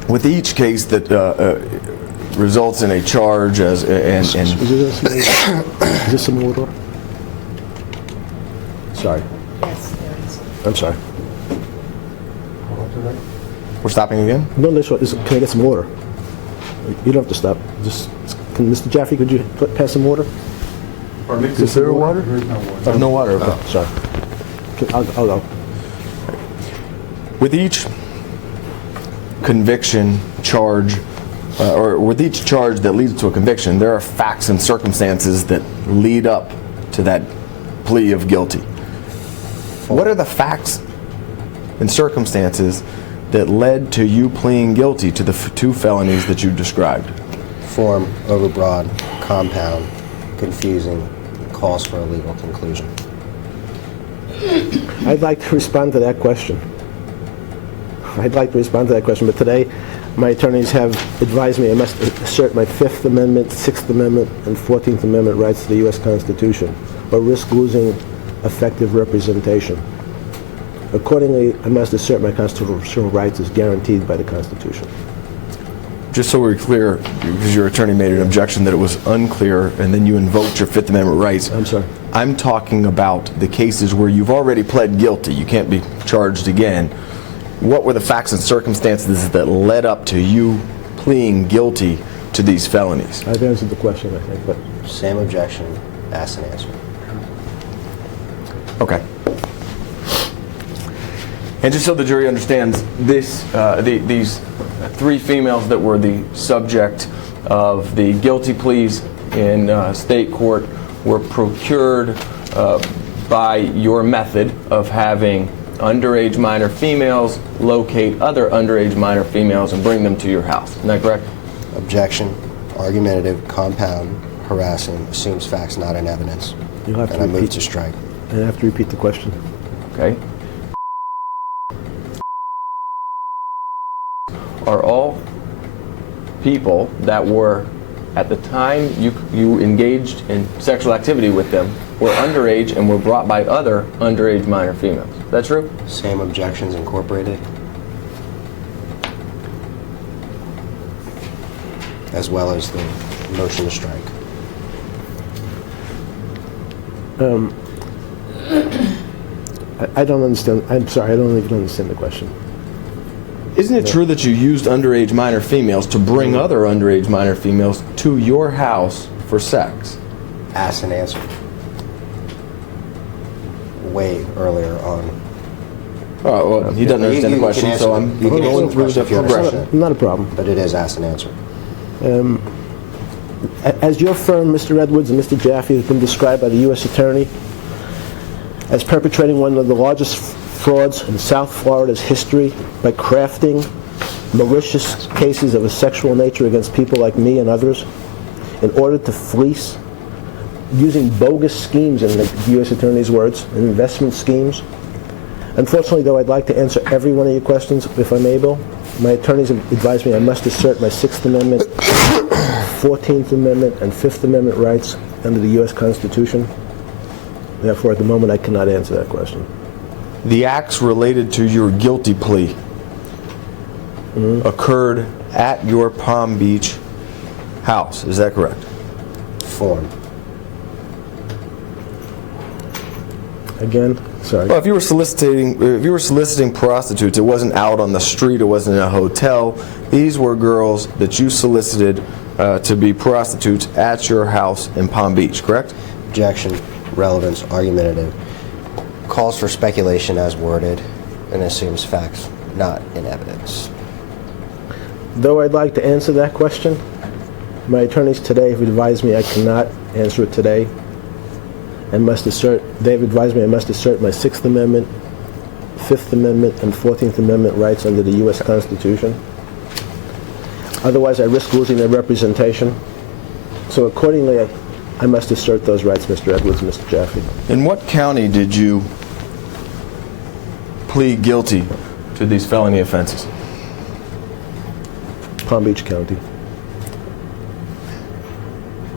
With each case that results in a charge as Is this in order? Sorry. Yes, there is. I'm sorry. we're stopping again? No, can I get some water? You don't have to stop. Mr. Jaffe, could you pass some water? Is there water? Oh, no water. Okay, sorry. I'll go. With each conviction, charge, or with each charge that leads to a conviction, there are facts and circumstances that lead up to that plea of guilty. What are the facts and circumstances that led to you pleading guilty to the two felonies that you described? Form, overbroad, compound, confusing, calls for a legal conclusion. I'd like to respond to that question. But today, my attorneys have advised me I must assert my Fifth Amendment, Sixth Amendment, and 14th Amendment rights to the U.S. Constitution, or risk losing effective representation. Accordingly, I must assert my constitutional rights as guaranteed by the Constitution. Just so we're clear, because your attorney made an objection that it was unclear, and then you invoked your Fifth Amendment rights. I'm sorry. I'm talking about the cases where you've already pled guilty. You can't be charged again. What were the facts and circumstances that led up to you pleading guilty to these felonies? I've answered the question, I think, but Same objection, asked and answered. Okay. And just so the jury understands, these three females that were the subject of the guilty pleas in state court were procured by your method of having underage minor females locate other underage minor females and bring them to your house. Isn't that correct? Objection, argumentative, compound, harassing, assumes facts not in evidence. you'll have to And I move repeat. to strike. And I have to repeat the question. Okay. Are all people that were, at the time you engaged in sexual activity with them, were underage and were brought by other underage minor females? Is that true? Same objections incorporated. As well as the motion to strike. I don't understand. I'm sorry, I don't even understand the question. Isn't it true that you used underage minor females to bring other underage minor females to your house for sex? Asked and answered. Way earlier on. Oh, well, he doesn't understand the You can question, answer so the- I'm you can answer going the through question the if you understand progression. it. Not a problem. But it is asked and answered. As your firm, Mr. Edwards and Mr. Jaffe, has been described by the U.S. Attorney as perpetrating one of the largest frauds in South Florida's history by crafting malicious cases of a sexual nature against people like me and others in order to fleece, using bogus schemes, in the U.S. Attorney's words, investment schemes. Unfortunately, though, I'd like to answer every one of your questions if I'm able. My attorneys have advised me I must assert my Sixth Amendment, 14th Amendment, and Fifth Amendment rights under the U.S. Constitution. Therefore, at the moment, I cannot answer that question. The acts related to your guilty plea occurred at your Palm Beach house. Is that correct? Form. Again, sorry. Well, if you were soliciting prostitutes, it wasn't out on the street, it wasn't in a hotel. These were girls that you solicited to be prostitutes at your house in Palm Beach, correct? Objection, relevance, argumentative. Calls for speculation as worded and assumes facts not in evidence. Though I'd like to answer that question, my attorneys today have advised me I cannot answer it today, and they've advised me I must assert my Sixth Amendment, Fifth Amendment, and 14th Amendment rights under the U.S. Constitution. Otherwise, I risk losing their representation. So accordingly, I must assert those rights, Mr. Edwards and Mr. Jaffe. In what county did you plead guilty to these felony offenses? Palm Beach County.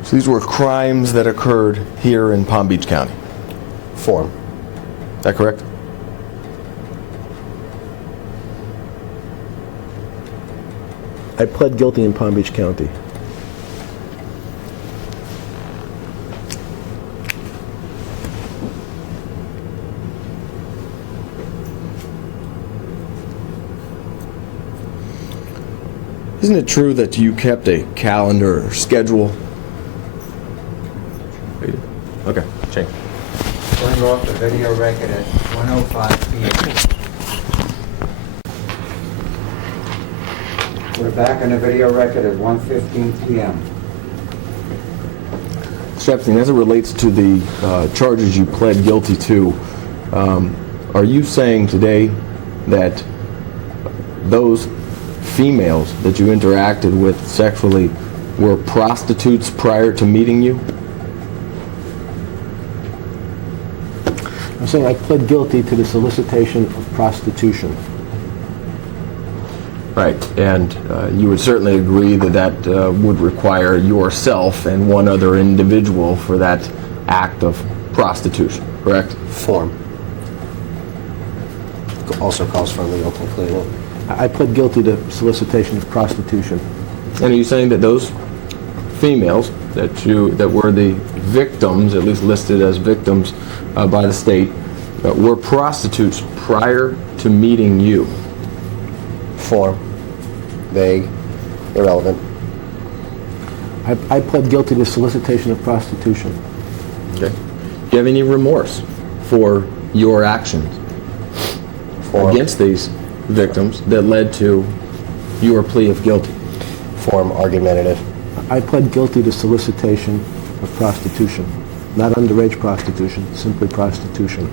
So these were crimes that occurred here in Palm Beach County. Form. Is that correct? I pled guilty in Palm Beach County. Isn't it true that you kept a calendar or schedule? Okay, change. Turn off the video record at 1:05 p.m. We're back on the video record at 1:15 p.m. Mr. Epstein, as it relates to the charges you pled guilty to, are you saying today that those females that you interacted with sexually were prostitutes prior to meeting you? I'm saying I pled guilty to the solicitation of prostitution. Right, and you would certainly agree that that would require yourself and one other individual for that act of prostitution, correct? Form. Also calls for a legal conclusion. I pled guilty to solicitation of prostitution. And are you saying that those females that were the victims, at least listed as victims by the state, were prostitutes prior to meeting you? Form. Vague. Irrelevant. I pled guilty to solicitation of prostitution. Okay. Do you have any remorse for your actions Form. against these victims that led to your plea of guilty? Form. Argumentative. I pled guilty to solicitation of prostitution. Not underage prostitution, simply prostitution.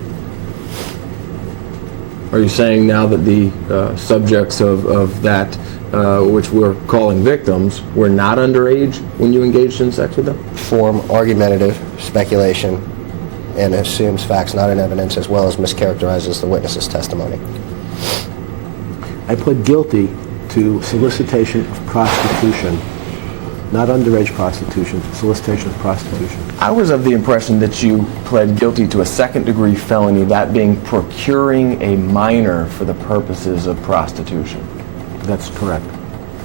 Are you saying now that the subjects of that, which we're calling victims, were not underage when you engaged in sex with them? Form. Argumentative. Speculation. And assumes facts not in evidence, as well as mischaracterizes the witness's testimony. I pled guilty to solicitation of prostitution. Not underage prostitution, solicitation of prostitution. I was of the impression that you pled guilty to a second-degree felony, that being procuring a minor for the purposes of prostitution. That's correct.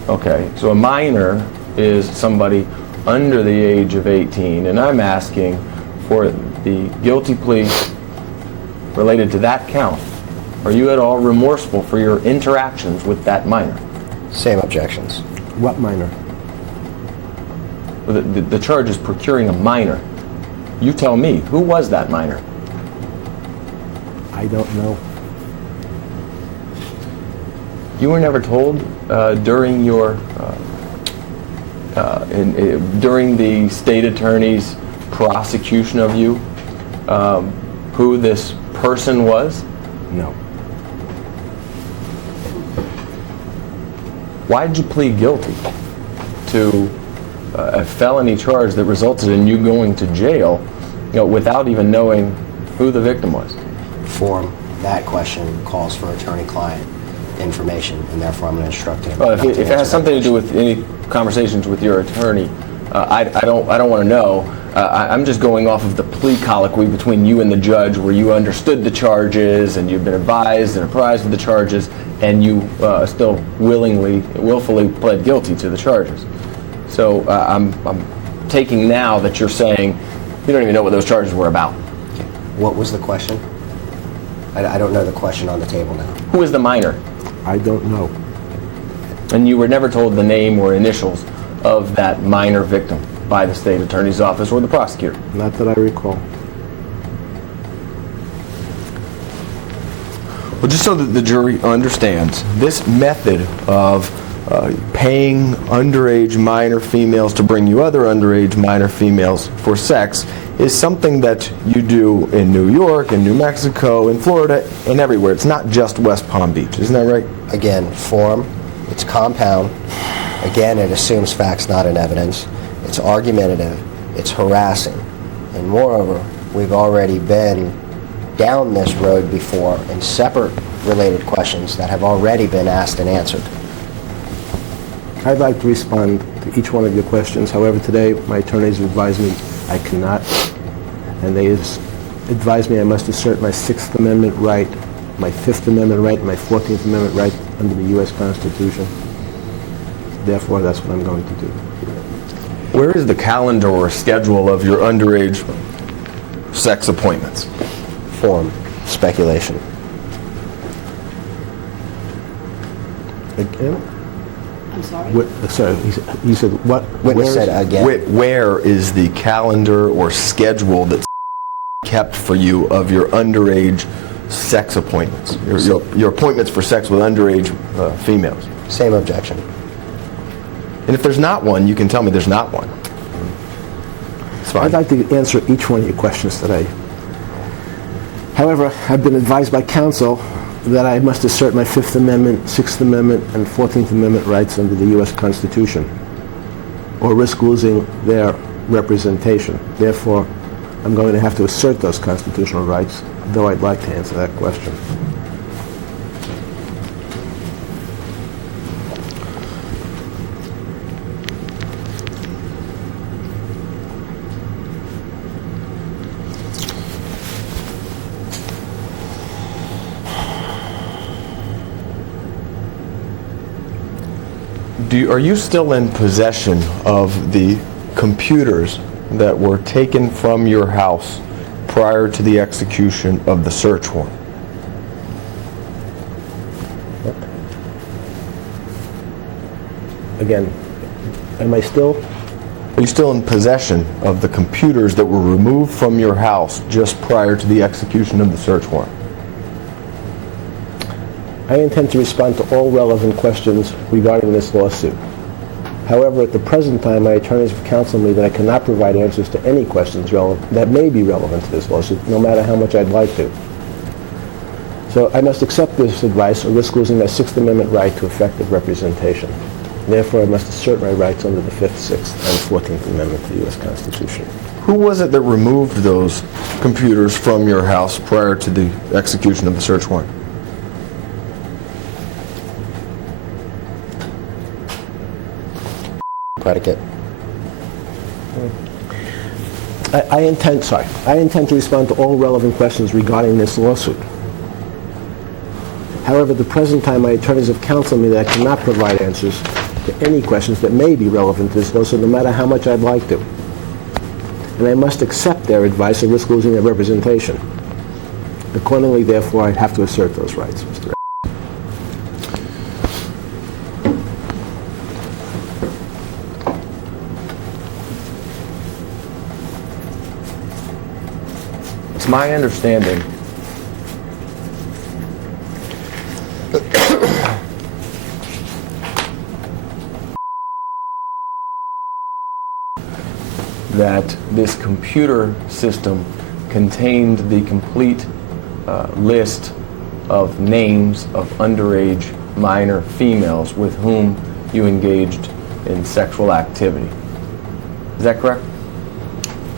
Okay, so a minor is somebody under the age of 18, and I'm asking for the guilty plea related to that count. Are you at all remorseful for your interactions with that minor? Same objections. What minor? The charge is procuring a minor. You tell me, who was that minor? I don't know. You were never told during your during the state attorney's prosecution of you who this person was? No. Why did you plead guilty to a felony charge that resulted in you going to jail, without even knowing who the victim was? Form. That question calls for attorney-client information, and therefore I'm going to instruct him. Well, not if it answer has that something to do question. with any conversations with your attorney, I don't want to know. I'm just going off of the plea colloquy between you and the judge, where you understood the charges and you've been advised and apprised of the charges, and you still willfully pled guilty to the charges. So I'm taking now that you're saying you don't even know what those charges were about. What was the question? I don't know the question on the table now. Who is the minor? I don't know. And you were never told the name or initials of that minor victim by the state attorney's office or the prosecutor? Not that I recall. Well, just so that the jury understands, this method of paying underage minor females to bring you other underage minor females for sex is something that you do in New York, in New Mexico, in Florida, and everywhere. It's not just West Palm Beach. Isn't that right? Again, form. It's compound. Again, it assumes facts not in evidence. It's argumentative. It's harassing. And moreover, we've already been down this road before in separate related questions that have already been asked and answered. I'd like to respond to each one of your questions. However, today my attorneys have advised me I cannot, and they advised me I must assert my Sixth Amendment right, my Fifth Amendment right, and my 14th Amendment right under the U.S. Constitution. Therefore, that's what I'm going to do. Where is the calendar or schedule of your underage sex appointments? Form, speculation. Again? I'm sorry? Sorry, you said what? Witness where is- said again. Where is the calendar or schedule that's kept for you of your underage sex appointments? Your appointments for sex with underage females? Same objection. And if there's not one, you can tell me there's not one. It's fine. I'd like to answer each one of your questions today. However, I've been advised by counsel that I must assert my Fifth Amendment, Sixth Amendment, and 14th Amendment rights under the U.S. Constitution, or risk losing their representation. Therefore, I'm going to have to assert those constitutional rights, though I'd like to answer that question. Are you still in possession of the computers that were taken from your house prior to the execution of the search warrant? Again, am I still? Are you still in possession of the computers that were removed from your house just prior to the execution of the search warrant? I intend to respond to all relevant questions regarding this lawsuit. However, at the present time, my attorneys have counseled me that I cannot provide answers to any questions that may be relevant to this lawsuit, no matter how much I'd like to. So I must accept this advice or risk losing my Sixth Amendment right to effective representation. Therefore, I must assert my rights under the Fifth, Sixth, and 14th Amendment to the U.S. Constitution. Who was it that removed those computers from your house prior to the execution of the search warrant? Predicate. I intend to respond to all relevant questions regarding this lawsuit. However, at the present time, my attorneys have counseled me that I cannot provide answers to any questions that may be relevant to this lawsuit, no matter how much I'd like to. And I must accept their advice or risk losing their representation. Accordingly, therefore, I'd have to assert those rights, Mr. It's my understanding that this computer system contained the complete list of names of underage minor females with whom you engaged in sexual activity. Is that correct?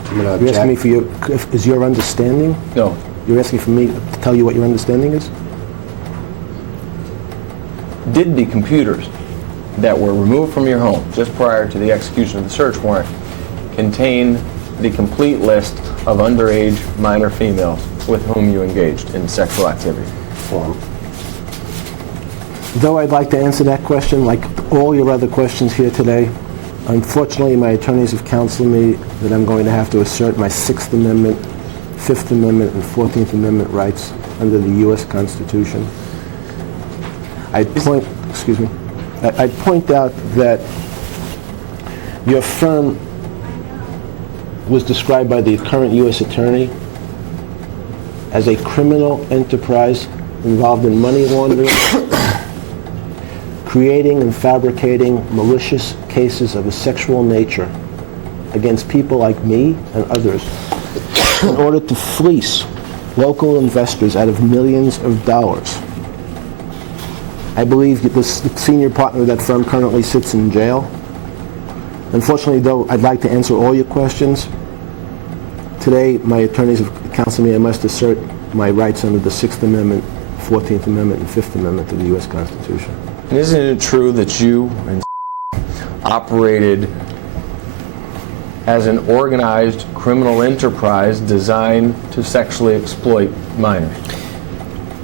I'm going to You're asking me object. for is your understanding? No. You're asking for me to tell you what your understanding is? Did the computers that were removed from your home just prior to the execution of the search warrant contain the complete list of underage minor females with whom you engaged in sexual activity? Form. Though I'd like to answer that question, like all your other questions here today, unfortunately my attorneys have counseled me that I'm going to have to assert my Sixth Amendment, Fifth Amendment, and 14th Amendment rights under the U.S. Constitution. I'd point out that your firm was described by the current U.S. Attorney as a criminal enterprise involved in money laundering, creating and fabricating malicious cases of a sexual nature against people like me and others in order to fleece local investors out of millions of dollars. I believe that the senior partner of that firm currently sits in jail. Unfortunately, though, I'd like to answer all your questions. Today, my attorneys have counseled me I must assert my rights under the Sixth Amendment, 14th Amendment, and Fifth Amendment to the U.S. Constitution. And isn't it true that you and operated as an organized criminal enterprise designed to sexually exploit minors?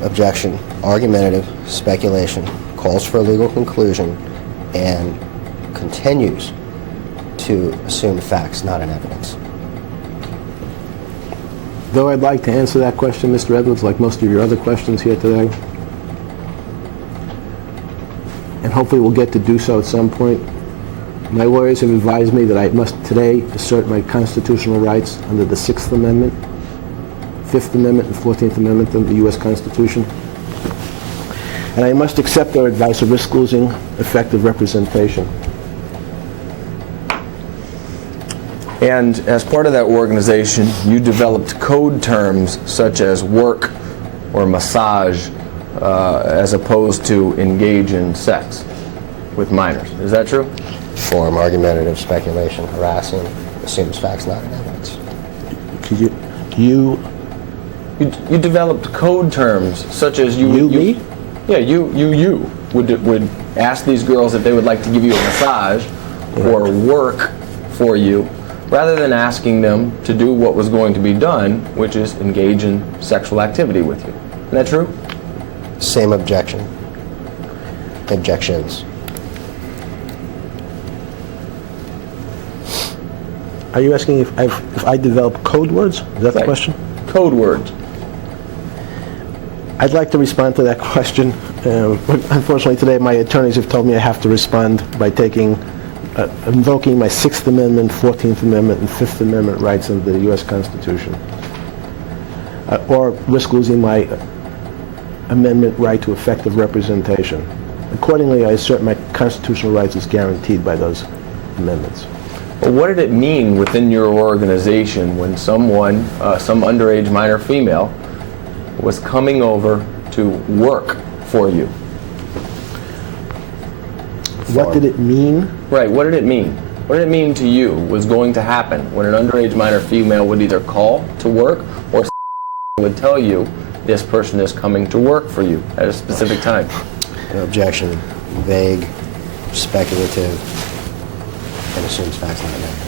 Objection. Argumentative, speculation, calls for a legal conclusion, and continues to assume facts, not an evidence. Though I'd like to answer that question, Mr. Edwards, like most of your other questions here today, and hopefully we'll get to do so at some point, my lawyers have advised me that I must today assert my constitutional rights under the 6th Amendment, 5th Amendment, and 14th Amendment of the U.S. Constitution. And I must accept their advice or risk losing effective representation. And as part of that organization, you developed code terms such as work or massage as opposed to engage in sex with minors. Is that true? Form, argumentative, speculation, harassing, assumes facts, not an evidence. Could you You developed code terms such as me? Yeah, you would ask these girls if they would like to give you a massage or work for you, rather than asking them to do what was going to be done, which is engage in sexual activity with you. Isn't that true? Same objection. Objections. Are you asking if I develop code words? Is that the Right. question? Code words. I'd like to respond to that question. Unfortunately, today my attorneys have told me I have to respond by invoking my 6th Amendment, 14th Amendment, and 5th Amendment rights under the U.S. Constitution, or risk losing my amendment right to effective representation. Accordingly, I assert my constitutional rights as guaranteed by those amendments. Well, what did it mean within your organization when someone, some underage minor female, was coming over to work for you? What did it mean? Right, what did it mean? What did it mean to you was going to happen when an underage minor female would either call to work or would tell you this person is coming to work for you at a specific time? Objection. Vague, speculative, and assumes facts, not an evidence.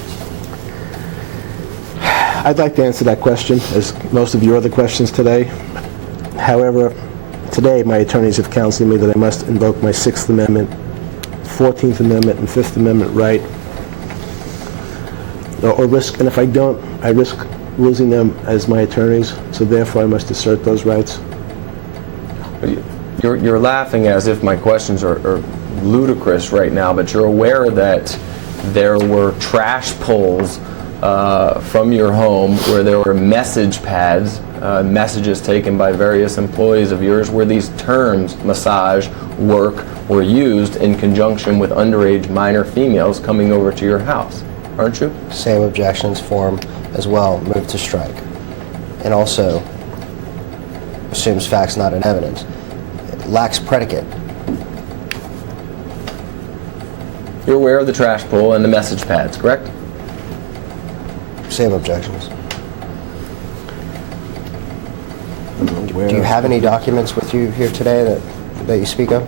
I'd like to answer that question, as most of your other questions today. However, today my attorneys have counseled me that I must invoke my 6th Amendment, 14th Amendment, and 5th Amendment right, or risk, and if I don't, I risk losing them as my attorneys, so therefore I must assert those rights. You're laughing as if my questions are ludicrous right now, but you're aware that there were trash pulls from your home where there were message pads, messages taken by various employees of yours where these terms, massage, work, were used in conjunction with underage minor females coming over to your house, aren't you? Same objections, form as well, move to strike. And also assumes facts, not an evidence. It lacks predicate. You're aware of the trash pull and the message pads, correct? Same objections. Do you have any documents with you here today that you speak of?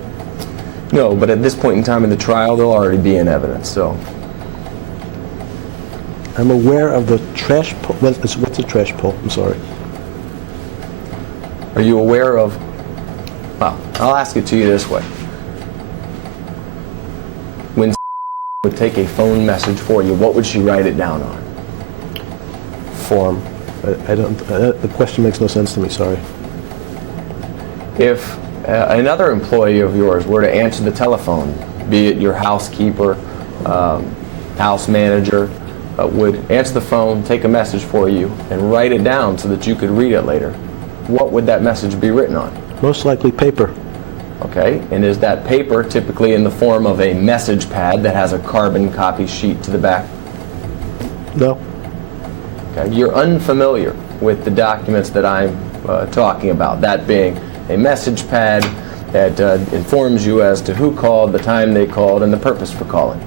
No, but at this point in time in the trial, they'll already be in evidence, so. I'm aware of the trash pull. What's a trash pull? I'm sorry. Are you aware of, well, I'll ask it to you this way. When would take a phone message for you, what would she write it down on? Form. I don't. The question makes no sense to me. Sorry. If another employee of yours were to answer the telephone, be it your housekeeper, house manager, would answer the phone, take a message for you, and write it down so that you could read it later, what would that message be written on? Most likely paper. Okay, and is that paper typically in the form of a message pad that has a carbon copy sheet to the back? No. Okay, you're unfamiliar with the documents that I'm talking about, that being a message pad that informs you as to who called, the time they called, and the purpose for calling.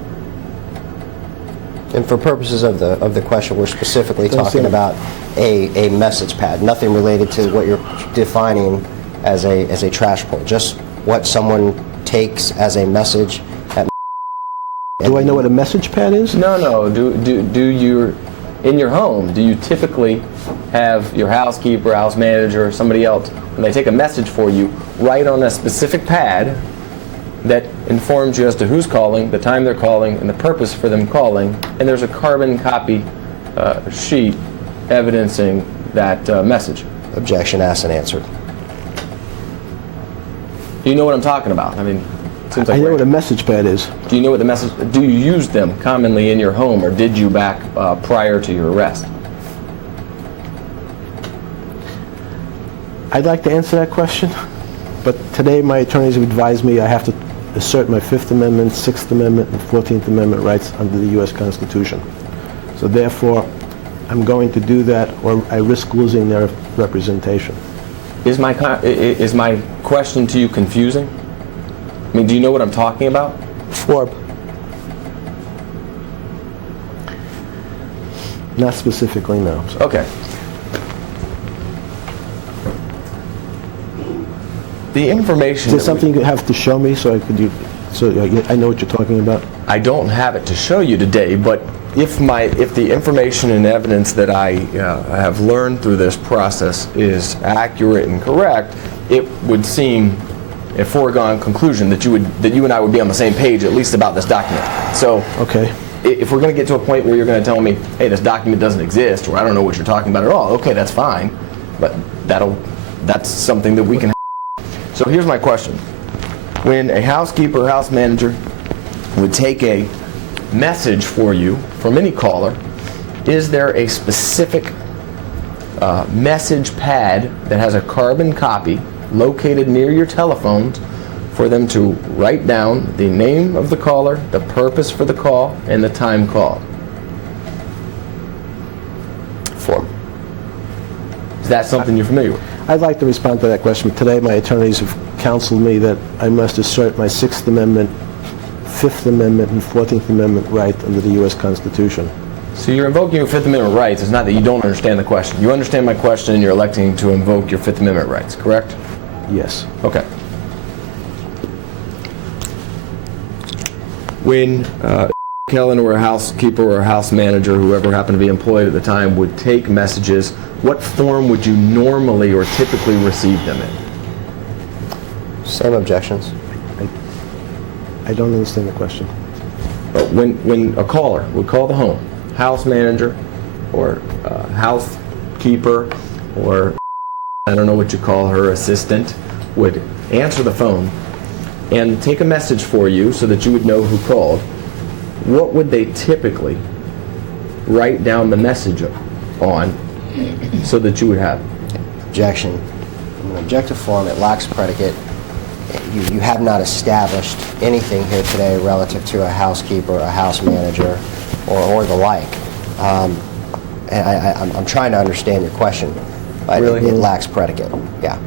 And for purposes of the question, we're specifically talking about a message pad, nothing related to what you're defining as a trash pull, just what someone takes as a message Do I know what a message pad is? No. Do you, in your home, do you typically have your housekeeper, house manager, or somebody else, when they take a message for you, write on a specific pad that informs you as to who's calling, the time they're calling, and the purpose for them calling, and there's a carbon copy sheet evidencing that message? Objection asked and answered. Do you know what I'm talking about? I mean, it seems like I know we're- what a message pad is. Do you know what the message? Do you use them commonly in your home, or did you back prior to your arrest? I'd like to answer that question, but today my attorneys have advised me I have to assert my Fifth Amendment, Sixth Amendment, and 14th Amendment rights under the U.S. Constitution. So therefore, I'm going to do that, or I risk losing their representation. Is my question to you confusing? I mean, do you know what I'm talking about? Form. Not specifically, no. Okay. The information. Is there that something you have to show me so I know what you're talking about? I don't have it to show you today, but if the information and evidence that I have learned through this process is accurate and correct, it would seem a foregone conclusion that you and I would be on the same page, at least about this document. So, Okay. if we're going to get to a point where you're going to tell me, hey, this document doesn't exist, or I don't know what you're talking about at all, okay, that's fine, but that's something that we can. So here's my question: when a housekeeper or house manager would take a message for you from any caller, is there a specific message pad that has a carbon copy located near your telephones for them to write down the name of the caller, the purpose for the call, and the time called? Form. Is that something you're familiar with? I'd like to respond to that question. Today, my attorneys have counseled me that I must assert my Sixth Amendment, Fifth Amendment, and 14th Amendment right under the U.S. Constitution. So you're invoking your Fifth Amendment rights. It's not that you don't understand the question. You understand my question and you're electing to invoke your Fifth Amendment rights, correct? Yes. Okay. When Kellen or a housekeeper or a house manager, whoever happened to be employed at the time, would take messages, what form would you normally or typically receive them in? Same objections. I don't understand the question. When a caller would call the home, house manager or housekeeper or I don't know what you call her, assistant, would answer the phone and take a message for you so that you would know who called, what would they typically write down the message on so that you would have it? Objection. In an objective form, it lacks predicate. You have not established anything here today relative to a housekeeper, a house manager, or the like. I'm trying to understand your question. But Really? It lacks predicate. Yeah.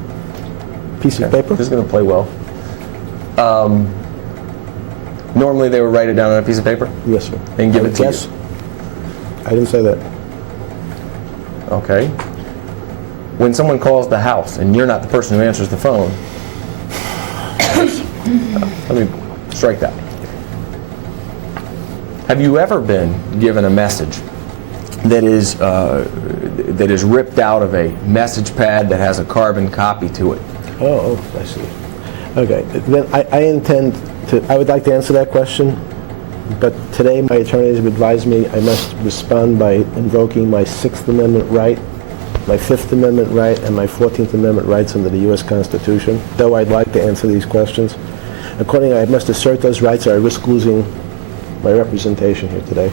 Piece of paper? This is going to play well. Normally they would write it down on a piece of paper Yes, sir. and give it to Yes. you. I didn't say that. Okay. When someone calls the house and you're not the person who answers the phone, let me strike that. Have you ever been given a message that is ripped out of a message pad that has a carbon copy to it? Oh, I see. Okay, then I would like to answer that question, but today my attorneys have advised me I must respond by invoking my Sixth Amendment right, my Fifth Amendment right, and my 14th Amendment rights under the U.S. Constitution, though I'd like to answer these questions. Accordingly, I must assert those rights or I risk losing my representation here today.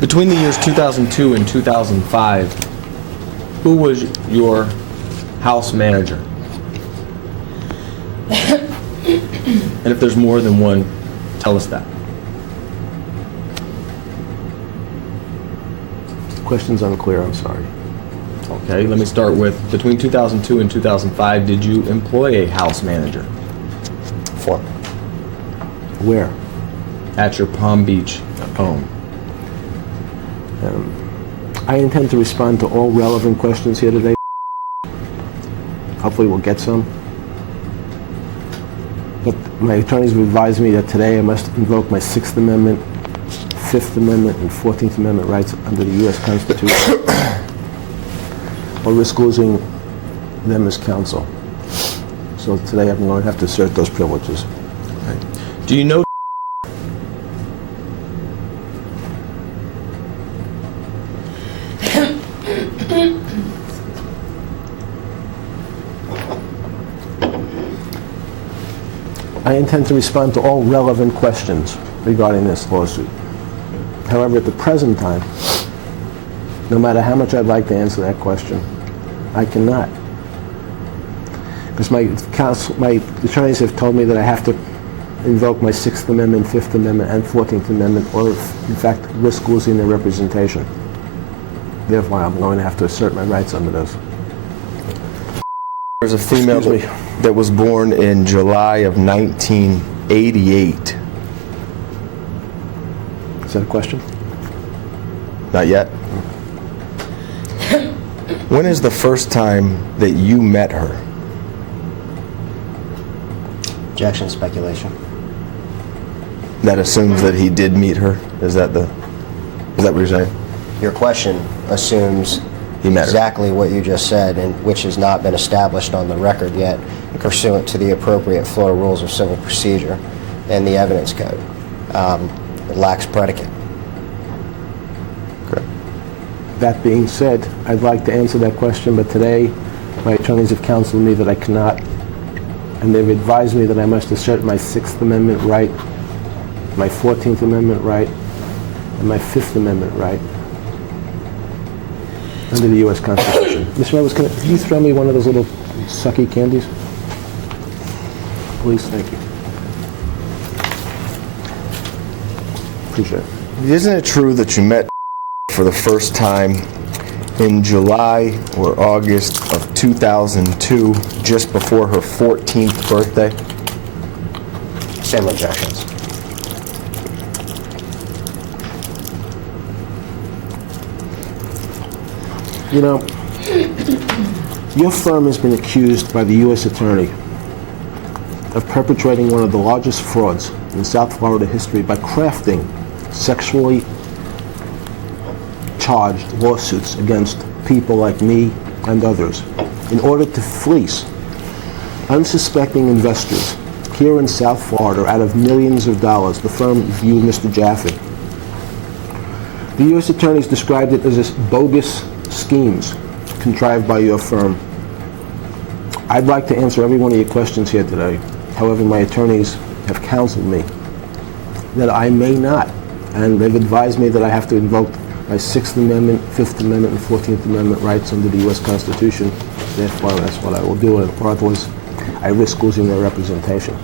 Between the years 2002 and 2005, who was your house manager? And if there's more than one, tell us that. Question's unclear, I'm sorry. Okay, let me start with, between 2002 and 2005, did you employ a house manager Form. Where? at your Palm Beach home? I intend to respond to all relevant questions here today. Hopefully we'll get some. But my attorneys have advised me that today I must invoke my Sixth Amendment, Fifth Amendment, and 14th Amendment rights under the U.S. Constitution, or risk losing them as counsel. So today I'm going to have to assert those privileges. Do you know I intend to respond to all relevant questions regarding this lawsuit. However, at the present time, no matter how much I'd like to answer that question, I cannot. Because my attorneys have told me that I have to invoke my Sixth Amendment, Fifth Amendment, and 14th Amendment, or in fact, risk losing their representation. Therefore, I'm going to have to assert my rights under those. there's a female Excuse me. that was born in July of 1988? Is that a question? Not yet. When is the first time that you met her? Objection, speculation. That assumes that he did meet her. Is that what you're saying? Your question assumes He met her. exactly what you just said, and which has not been established on the record yet, pursuant to the appropriate Florida Rules of Civil Procedure and the Evidence Code. It lacks predicate. Okay. That being said, I'd like to answer that question, but today my attorneys have counseled me that I cannot, and they've advised me that I must assert my Sixth Amendment right, my 14th Amendment right, and my Fifth Amendment right under the U.S. Constitution. Mr. Edwards, can you throw me one of those little sucky candies? Please, thank you. Appreciate it. Isn't it true that you met for the first time in July or August of 2002, just before her 14th birthday? Same objections. You know, your firm has been accused by the U.S. Attorney of perpetrating one of the largest frauds in South Florida history by crafting sexually charged lawsuits against people like me and others in order to fleece unsuspecting investors here in South Florida out of millions of dollars. The firm viewed Mr. Jaffe. The U.S. Attorneys described it as bogus schemes contrived by your firm. I'd like to answer every one of your questions here today. However, my attorneys have counseled me that I may not, and they've advised me that I have to invoke my Sixth Amendment, Fifth Amendment, and 14th Amendment rights under the U.S. Constitution. Therefore, that's what I will do, or otherwise I risk losing their representation.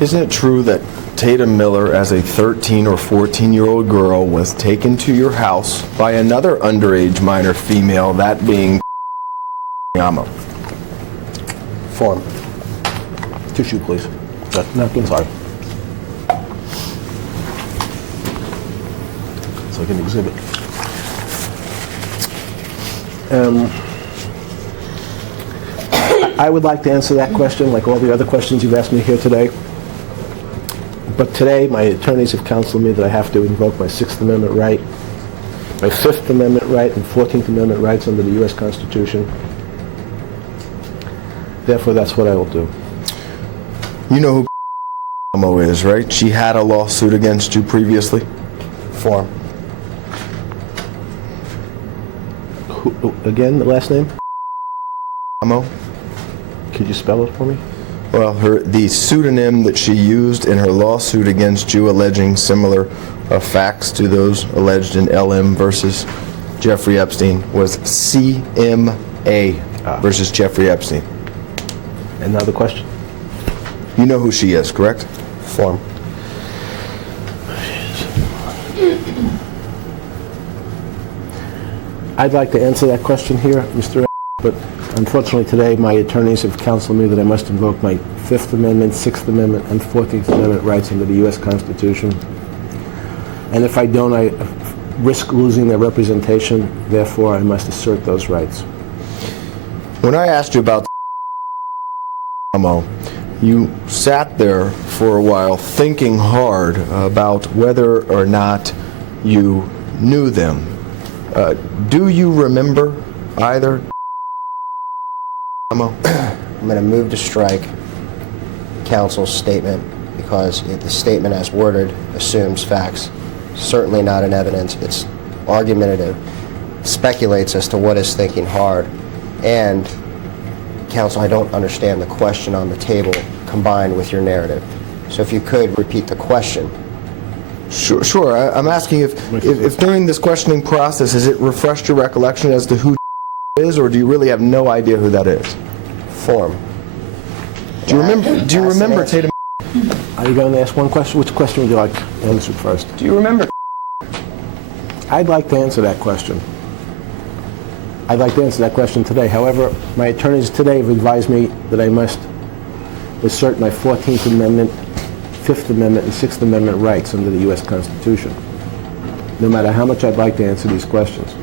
Isn't it true that Tatum Miller, as a 13 or 14-year-old girl, was taken to your house by another underage minor female, that being Yama? Form. Tissue, please. Napkin, sorry. It's like an exhibit. I would like to answer that question like all the other questions you've asked me here today. But today, my attorneys have counseled me that I have to invoke my Sixth Amendment right, my Fifth Amendment right, and 14th Amendment rights under the U.S. Constitution. Therefore, that's what I will do. You know who Mo is, right? She had a lawsuit against you previously. Form. Who, again, the last name? Mo. Could you spell it for me? Well, the pseudonym that she used in her lawsuit against you, alleging similar facts to those alleged in LM versus Jeffrey Epstein, was CMA versus Jeffrey Epstein. Another question? You know who she is, correct? Form. I'd like to answer that question here, Mr. But unfortunately today my attorneys have counseled me that I must invoke my Fifth Amendment, Sixth Amendment, and 14th Amendment rights under the U.S. Constitution. And if I don't, I risk losing their representation. Therefore, I must assert those rights. When I asked you about you sat there for a while thinking hard about whether or not you knew them. Do you remember either? I'm going to move to strike counsel's statement because the statement as worded assumes facts. Certainly not in evidence. It's argumentative, speculates as to what is thinking hard. And, counsel, I don't understand the question on the table combined with your narrative. So if you could repeat the question. Sure. I'm asking if during this questioning process, has it refreshed your recollection as to who is, or do you really have no idea who that is? Form. Do you remember Tatum? Are you going to ask one question? Which question would you like answered first? Do you remember? I'd like to answer that question. I'd like to answer that question today. However, my attorneys today have advised me that I must assert my 14th Amendment, 5th Amendment, and 6th Amendment rights under the U.S. Constitution, no matter how much I'd like to answer these questions.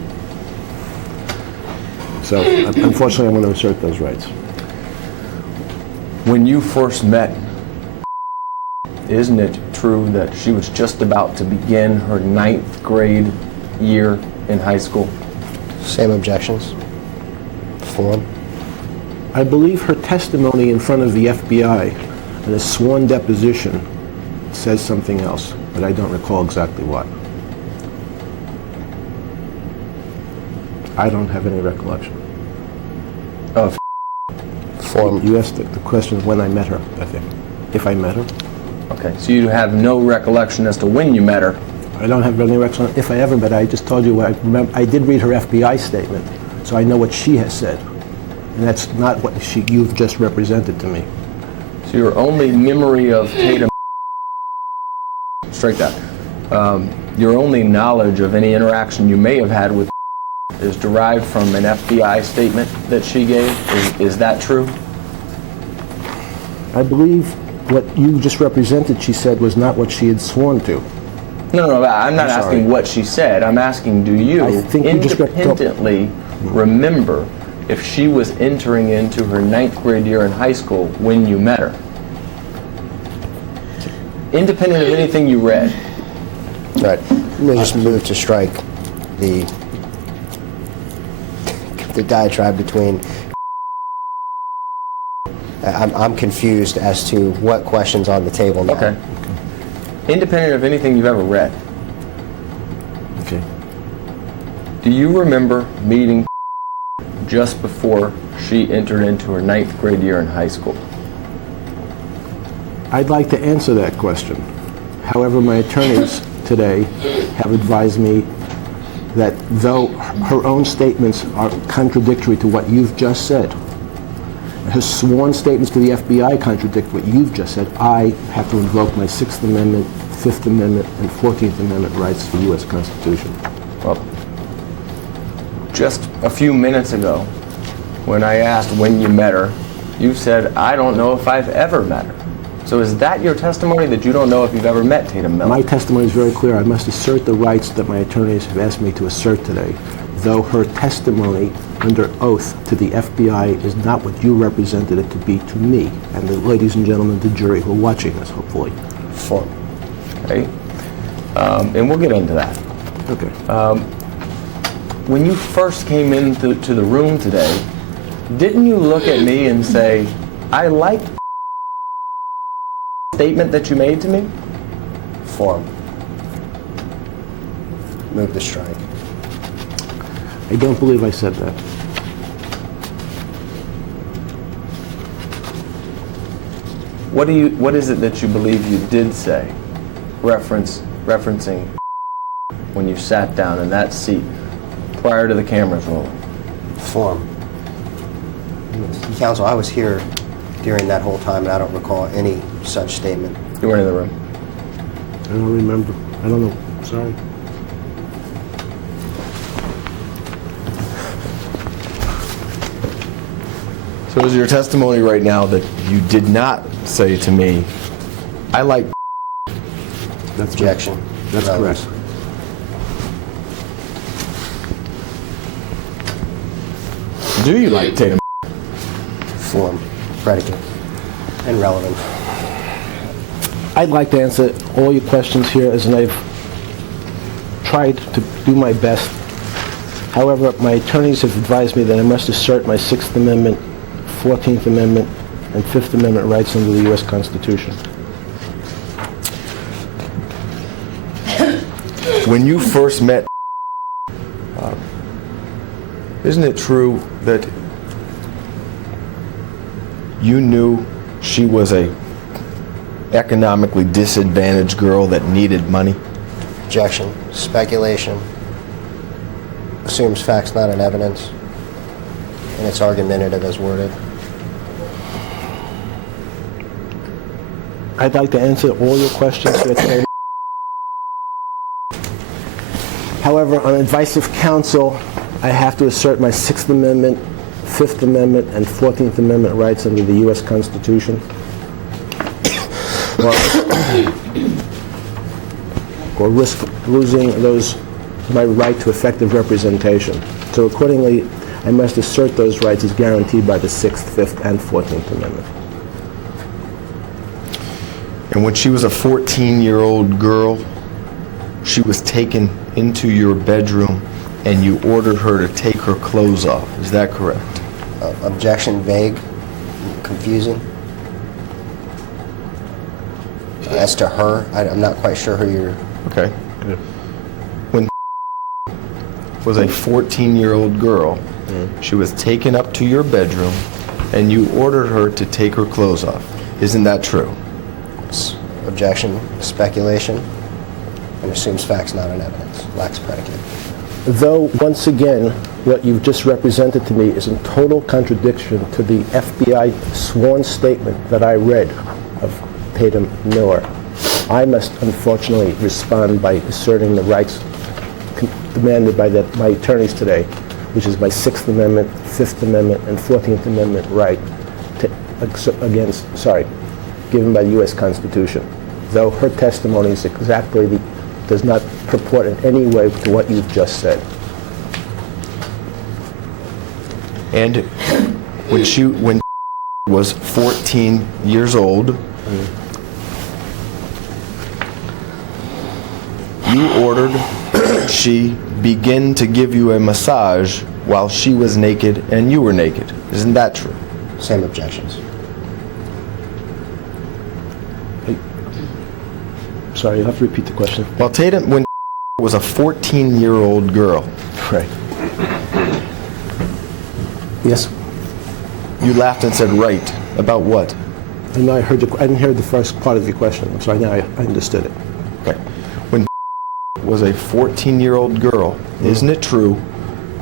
So, unfortunately, I'm going to assert those rights. When you first met, isn't it true that she was just about to begin her 9th grade year in high school? Same objections. Form. I believe her testimony in front of the FBI in a sworn deposition says something else, but I don't recall exactly what. I don't have any recollection. Of Form. You asked the question when I met her, I think. If I met her. Okay, so you have no recollection as to when you met her. I don't have any recollection if I ever met her. I just told you, I did read her FBI statement, so I know what she has said. And that's not what you've just represented to me. So your only memory of Tatum, strike that, your only knowledge of any interaction you may have had with is derived from an FBI statement that she gave. Is that true? I believe what you just represented, she said, was not what she had sworn to. No, I'm not I'm sorry. asking what she said. I'm asking, do you I think you just independently remember if she was entering into her 9th grade year in high school when you met her? Independent of anything you read. Right. Let me just move to strike the diatribe between. I'm confused as to what question's on the table now. Okay. Independent of anything you've ever read. Okay. Do you remember meeting just before she entered into her 9th grade year in high school? I'd like to answer that question. However, my attorneys today have advised me that though her own statements are contradictory to what you've just said, her sworn statements to the FBI contradict what you've just said, I have to invoke my 6th Amendment, 5th Amendment, and 14th Amendment rights to the U.S. Constitution. Well, just a few minutes ago, when I asked when you met her, you said, I don't know if I've ever met her. So is that your testimony, that you don't know if you've ever met Tatum Miller? My testimony is very clear. I must assert the rights that my attorneys have asked me to assert today, though her testimony under oath to the FBI is not what you represented it to be to me and the ladies and gentlemen of the jury who are watching this, hopefully. Form. Okay. And we'll get into that. Okay. When you first came into the room today, didn't you look at me and say, I like the statement that you made to me? Form. Move to strike. I don't believe I said that. What is it that you believe you did say, referencing when you sat down in that seat prior to the cameras rolling? Form. Counsel, I was here during that whole time, and I don't recall any such statement. You weren't in the room. I don't remember. I don't know. Sorry. So is your testimony right now that you did not say to me, I like That's Objection. That's Relevance. correct. do you like Tatum? Form. Predicate. and relevant. I'd like to answer all your questions here, as I've tried to do my best. However, my attorneys have advised me that I must assert my Sixth Amendment, 14th Amendment, and Fifth Amendment rights under the U.S. Constitution. When you first met, isn't it true that you knew she was a economically disadvantaged girl that needed money? Objection. Speculation. Assumes facts not in evidence. And it's argumentative as worded. I'd like to answer all your questions here today. However, on advice of counsel, I have to assert my Sixth Amendment, Fifth Amendment, and 14th Amendment rights under the U.S. Constitution. Or risk losing my right to effective representation. So accordingly, I must assert those rights as guaranteed by the 6th, 5th, and 14th Amendment. And when she was a 14-year-old girl, she was taken into your bedroom and you ordered her to take her clothes off. Is that correct? Objection. Vague. Confusing. As to her, I'm not quite sure who you're... Okay. When was a 14-year-old girl, she was taken up to your bedroom and you ordered her to take her clothes off. Isn't that true? Objection. Speculation. And assumes facts not in evidence. Lacks predicate. Though, once again, what you've just represented to me is in total contradiction to the FBI sworn statement that I read of Tatum Miller, I must unfortunately respond by asserting the rights demanded by my attorneys today, which is my Sixth Amendment, Fifth Amendment, and 14th Amendment right given by the U.S. Constitution. Though her testimony is does not purport in any way to what you've just said. And when was 14 years old, you ordered she begin to give you a massage while she was naked and you were naked. Isn't that true? Same objections. Sorry, you'll have to repeat the question. Well, Tatum, when was a 14-year-old girl, Right. Yes? you laughed and said, right, about what? I know I didn't hear the first part of your question. I'm sorry, now I understood it. Okay. When was a 14-year-old girl, isn't it true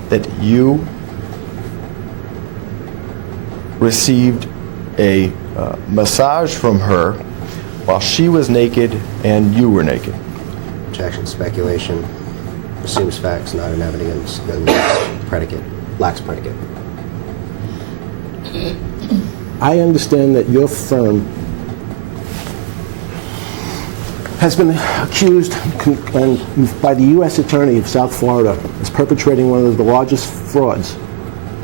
that you received a massage from her while she was naked and you were naked? Objection. Speculation. Assumes facts not in evidence. And lacks predicate. I understand that your firm has been accused by the U.S. Attorney of South Florida as perpetrating one of the largest frauds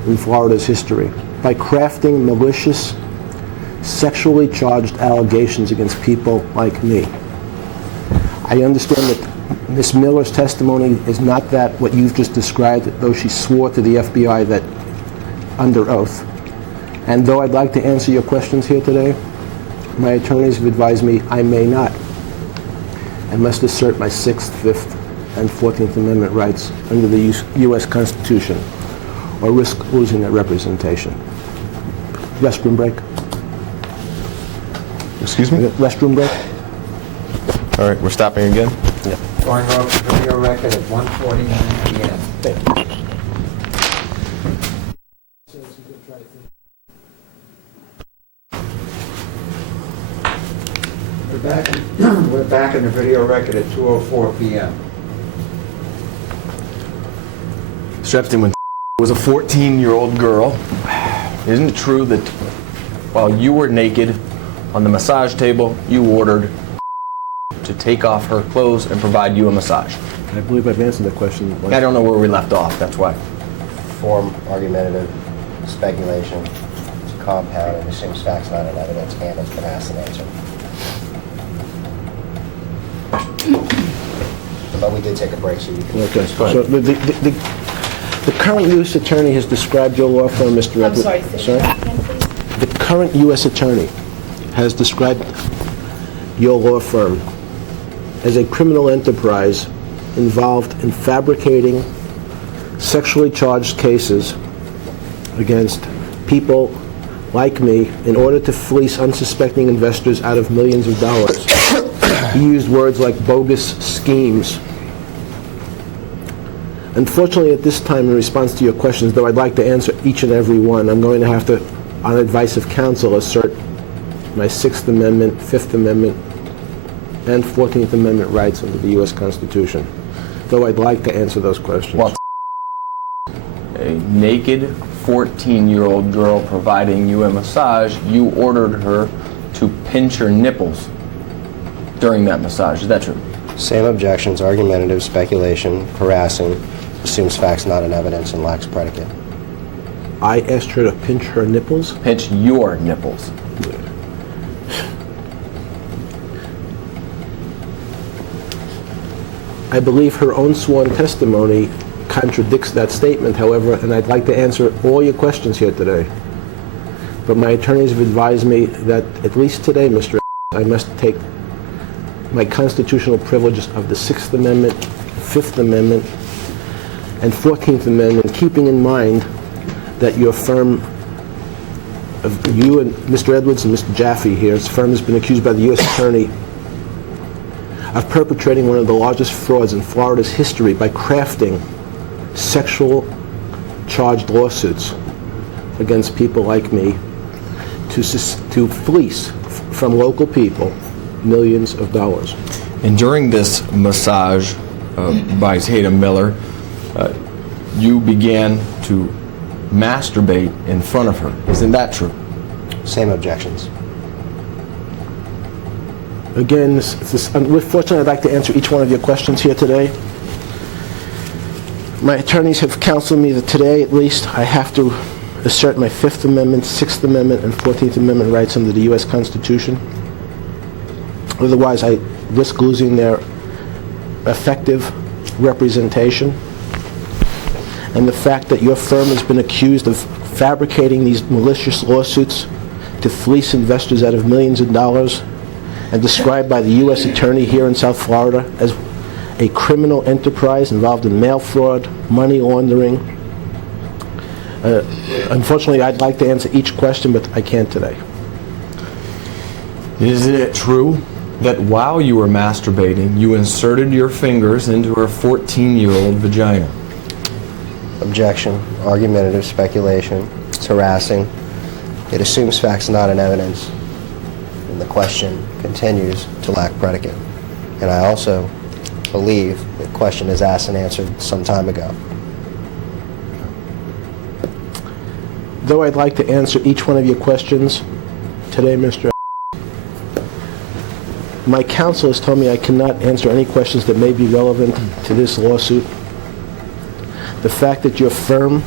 in Florida's history by crafting malicious, sexually charged allegations against people like me. I understand that Ms. Miller's testimony is not that what you've just described, though she swore to the FBI that under oath. And though I'd like to answer your questions here today, my attorneys have advised me I may not. I must assert my 6th, 5th, and 14th Amendment rights under the U.S. Constitution or risk losing that representation. Restroom break? Excuse me? Restroom break? All right, we're stopping again? Yeah. Going off the video record at 1:49 p.m. We're back in the video record at 2:04 p.m. Strepton, when was a 14-year-old girl, isn't it true that while you were naked on the massage table, you ordered to take off her clothes and provide you a massage? I believe I've answered that question. I don't know where we left off, that's why. Form. Argumentative. Speculation. compound, and assumes facts not in evidence, and has been asked and answered. But we did take a break, so you can... Okay, so the current U.S. attorney has described your law firm, Mr. Edwards... I'm sorry, say that again, please. The current U.S. attorney has described your law firm as a criminal enterprise involved in fabricating sexually charged cases against people like me in order to fleece unsuspecting investors out of millions of dollars. He used words like bogus schemes. Unfortunately, at this time, in response to your questions, though I'd like to answer each and every one, I'm going to have to, on advice of counsel, assert my Sixth Amendment, Fifth Amendment, and 14th Amendment rights under the U.S. Constitution, though I'd like to answer those questions. Well, a naked 14-year-old girl providing you a massage, you ordered her to pinch her nipples during that massage. Is that true? Same objections, argumentative, speculation, harassing, assumes facts not in evidence, and lacks predicate. I asked her to pinch her nipples. Pinch your nipples. I believe her own sworn testimony contradicts that statement, however, and I'd like to answer all your questions here today. But my attorneys have advised me that, at least today, Mr. I must take my constitutional privileges of the Sixth Amendment, Fifth Amendment, and 14th Amendment, keeping in mind that your firm, of you and Mr. Edwards and Mr. Jaffe here, his firm has been accused by the U.S. Attorney of perpetrating one of the largest frauds in Florida's history by crafting sexual charged lawsuits against people like me to fleece from local people millions of dollars. And during this massage by Tatum Miller, you began to masturbate in front of her. Isn't that true? Same objections. Again, fortunately, I'd like to answer each one of your questions here today. My attorneys have counseled me that today, at least, I have to assert my Fifth Amendment, Sixth Amendment, and 14th Amendment rights under the U.S. Constitution. Otherwise, I risk losing their effective representation. And the fact that your firm has been accused of fabricating these malicious lawsuits to fleece investors out of millions of dollars, and described by the U.S. Attorney here in South Florida as a criminal enterprise involved in mail fraud, money laundering. Unfortunately, I'd like to answer each question, but I can't today. Isn't it true that while you were masturbating, you inserted your fingers into her 14-year-old vagina? Objection, argumentative, speculation, it's harassing. It assumes facts not in evidence, and the question continues to lack predicate. And I also believe the question is asked and answered some time ago. Though I'd like to answer each one of your questions today, Mr. My counsel has told me I cannot answer any questions that may be relevant to this lawsuit. The fact that your firm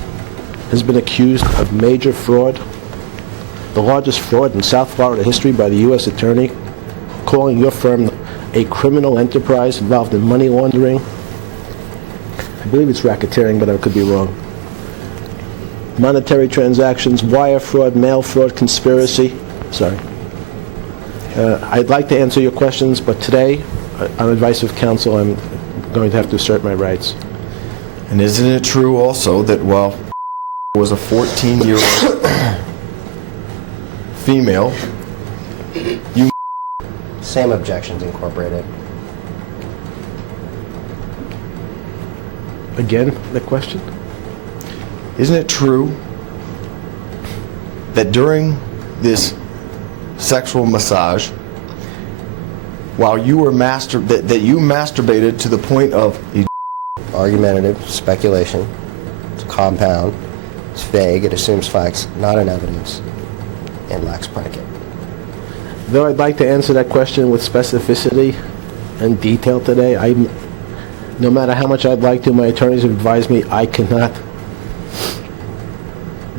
has been accused of major fraud, the largest fraud in South Florida history by the U.S. Attorney, calling your firm a criminal enterprise involved in money laundering. I believe it's racketeering, but I could be wrong. Monetary transactions, wire fraud, mail fraud, conspiracy. Sorry. I'd like to answer your questions, but today, on advice of counsel, I'm going to have to assert my rights. And isn't it true also that while was a 14-year-old female, you... Same objections incorporated. Again, the question? Isn't it true that during this sexual massage, while you were that you masturbated to the point of... Argumentative, speculation, it's compound, it's vague, it assumes facts not in evidence, and lacks predicate. Though I'd like to answer that question with specificity and detail today, no matter how much I'd like to, my attorneys have advised me I cannot.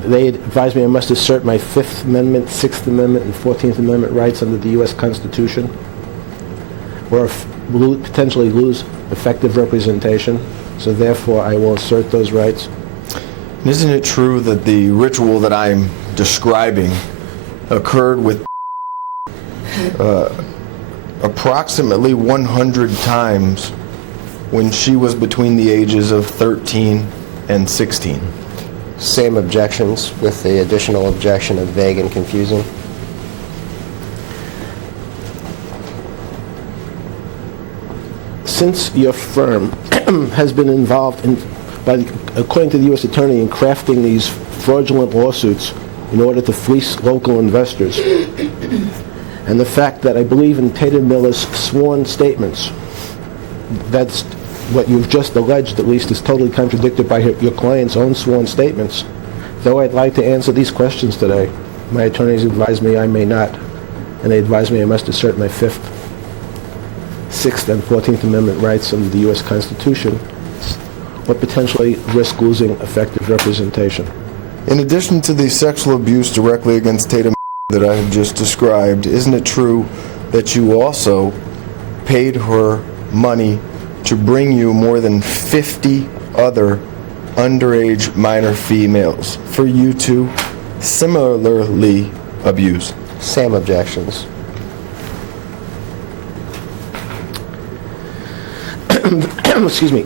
they advise me I must assert my Fifth Amendment, Sixth Amendment, and 14th Amendment rights under the U.S. Constitution, or potentially lose effective representation. So therefore, I will assert those rights. Isn't it true that the ritual that I'm describing occurred with approximately 100 times when she was between the ages of 13 and 16? Same objections with the additional objection of vague and confusing. Since your firm has been involved in, according to the U.S. Attorney, in crafting these fraudulent lawsuits in order to fleece local investors, and the fact that I believe in Tatum Miller's sworn statements, that's what you've just alleged, at least, is totally contradicted by your client's own sworn statements. Though I'd like to answer these questions today, my attorneys advise me I may not, and they advise me I must assert my Fifth, Sixth, and 14th Amendment rights under the U.S. Constitution, or potentially risk losing effective representation. In addition to the sexual abuse directly against Tatum that I have just described, isn't it true that you also paid her money to bring you more than 50 other underage minor females for you to similarly abuse? Same objections. Excuse me.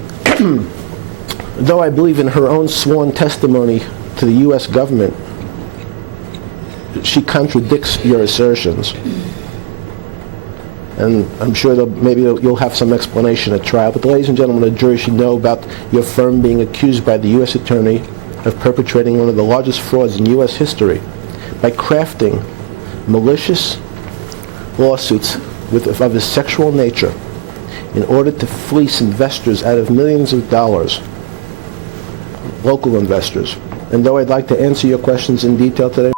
Though I believe in her own sworn testimony to the U.S. government, she contradicts your assertions. And I'm sure maybe you'll have some explanation at trial. But ladies and gentlemen, the jury should know about your firm being accused by the U.S. Attorney of perpetrating one of the largest frauds in U.S. history by crafting malicious lawsuits of a sexual nature in order to fleece investors out of millions of dollars, local investors. And though I'd like to answer your questions in detail today,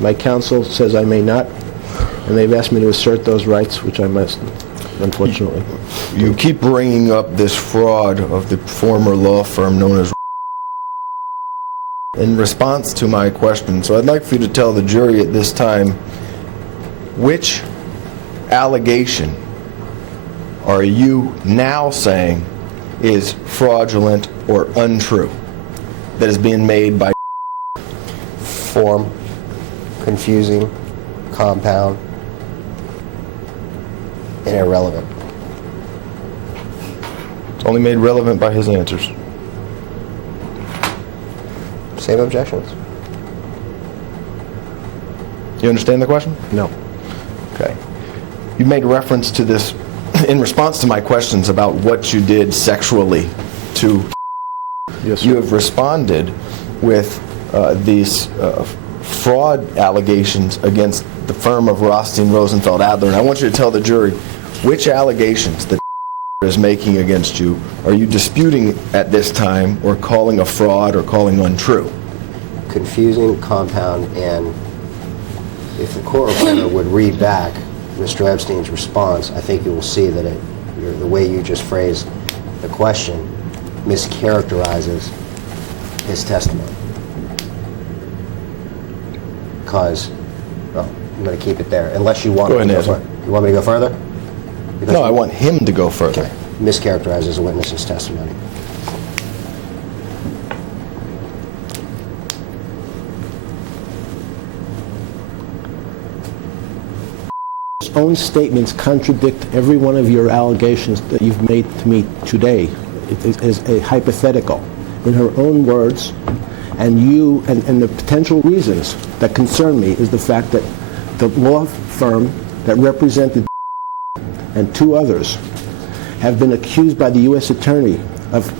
my counsel says I may not, and they've asked me to assert those rights, which I must, unfortunately. You keep bringing up this fraud of the former law firm known as in response to my question. So I'd like for you to tell the jury at this time, which allegation are you now saying is fraudulent or untrue that is being made by Form, confusing, compound, and irrelevant. It's only made relevant by his answers. Same objections. You understand the question? No. Okay. You made reference to this in response to my questions about what you did sexually to. Yes, sir. You have responded with these fraud allegations against the firm of Rothstein, Rosenfeld, Adler. And I want you to tell the jury which allegations that is making against you are you disputing at this time or calling a fraud or calling untrue? Confusing, compound, and if the court reporter would read back Mr. Epstein's response, I think you will see that the way you just phrased the question mischaracterizes his testimony. Because, well, I'm going to keep it there, unless you want Go me to ahead, go Nazar. further. You want me to go further? Because No, I want him to go further. Okay. Mischaracterizes a witness's testimony. His own statements contradict every one of your allegations that you've made to me today. It is a hypothetical. In her own words, and the potential reasons that concern me is the fact that the law firm that represented and two others have been accused by the U.S. Attorney of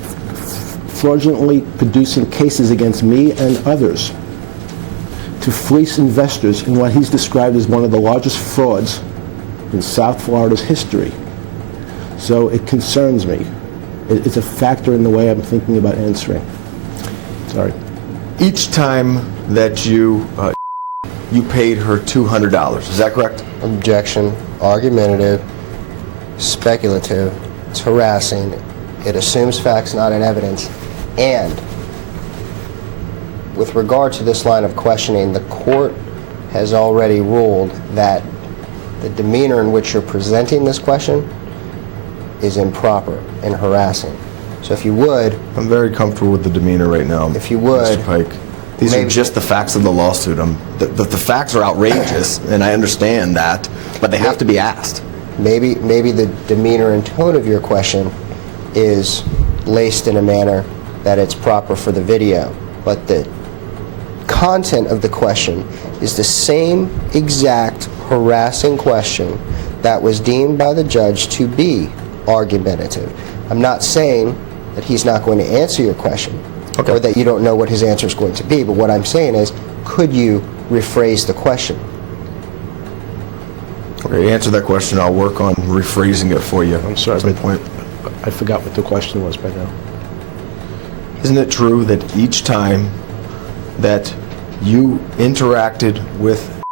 fraudulently producing cases against me and others to fleece investors in what he's described as one of the largest frauds in South Florida's history. So it concerns me. It's a factor in the way I'm thinking about answering. Sorry. Each time that you paid her $200, is that correct? Objection, argumentative, speculative, it's harassing, it assumes facts not in evidence, and with regard to this line of questioning, the court has already ruled that the demeanor in which you're presenting this question is improper and harassing. So if you would, I'm very comfortable with the demeanor right now. If you would, Mr. Pike. These are maybe- just the facts of the lawsuit. The facts are outrageous, and I understand that, but they have to be asked. maybe the demeanor and tone of your question is laced in a manner that it's proper for the video, but the content of the question is the same exact harassing question that was deemed by the judge to be argumentative. I'm not saying that he's not going to answer your question, Okay. or that you don't know what his answer is going to be, but what I'm saying is, could you rephrase the question? Okay, answer that question. I'll work on rephrasing it for you. I'm sorry, at some but- point. I forgot what the question was by now. Isn't it true that each time that you interacted with,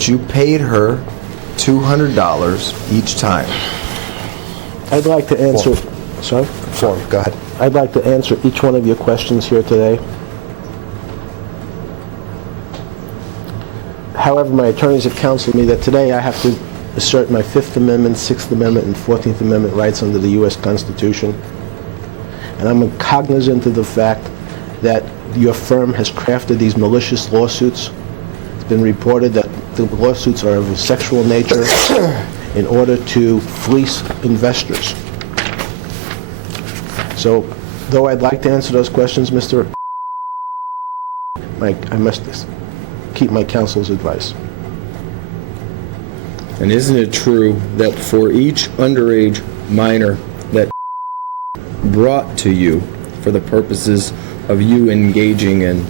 you paid her $200 each time? I'd like to answer, sorry? Form, go ahead. I'd like to answer each one of your questions here today. However, my attorneys have counseled me that today I have to assert my Fifth Amendment, Sixth Amendment, and 14th Amendment rights under the U.S. Constitution. And I'm cognizant of the fact that your firm has crafted these malicious lawsuits. It's been reported that the lawsuits are of a sexual nature in order to fleece investors. So, though I'd like to answer those questions, Mr. Mike, I must keep my counsel's advice. And isn't it true that for each underage minor that brought to you for the purposes of you engaging in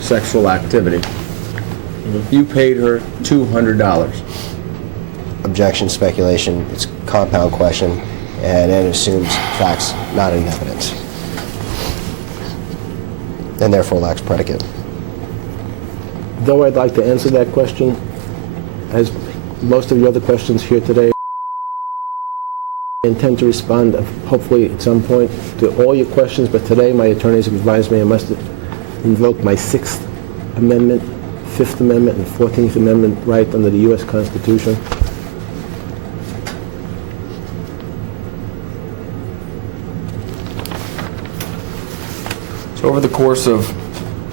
sexual activity, you paid her $200? Objection, speculation, it's a compound question, and it assumes facts not in evidence, and therefore lacks predicate. Though I'd like to answer that question, as most of the other questions here today, I intend to respond, hopefully at some point, to all your questions, but today my attorneys have advised me I must invoke my Sixth Amendment, Fifth Amendment, and 14th Amendment right under the U.S. Constitution. So over the course of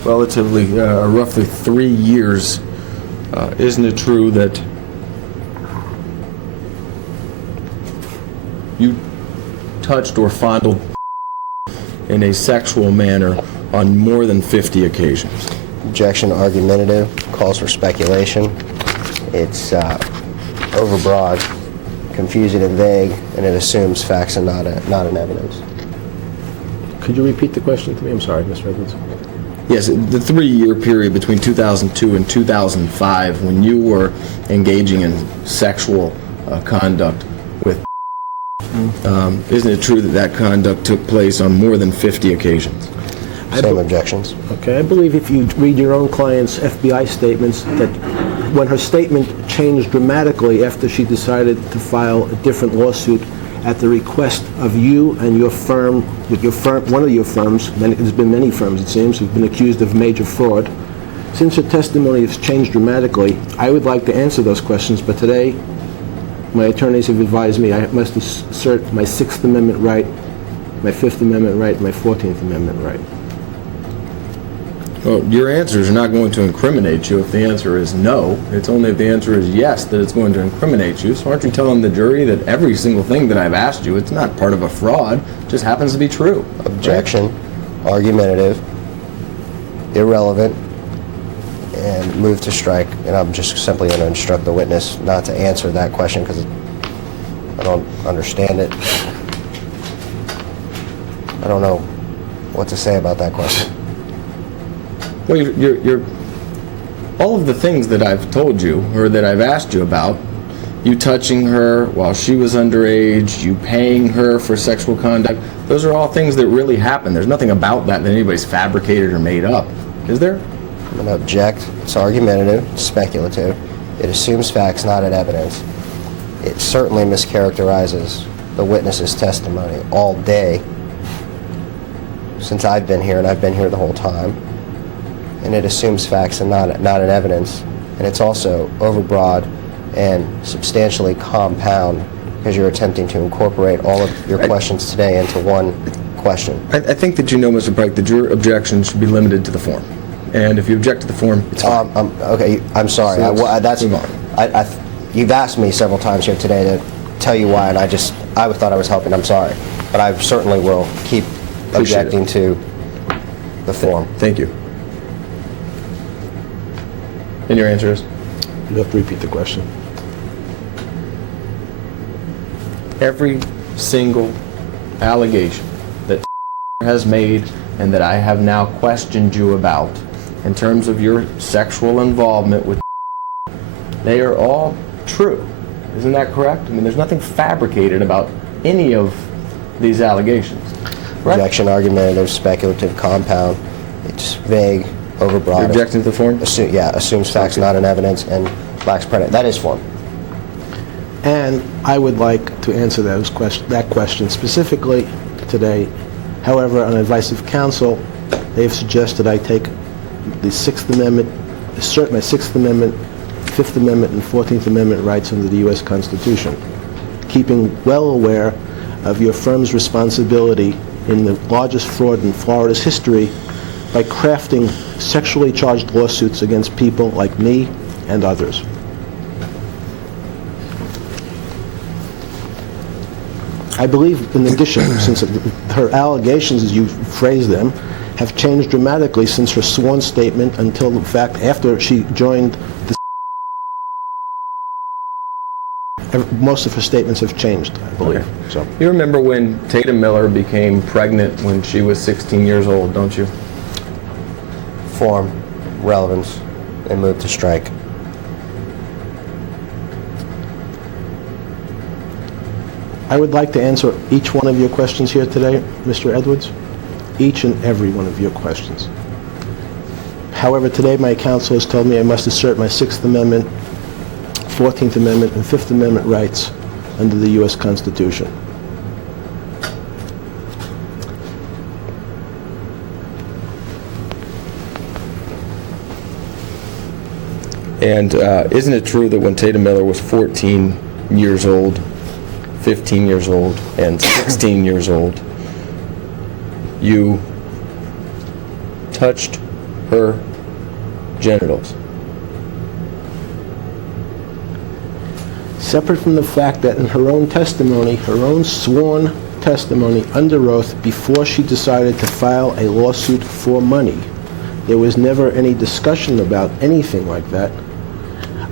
relatively, roughly 3 years, isn't it true that you touched or fondled in a sexual manner on more than 50 occasions? Objection, argumentative, calls for speculation. It's overbroad, confusing and vague, and it assumes facts and not in evidence. Could you repeat the question to me? I'm sorry, Mr. Edwards. Yes, the 3-year period between 2002 and 2005 when you were engaging in sexual conduct with isn't it true that that conduct took place on more than 50 occasions? Same objections. Okay, I believe if you read your own client's FBI statements, that when her statement changed dramatically after she decided to file a different lawsuit at the request of you and your firm, with your firm, one of your firms, there's been many firms it seems, who've been accused of major fraud. Since her testimony has changed dramatically, I would like to answer those questions, but today my attorneys have advised me I must assert my Sixth Amendment right, my Fifth Amendment right, and my 14th Amendment right. Well, your answers are not going to incriminate you if the answer is no. It's only if the answer is yes that it's going to incriminate you. So aren't you telling the jury that every single thing that I've asked you, it's not part of a fraud, it just happens to be true? Objection, argumentative, irrelevant, and move to strike. And I'm just simply going to instruct the witness not to answer that question because I don't understand it. I don't know what to say about that question. Well, you're all of the things that I've told you or that I've asked you about, you touching her while she was underage, you paying her for sexual conduct, those are all things that really happen. There's nothing about that anybody's fabricated or made up, is there? I'm going to object. It's argumentative, it's speculative. It assumes facts not in evidence. It certainly mischaracterizes the witness's testimony all day. since I've been here, and I've been here the whole time, and it assumes facts and not an evidence, and it's also overbroad and substantially compound because you're attempting to incorporate all of your questions today into one question. I think that you know, Mr. Pike, that your objection should be limited to the form. And if you object to the form, it's fine. Okay, I'm sorry. So let's move on. You've asked me several times here today to tell you why, and I thought I was helping. I'm sorry, but I certainly will keep Appreciate objecting to the form. Thank you. And your answer is? You have to repeat the question. Every single allegation that has made and that I have now questioned you about in terms of your sexual involvement with, they are all true. Isn't that correct? I mean, there's nothing fabricated about any of these allegations. Right? Objection, argumentative, speculative, compound. It's vague, overbroad. You're objecting to the form? Assumes facts, not an evidence, and lacks predicate. That is form. And I would like to answer that question specifically today. However, on advice of counsel, they've suggested I take the Sixth Amendment, assert my Sixth Amendment, Fifth Amendment, and 14th Amendment rights under the U.S. Constitution, keeping well aware of your firm's responsibility in the largest fraud in Florida's history by crafting sexually charged lawsuits against people like me and others. I believe, in addition, since her allegations, as you phrase them, have changed dramatically since her sworn statement until, in fact, after she joined the... Most of her statements have changed, I believe. Okay. So, You remember when Tatum Miller became pregnant when she was 16 years old, don't you? Form, relevance, and move to strike. I would like to answer each one of your questions here today, Mr. Edwards. Each and every one of your questions. However, today my counsel has told me I must assert my Sixth Amendment, 14th Amendment, and Fifth Amendment rights under the U.S. Constitution. And isn't it true that when Tatum Miller was 14 years old, 15 years old, and 16 years old, you touched her genitals? Separate from the fact that in her own testimony, her own sworn testimony under oath before she decided to file a lawsuit for money, there was never any discussion about anything like that.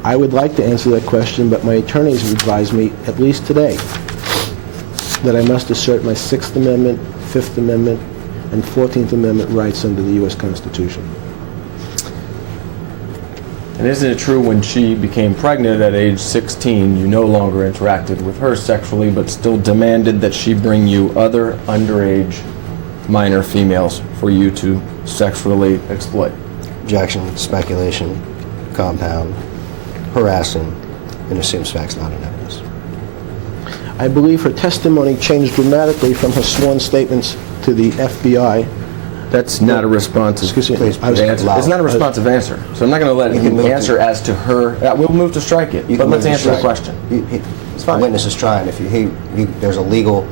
I would like to answer that question, but my attorneys have advised me, at least today, that I must assert my Sixth Amendment, Fifth Amendment, and 14th Amendment rights under the U.S. Constitution. And isn't it true when she became pregnant at age 16, you no longer interacted with her sexually, but still demanded that she bring you other underage minor females for you to sexually exploit? Objection, speculation, compound, harassing, and assumes facts, not an evidence. I believe her testimony changed dramatically from her sworn statements to the FBI. That's not a responsive Excuse me, Please, I was- answer. It's not a responsive answer. So I'm not going to let You can him move to- answer as to her. We'll move to strike it. You But can let's move to answer the strike. question. It's fine. The witness is trying. If there's a legal,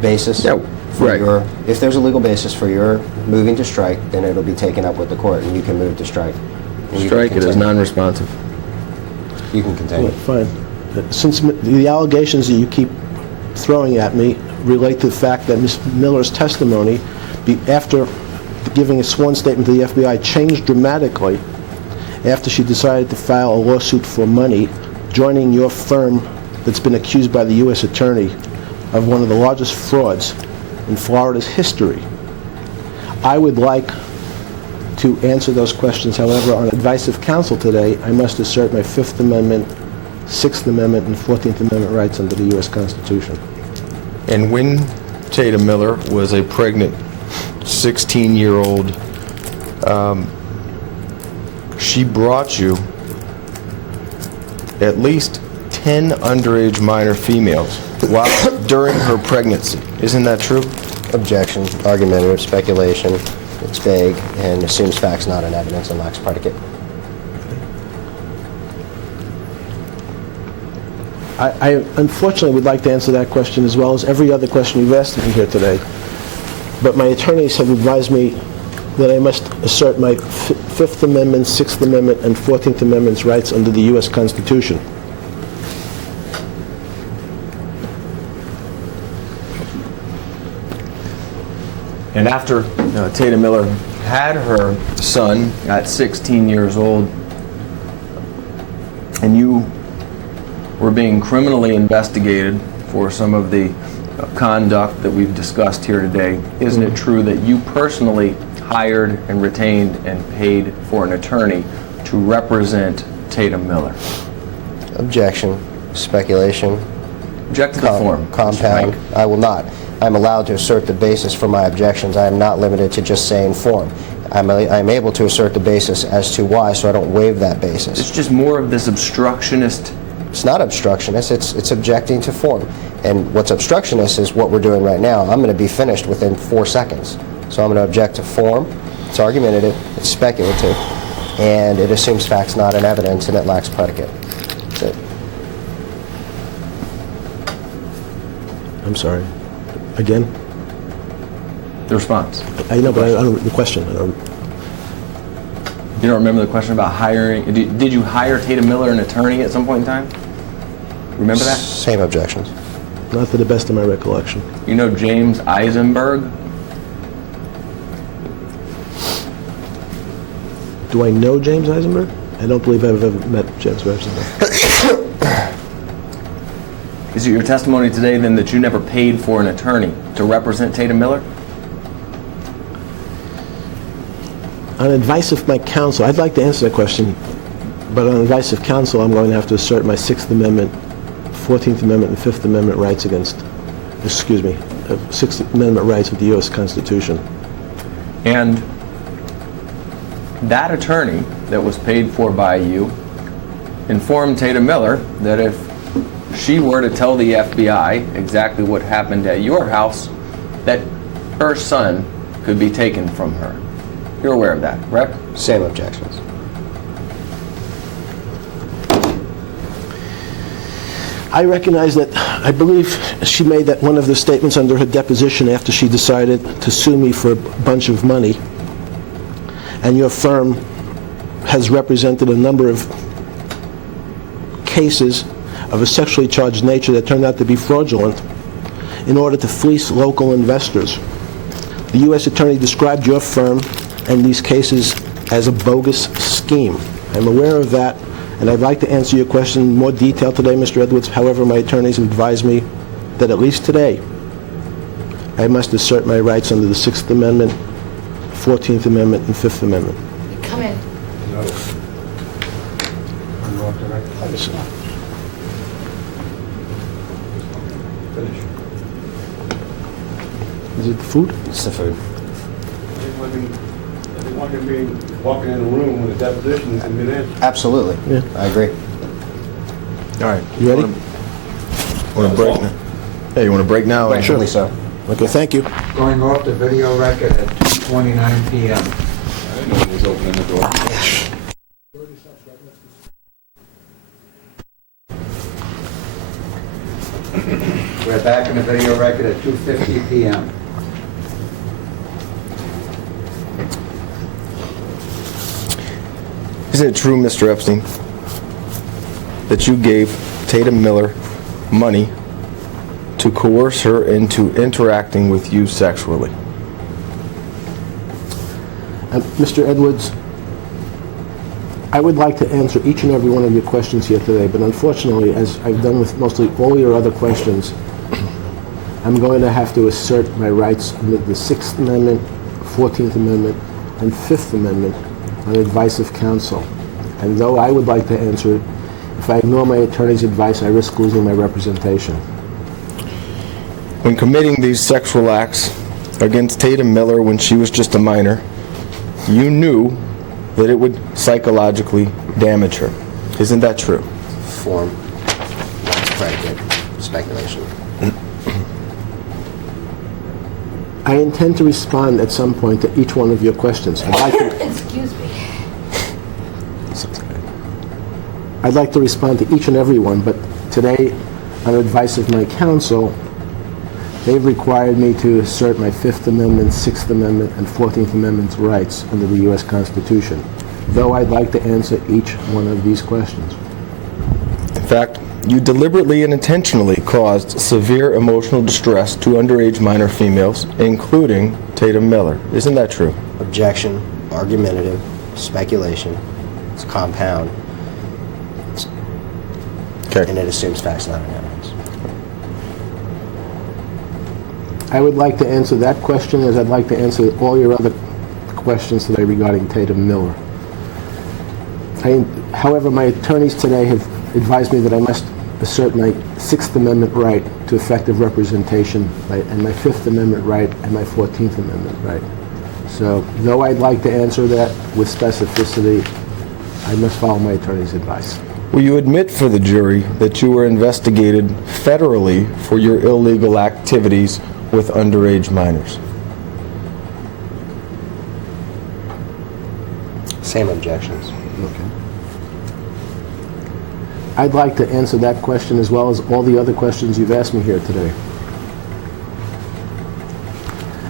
basis Yeah, for right. if there's a legal basis for your moving to strike, then it'll be taken up with the court, and you can move to strike. And you can Strike it as continue. non-responsive. You can continue. Fine. Since the allegations that you keep throwing at me relate to the fact that Ms. Miller's testimony, after giving a sworn statement to the FBI, changed dramatically after she decided to file a lawsuit for money, joining your firm that's been accused by the U.S. Attorney of one of the largest frauds in Florida's history. I would like to answer those questions. However, on advice of counsel today, I must assert my Fifth Amendment, Sixth Amendment, and 14th Amendment rights under the U.S. Constitution. And when Tatum Miller was a pregnant 16-year-old, she brought you at least 10 underage minor females during her pregnancy. Isn't that true? Objection, argumentative, speculation, it's vague, and assumes facts not in evidence and lacks predicate. I unfortunately would like to answer that question as well as every other question you've asked me here today. But my attorneys have advised me that I must assert my Fifth Amendment, Sixth Amendment, and 14th Amendment's rights under the U.S. Constitution. And after Tatum Miller had her son at 16 years old, and you were being criminally investigated for some of the conduct that we've discussed here today, isn't it true that you personally hired and retained and paid for an attorney to represent Tatum Miller? Objection, speculation, Object to the form. Mr. compound. Frank. I will not. I'm allowed to assert the basis for my objections. I am not limited to just saying form. I'm able to assert the basis as to why, so I don't waive that basis. It's just more of this obstructionist. It's not obstructionist, it's objecting to form. And what's obstructionist is what we're doing right now. I'm going to be finished within 4 seconds. So I'm going to object to form, it's argumentative, it's speculative, and it assumes facts not in evidence, and it lacks predicate. That's it. I'm sorry. Again? The response. I know, but I don't the question. I don't, You don't remember the question about hiring? Did you hire Tatum Miller an attorney at some point in time? Remember that? Same objections. not to the best of my recollection. You know James Eisenberg? Do I know James Eisenberg? I don't believe I've ever met James Eisenberg. Is it your testimony today then that you never paid for an attorney to represent Tatum Miller? On advice of my counsel, I'd like to answer that question, but on advice of counsel, I'm going to have to assert my Sixth Amendment, 14th Amendment, and Fifth Amendment rights against, Sixth Amendment rights of the U.S. Constitution. And that attorney that was paid for by you informed Tatum Miller that if she were to tell the FBI exactly what happened at your house, that her son could be taken from her. You're aware of that, correct? Same objections. I recognize that, I believe she made that one of the statements under her deposition after she decided to sue me for a bunch of money, and your firm has represented a number of cases of a sexually charged nature that turned out to be fraudulent in order to fleece local investors. The U.S. Attorney described your firm and these cases as a bogus scheme. I'm aware of that, and I'd like to answer your question in more detail today, Mr. Edwards. However, my attorneys have advised me that at least today, I must assert my rights under the Sixth Amendment, 14th Amendment, and Fifth Amendment. Come in. No. I'm off the record. Finish. Is it food? It's the food. I didn't want him being walking in the room with a deposition and been answered. Absolutely. Yeah. I agree. All right. You ready? Want to break now? Hey, you want to break now? Rightfully so. Okay, thank you. Going off the video record at 2:29 p.m. I didn't know he was opening the door. We're back in the video record at 2:50 p.m. Isn't it true, Mr. Epstein, that you gave Tatum Miller money to coerce her into interacting with you sexually? Mr. Edwards, I would like to answer each and every one of your questions here today, but unfortunately, as I've done with mostly all your other questions, I'm going to have to assert my rights under the Sixth Amendment, 14th Amendment, and Fifth Amendment on advice of counsel. And though I would like to answer it, if I ignore my attorney's advice, I risk losing my representation. When committing these sexual acts against Tatum Miller when she was just a minor, you knew that it would psychologically damage her. Isn't that true? Form, lacks predicate, speculation. I intend to respond at some point to each one of your questions. Excuse me. I'd like to respond to each and every one, but today, on advice of my counsel, they've required me to assert my Fifth Amendment, Sixth Amendment, and 14th Amendment rights under the U.S. Constitution, though I'd like to answer each one of these questions. In fact, you deliberately and intentionally caused severe emotional distress to underage minor females, including Tatum Miller. Isn't that true? Objection, argumentative, speculation, it's compound, Okay. and it assumes facts, not an evidence. I would like to answer that question as I'd like to answer all your other questions today regarding Tatum Miller. However, my attorneys today have advised me that I must assert my Sixth Amendment right to effective representation, and my Fifth Amendment right and my 14th Amendment right. So, though I'd like to answer that with specificity, I must follow my attorney's advice. Will you admit for the jury that you were investigated federally for your illegal activities with underage minors? Same objections. Okay. I'd like to answer that question as well as all the other questions you've asked me here today.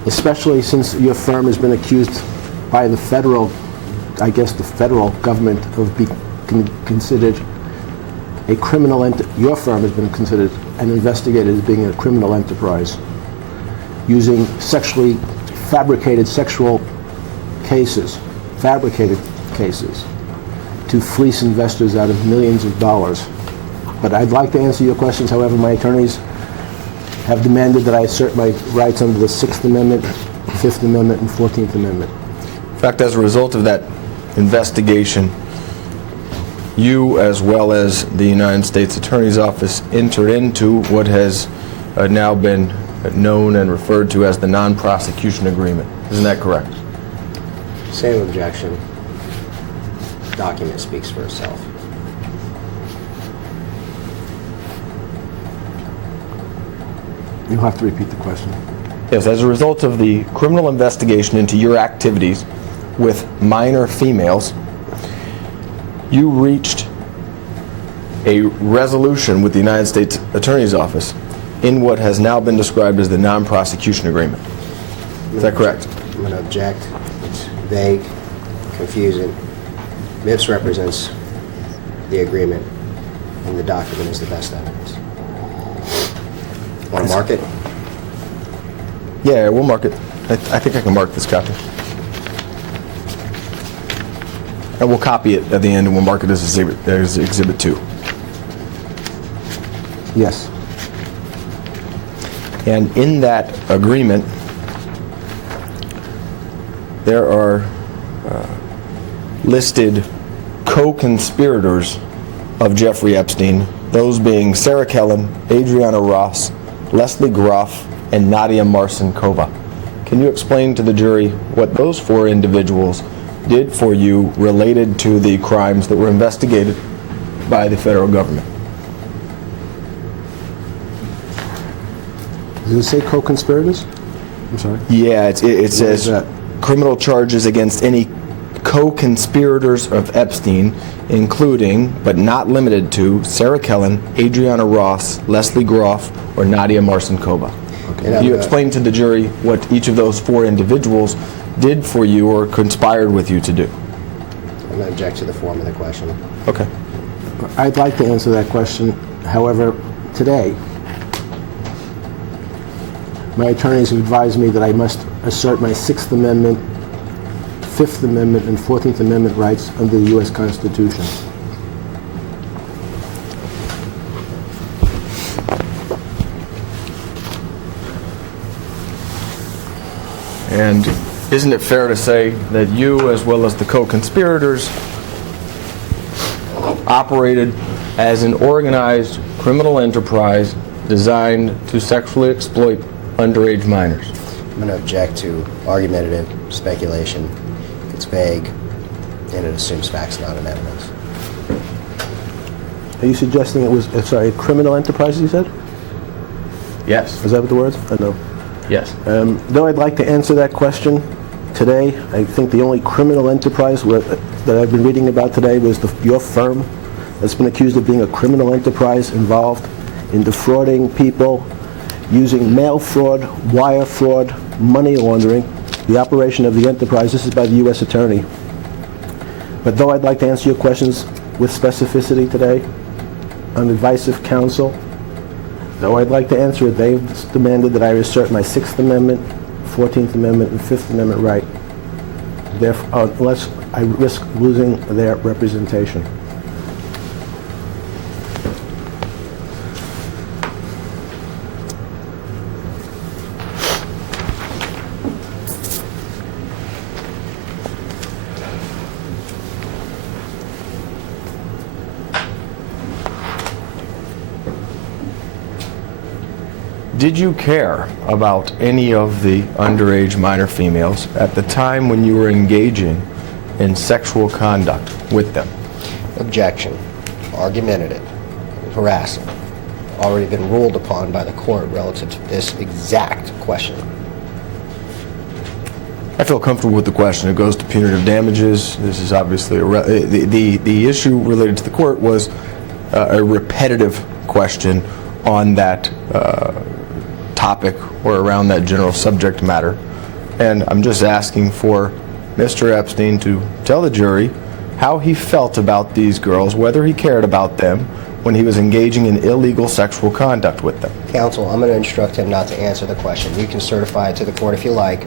Especially since your firm has been accused by the federal, I guess the federal government of being considered a criminal your firm has been considered and investigated as being a criminal enterprise, using sexually fabricated sexual cases, fabricated cases, to fleece investors out of millions of dollars. But I'd like to answer your questions. However, my attorneys have demanded that I assert my rights under the Sixth Amendment, Fifth Amendment, and 14th Amendment. In fact, as a result of that investigation, you, as well as the United States Attorney's Office, entered into what has now been known and referred to as the non-prosecution agreement. Isn't that correct? Same objection. Document speaks for itself. You'll have to repeat the question. Yes, as a result of the criminal investigation into your activities with minor females, you reached a resolution with the United States Attorney's Office in what has now been described as the non-prosecution agreement. Is that correct? I'm going to object. It's vague, confusing. MIPS represents the agreement, and the document is the best evidence. Want to mark it? Yeah, we'll mark it. I think I can mark this copy. And we'll copy it at the end, and we'll mark it as Exhibit 2. Yes. And in that agreement, there are listed co-conspirators of Jeffrey Epstein, those being Sarah Kellen, Adriana Ross, Leslie Groff, and Nadia Marcinkova. Can you explain to the jury what those four individuals did for you related to the crimes that were investigated by the federal government? Does it say co-conspirators? I'm sorry. Yeah, it says that? criminal charges against any co-conspirators of Epstein, including, but not limited to, Sarah Kellen, Adriana Ross, Leslie Groff, or Nadia Marcinkova. Okay. Can you explain to the jury what each of those four individuals did for you or conspired with you to do? I'm going to object to the form of the question. Okay. I'd like to answer that question. However, today, my attorneys have advised me that I must assert my Sixth Amendment, Fifth Amendment, and 14th Amendment rights under the U.S. Constitution. And isn't it fair to say that you, as well as the co-conspirators, operated as an organized criminal enterprise designed to sexually exploit underage minors? I'm going to object to argumentative speculation. It's vague, and it assumes facts, not an evidence. Are you suggesting it was, a criminal enterprise, you said? Yes. Is that what the words? I know. Yes. Though I'd like to answer that question today, I think the only criminal enterprise that I've been reading about today was your firm that's been accused of being a criminal enterprise involved in defrauding people, using mail fraud, wire fraud, money laundering, the operation of the enterprise. This is by the U.S. Attorney. But though I'd like to answer your questions with specificity today, on advice of counsel, though I'd like to answer it, they've demanded that I assert my 6th Amendment, 14th Amendment, and 5th Amendment right, therefore, unless I risk losing their representation. Did you care about any of the underage minor females at the time when you were engaging in sexual conduct with them? Objection. Argumentative. Harassing. Already been ruled upon by the court relative to this exact question. I feel comfortable with the question. It goes to punitive damages. This is obviously the issue related to the court was a repetitive question on that topic or around that general subject matter. And I'm just asking for Mr. Epstein to tell the jury how he felt about these girls, whether he cared about them when he was engaging in illegal sexual conduct with them. Counsel, I'm going to instruct him not to answer the question. You can certify it to the court if you like.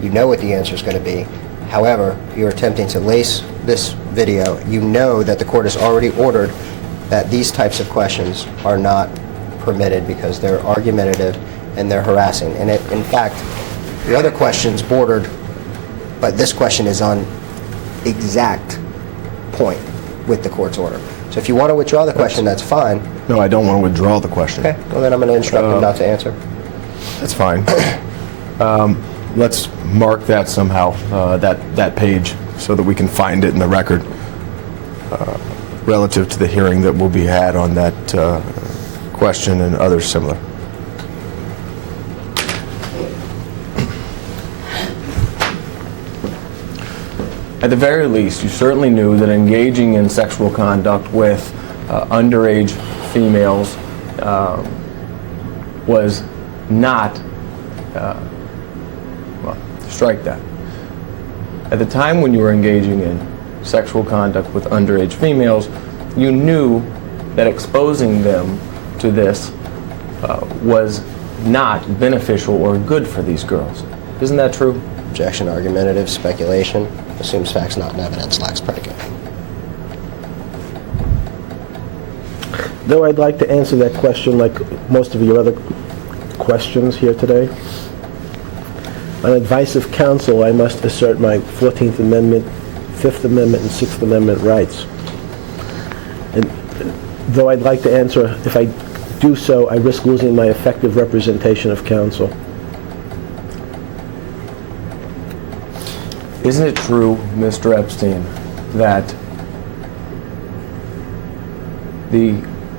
You know what the answer is going to be. However, you're attempting to lace this video. You know that the court has already ordered that these types of questions are not permitted because they're argumentative and they're harassing. And in fact, the other questions bordered, but this question is on exact point with the court's order. So if you want to withdraw the question, that's fine. No, I don't want to withdraw the question. Okay, well then I'm going to instruct him not to answer. That's fine. Let's mark that somehow, that page, so that we can find it in the record relative to the hearing that will be had on that question and others similar. At the very least, you certainly knew that engaging in sexual conduct with underage females was not, well, strike that. At the time when you were engaging in sexual conduct with underage females, you knew that exposing them to this was not beneficial or good for these girls. Isn't that true? Objection, argumentative, speculation. Assumes facts not in evidence, lacks predicate. Though I'd like to answer that question like most of your other questions here today, on advice of counsel, I must assert my 14th Amendment, 5th Amendment, and 6th Amendment rights. And though I'd like to answer, if I do so, I risk losing my effective representation of counsel. Isn't it true, Mr. Epstein, that the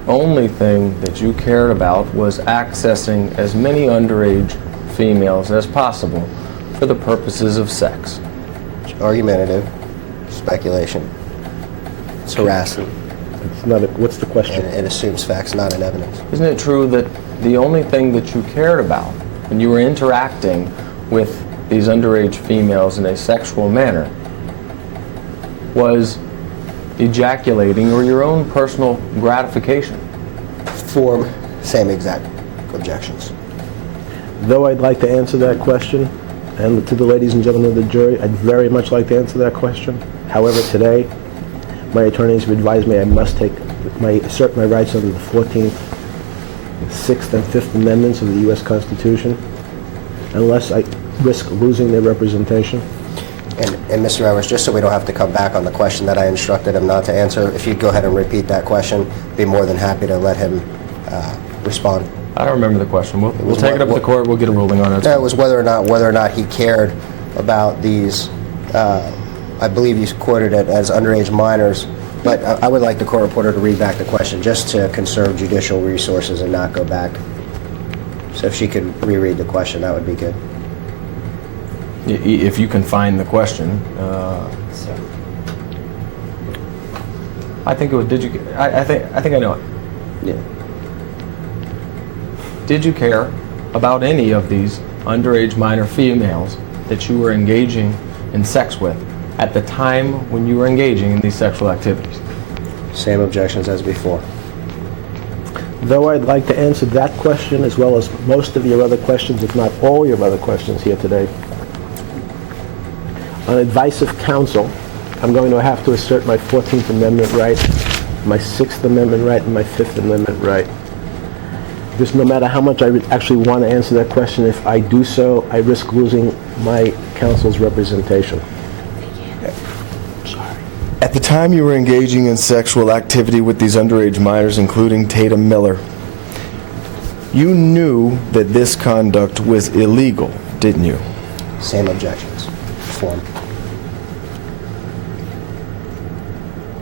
only thing that you cared about was accessing as many underage females as possible for the purposes of sex? Argumentative, speculation. It's harassing. It's not what's the question? And it assumes facts not in evidence. Isn't it true that the only thing that you cared about when you were interacting with these underage females in a sexual manner was ejaculating or your own personal gratification? Form, same exact objections. Though I'd like to answer that question, and to the ladies and gentlemen of the jury, I'd very much like to answer that question. However, today, my attorneys have advised me I must assert my rights under the 14th, 6th, and 5th Amendments of the U.S. Constitution, unless I risk losing their representation. And Mr. Edwards, just so we don't have to come back on the question that I instructed him not to answer, if you'd go ahead and repeat that question, be more than happy to let him respond. I don't remember the question. We'll take it up to the court. We'll get a ruling on it. No, it was whether or not he cared about these. I believe you quoted it as underage minors, but I would like the court reporter to read back the question just to conserve judicial resources and not go back. So if she could reread the question, that would be good. If you can find the question. Sir. I think it was, I think I know it. Yeah. Did you care about any of these underage minor females that you were engaging in sex with at the time when you were engaging in these sexual activities? Same objections as before. Though I'd like to answer that question as well as most of your other questions, if not all your other questions here today, on advice of counsel, I'm going to have to assert my 14th Amendment right, my 6th Amendment right, and my 5th Amendment right. Because no matter how much I would actually want to answer that question, if I do so, I risk losing my counsel's representation. At the time you were engaging in sexual activity with these underage minors, including Tatum Miller, you knew that this conduct was illegal, didn't you? Same objections. Form.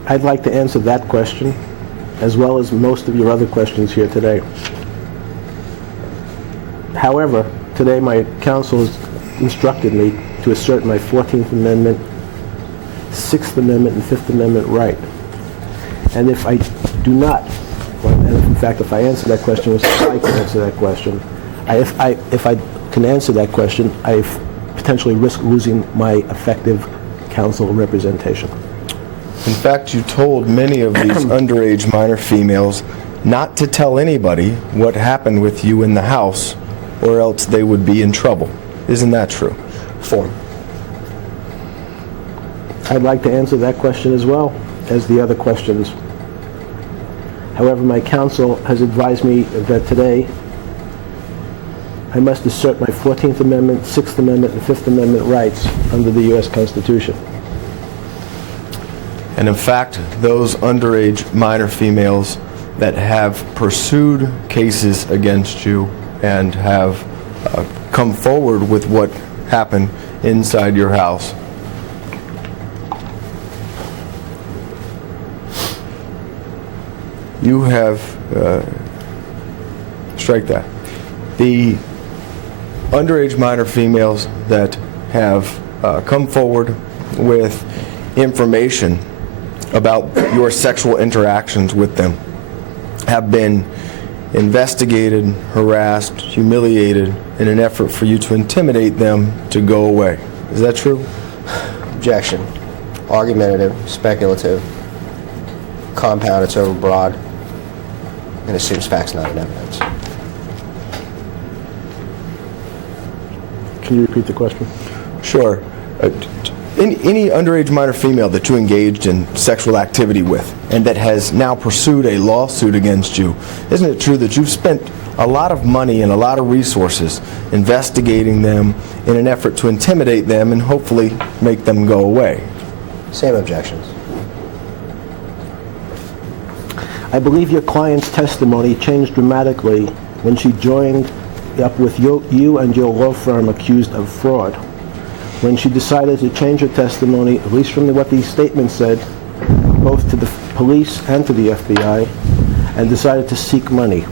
I'd like to answer that question as well as most of your other questions here today. However, today my counsel has instructed me to assert my 14th Amendment, 6th Amendment, and 5th Amendment right. And if I do not, and in fact, if I answer that question, which I can answer that question, if I can answer that question, I potentially risk losing my effective counsel representation. In fact, you told many of these underage minor females not to tell anybody what happened with you in the house, or else they would be in trouble. Isn't that true? Form. I'd like to answer that question as well as the other questions. However, my counsel has advised me that today I must assert my 14th Amendment, 6th Amendment, and 5th Amendment rights under the U.S. Constitution. And in fact, those underage minor females that have pursued cases against you and have come forward with what happened inside your house, you have, strike that. The underage minor females that have come forward with information about your sexual interactions with them have been investigated, harassed, humiliated in an effort for you to intimidate them to go away. Is that true? Objection. Argumentative, speculative, compound, it's overbroad, and assumes facts not in evidence. Can you repeat the question? Sure. Any underage minor female that you engaged in sexual activity with and that has now pursued a lawsuit against you, isn't it true that you've spent a lot of money and a lot of resources investigating them in an effort to intimidate them and hopefully make them go away? Same objections. I believe your client's testimony changed dramatically when she joined up with you and your law firm accused of fraud. When she decided to change her testimony, at least from what these statements said, both to the police and to the FBI, and decided to seek money.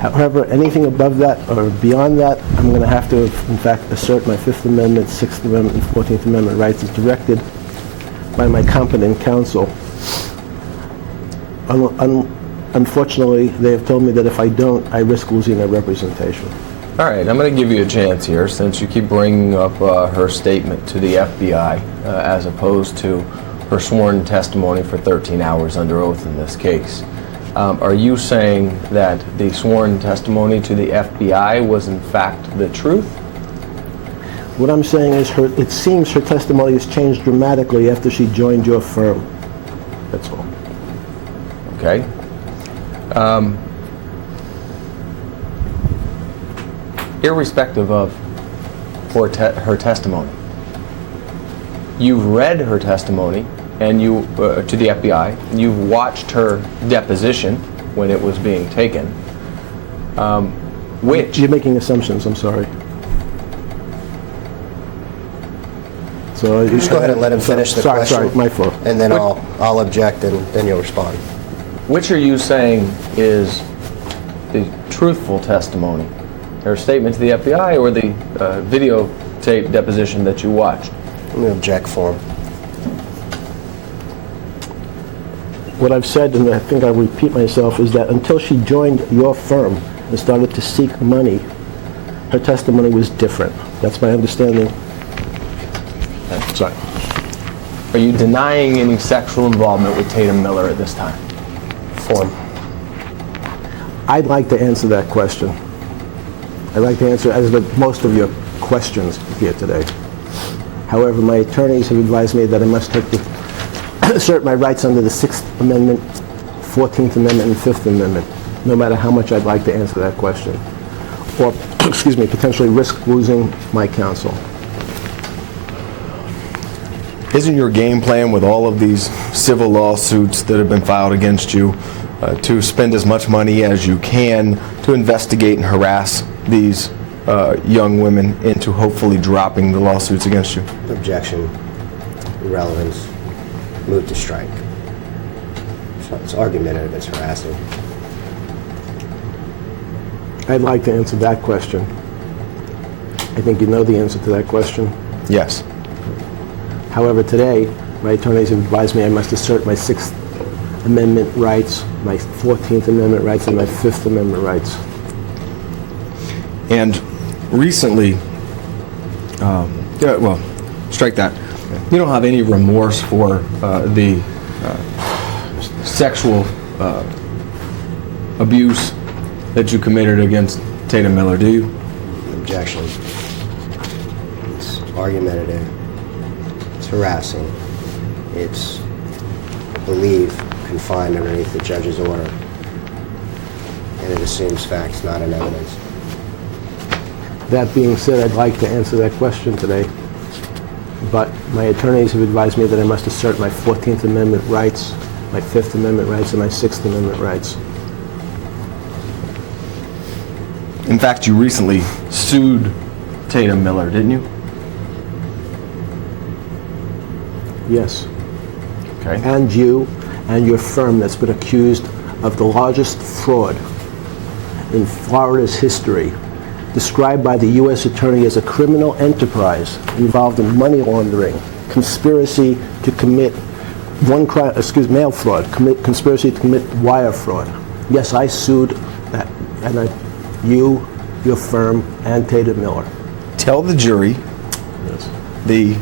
However, anything above that or beyond that, I'm going to have to, in fact, assert my 5th Amendment, 6th Amendment, and 14th Amendment rights as directed by my competent counsel. Unfortunately, they have told me that if I don't, I risk losing their representation. All right, I'm going to give you a chance here since you keep bringing up her statement to the FBI as opposed to her sworn testimony for 13 hours under oath in this case. Are you saying that the sworn testimony to the FBI was in fact the truth? What I'm saying is it seems her testimony has changed dramatically after she joined your firm. That's all. Okay. Irrespective of her testimony, you've read her testimony and you to the FBI, you've watched her deposition when it was being taken, which... You're making assumptions, I'm sorry. So Just go ahead and let him finish the question. Sorry, my fault. And then I'll object, and then you'll respond. Which are you saying is the truthful testimony? Her statement to the FBI or the videotape deposition that you watched? I'm going to object for him. What I've said, and I think I'll repeat myself, is that until she joined your firm and started to seek money, her testimony was different. That's my understanding. Sorry. Are you denying any sexual involvement with Tatum Miller at this time? Form. I'd like to answer that question. I'd like to answer as with most of your questions here today. However, my attorneys have advised me that I must assert my rights under the 6th Amendment, 14th Amendment, and 5th Amendment, no matter how much I'd like to answer that question. Or, excuse me, potentially risk losing my counsel. Isn't your game plan with all of these civil lawsuits that have been filed against you to spend as much money as you can to investigate and harass these young women into hopefully dropping the lawsuits against you? Objection. Irrelevance. Move to strike. So it's argumentative, it's harassing. I'd like to answer that question. I think you know the answer to that question. Yes. However, today, my attorneys have advised me I must assert my 6th Amendment rights, my 14th Amendment rights, and my 5th Amendment rights. And recently, strike that. You don't have any remorse for the sexual abuse that you committed against Tatum Miller, do you? Objection. It's argumentative. It's harassing. It's, I believe, confined underneath the judge's order. And it assumes facts, not in evidence. That being said, I'd like to answer that question today. But my attorneys have advised me that I must assert my 14th Amendment rights, my 5th Amendment rights, and my 6th Amendment rights. In fact, you recently sued Tatum Miller, didn't you? Yes. Okay. And you and your firm that's been accused of the largest fraud in Florida's history, described by the U.S. Attorney as a criminal enterprise involved in money laundering, conspiracy to commit mail fraud, conspiracy to commit wire fraud. Yes, I sued that, and you, your firm, and Tatum Miller. Tell the jury the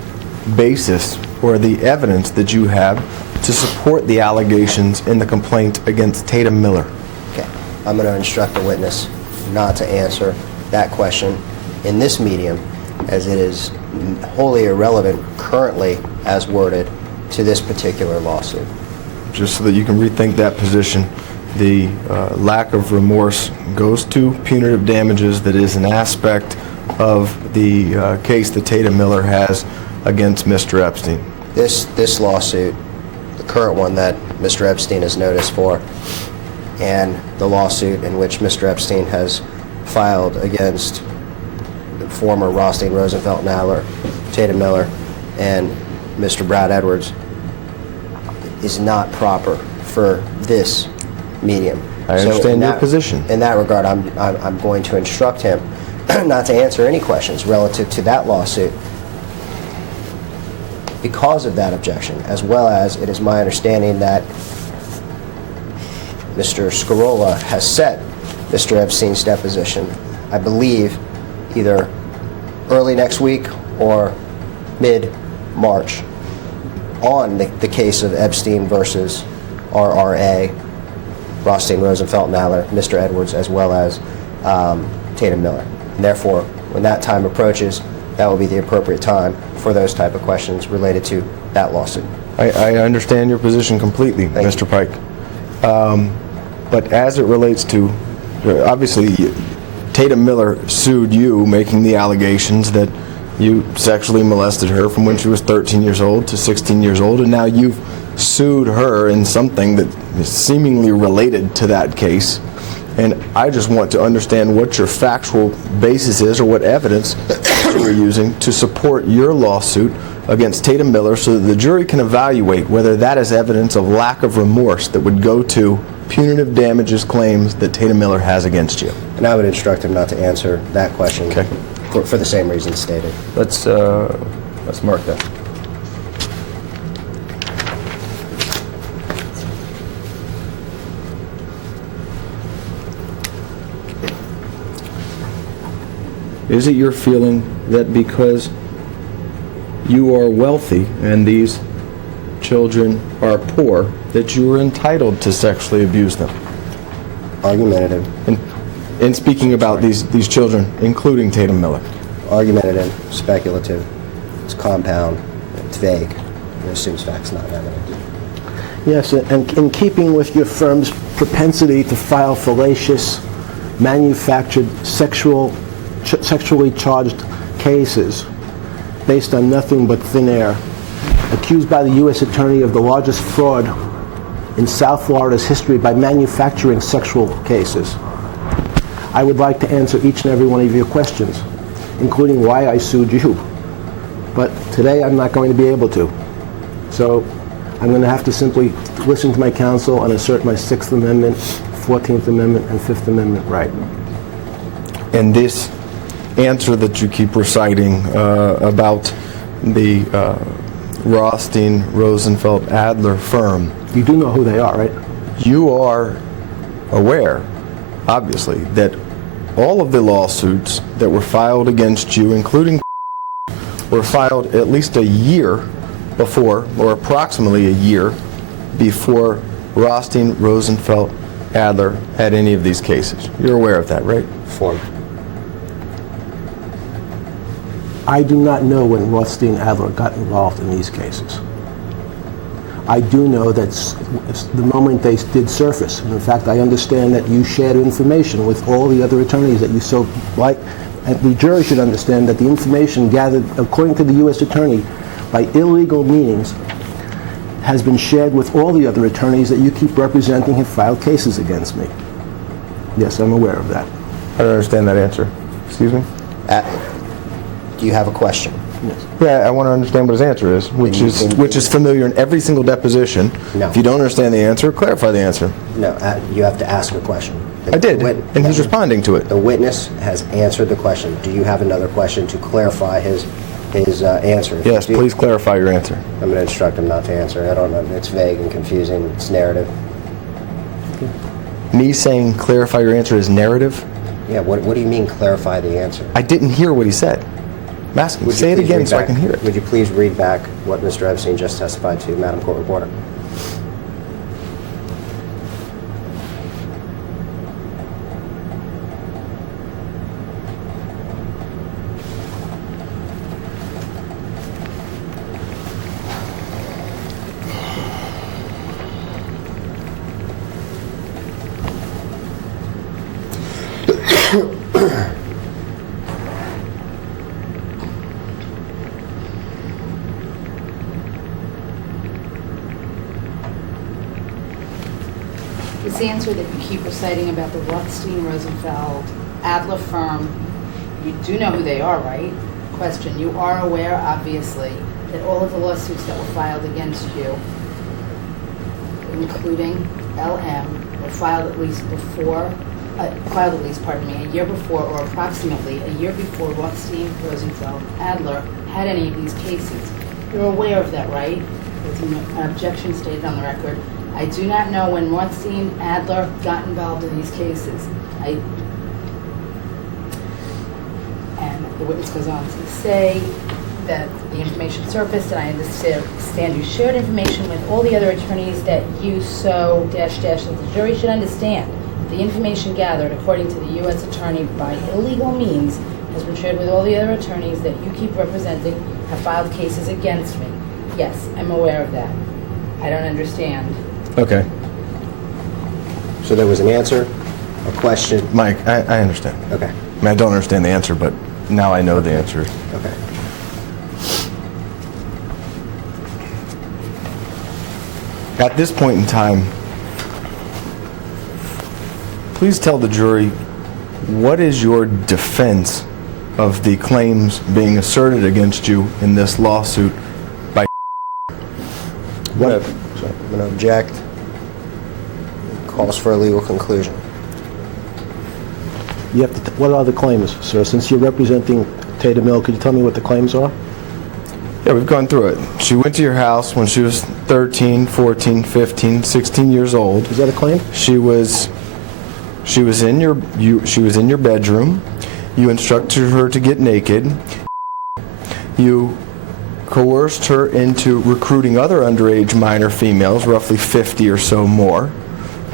basis or the evidence that you have to support the allegations in the complaint against Tatum Miller. Okay. I'm going to instruct the witness not to answer that question in this medium, as it is wholly irrelevant currently as worded to this particular lawsuit. Just so that you can rethink that position, the lack of remorse goes to punitive damages. That is an aspect of the case that Tatum Miller has against Mr. Epstein. This lawsuit, the current one that Mr. Epstein is noticed for, and the lawsuit in which Mr. Epstein has filed against the former Rothstein, Rosenfeld, and Adler, Tatum Miller, and Mr. Brad Edwards, is not proper for this medium. I understand your position. In that regard, I'm going to instruct him not to answer any questions relative to that lawsuit because of that objection, as well as it is my understanding that Mr. Scarola has set Mr. Epstein's deposition, I believe, either early next week or mid-March on the case of Epstein versus RRA, Rothstein, Rosenfeld, and Adler, Mr. Edwards, as well as Tatum Miller. And therefore, when that time approaches, that will be the appropriate time for those type of questions related to that lawsuit. I understand your position completely, Mr. Pike. But as it relates to, obviously, Tatum Miller sued you, making the allegations that you sexually molested her from when she was 13 years old to 16 years old, and now you've sued her in something that is seemingly related to that case. And I just want to understand what your factual basis is, or what evidence you are using to support your lawsuit against Tatum Miller, so that the jury can evaluate whether that is evidence of lack of remorse that would go to punitive damages claims that Tatum Miller has against you? And I would instruct him not to answer that question Okay. for the same reasons stated. Let's mark that. Is it your feeling that because you are wealthy and these children are poor, that you are entitled to sexually abuse them? Argumentative. In speaking about these children, including Tatum Miller. Argumentative, speculative, it's compound, it's vague, it assumes facts not evident. Yes, and in keeping with your firm's propensity to file fallacious, manufactured, sexually charged cases based on nothing but thin air, accused by the U.S. Attorney of the largest fraud in South Florida's history by manufacturing sexual cases, I would like to answer each and every one of your questions, including why I sued you. But today I'm not going to be able to. So I'm going to have to simply listen to my counsel and assert my 6th Amendment, 14th Amendment, and 5th Amendment right. And this answer that you keep reciting about the Rothstein, Rosenfeld, Adler firm, You do know who they are, right? you are aware, obviously, that all of the lawsuits that were filed against you, including were filed at least a year before, or approximately a year before Rothstein, Rosenfeld, Adler had any of these cases. You're aware of that, right? Form. I do not know when Rothstein Adler got involved in these cases. I do know that the moment they did surface, and in fact I understand that you shared information with all the other attorneys that you so like, and the jury should understand that the information gathered according to the U.S. Attorney by illegal means has been shared with all the other attorneys that you keep representing have filed cases against me. Yes, I'm aware of that. I don't understand that answer. Excuse me? Do you have a question? Yes. Yeah, I want to understand what his answer is, which is familiar in every single deposition. No. If you don't understand the answer, clarify the answer. No, you have to ask a question. I did, and he's responding to it. The witness has answered the question. Do you have another question to clarify his answer? If Yes, you do, please clarify your answer. I'm going to instruct him not to answer. I don't know. It's vague and confusing. It's narrative. Me saying clarify your answer is narrative? Yeah, what do you mean clarify the answer? I didn't hear what he said. I'm asking, Would you say it please again read so I back- can hear it. Would you please read back what Mr. Epstein just testified to, Madam Court Reporter? This answer that you keep reciting about the Rothstein, Rosenfeld, Adler firm, you do know who they are, right? Question, you are aware, obviously, that all of the lawsuits that were filed against you, including LM, were filed at least, a year before, or approximately a year before Rothstein, Rosenfeld, Adler had any of these cases. You're aware of that, right? There's an objection stated on the record. I do not know when Rothstein, Adler got involved in these cases. And the witness goes on to say that the information surfaced, and I understand you shared information with all the other attorneys that you so ... that the jury should understand. The information gathered, according to the U.S. Attorney, by illegal means, has been shared with all the other attorneys that you keep representing have filed cases against me. Yes, I'm aware of that. I don't understand. Okay. So there was an answer, a question. Mike, I understand. Okay. I mean, I don't understand the answer, but now I know the answer. Okay. At this point in time, please tell the jury, what is your defense of the claims being asserted against you in this lawsuit by I'm going to object. calls for a legal conclusion. You have to, what are the claims, sir? Since you're representing Tatum Mill, could you tell me what the claims are? Yeah, we've gone through it. She went to your house when she was 13, 14, 15, 16 years old. Is that a claim? She was in your bedroom. You instructed her to get naked. You coerced her into recruiting other underage minor females, roughly 50 or so more.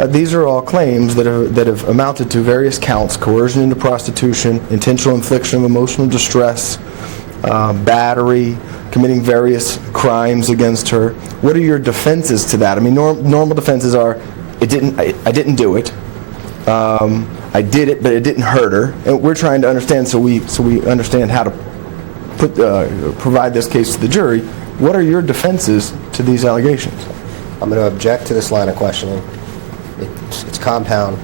These are all claims that have amounted to various counts: coercion into prostitution, intentional infliction of emotional distress, battery, committing various crimes against her. What are your defenses to that? I mean, normal defenses are, I didn't do it. I did it, but it didn't hurt her. And we're trying to understand, so we understand how to provide this case to the jury. What are your defenses to these allegations? I'm going to object to this line of questioning. It's compound.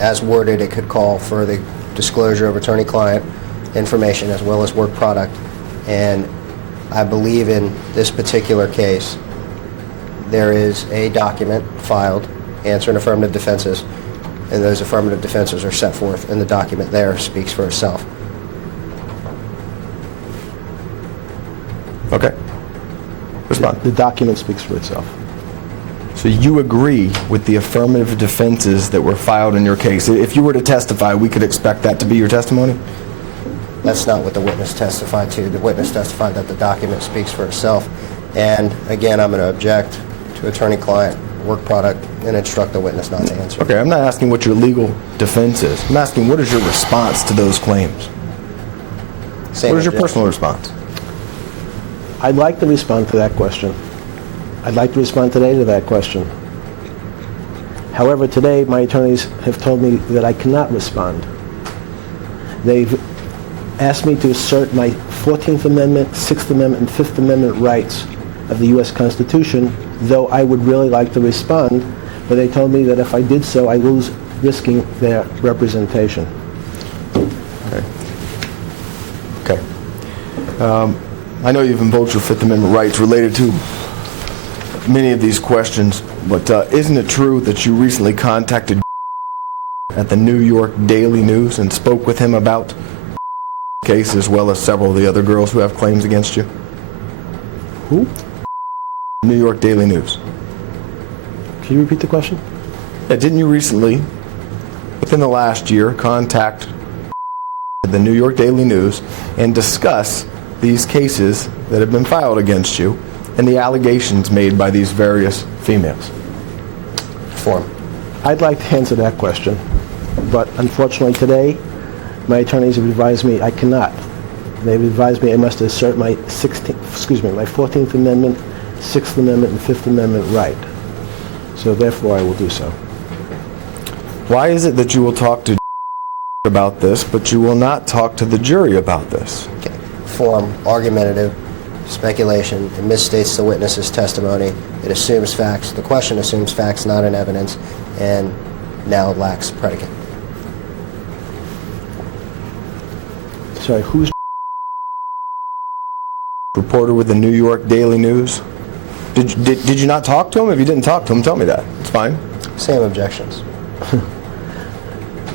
As worded, it could call for the disclosure of attorney-client information as well as work product. And I believe in this particular case, there is a document filed answering affirmative defenses, and those affirmative defenses are set forth, and the document there speaks for itself. Okay. Respond. The document speaks for itself. So you agree with the affirmative defenses that were filed in your case? If you were to testify, we could expect that to be your testimony? That's not what the witness testified to. The witness testified that the document speaks for itself. And again, I'm going to object to attorney-client work product and instruct the witness not to answer. Okay, I'm not asking what your legal defense is. I'm asking what is your response to those claims? Same What is your objection. personal response? I'd like to respond to that question. I'd like to respond today to that question. However, today my attorneys have told me that I cannot respond. They've asked me to assert my 14th Amendment, 6th Amendment, and 5th Amendment rights of the U.S. Constitution, though I would really like to respond, but they told me that if I did so, I lose risking their representation. Okay. I know you've invoked your Fifth Amendment rights related to many of these questions, but isn't it true that you recently contacted at the New York Daily News and spoke with him about case as well as several of the other girls who have claims against you? Who? New York Daily News. Can you repeat the question? Yeah, didn't you recently, within the last year, contact the New York Daily News and discuss these cases that have been filed against you and the allegations made by these various females? Form. I'd like to answer that question, but unfortunately today, my attorneys have advised me I cannot. They've advised me I must assert my 14th Amendment, 6th Amendment, and 5th Amendment right. So therefore, I will do so. Why is it that you will talk to about this, but you will not talk to the jury about this? Okay. Form, argumentative, speculation. It misstates the witness's testimony. It assumes facts. The question assumes facts, not in evidence, and now lacks predicate. Sorry, who's Reporter with the New York Daily News? Did you not talk to him? If you didn't talk to him, tell me that. It's fine. Same objections.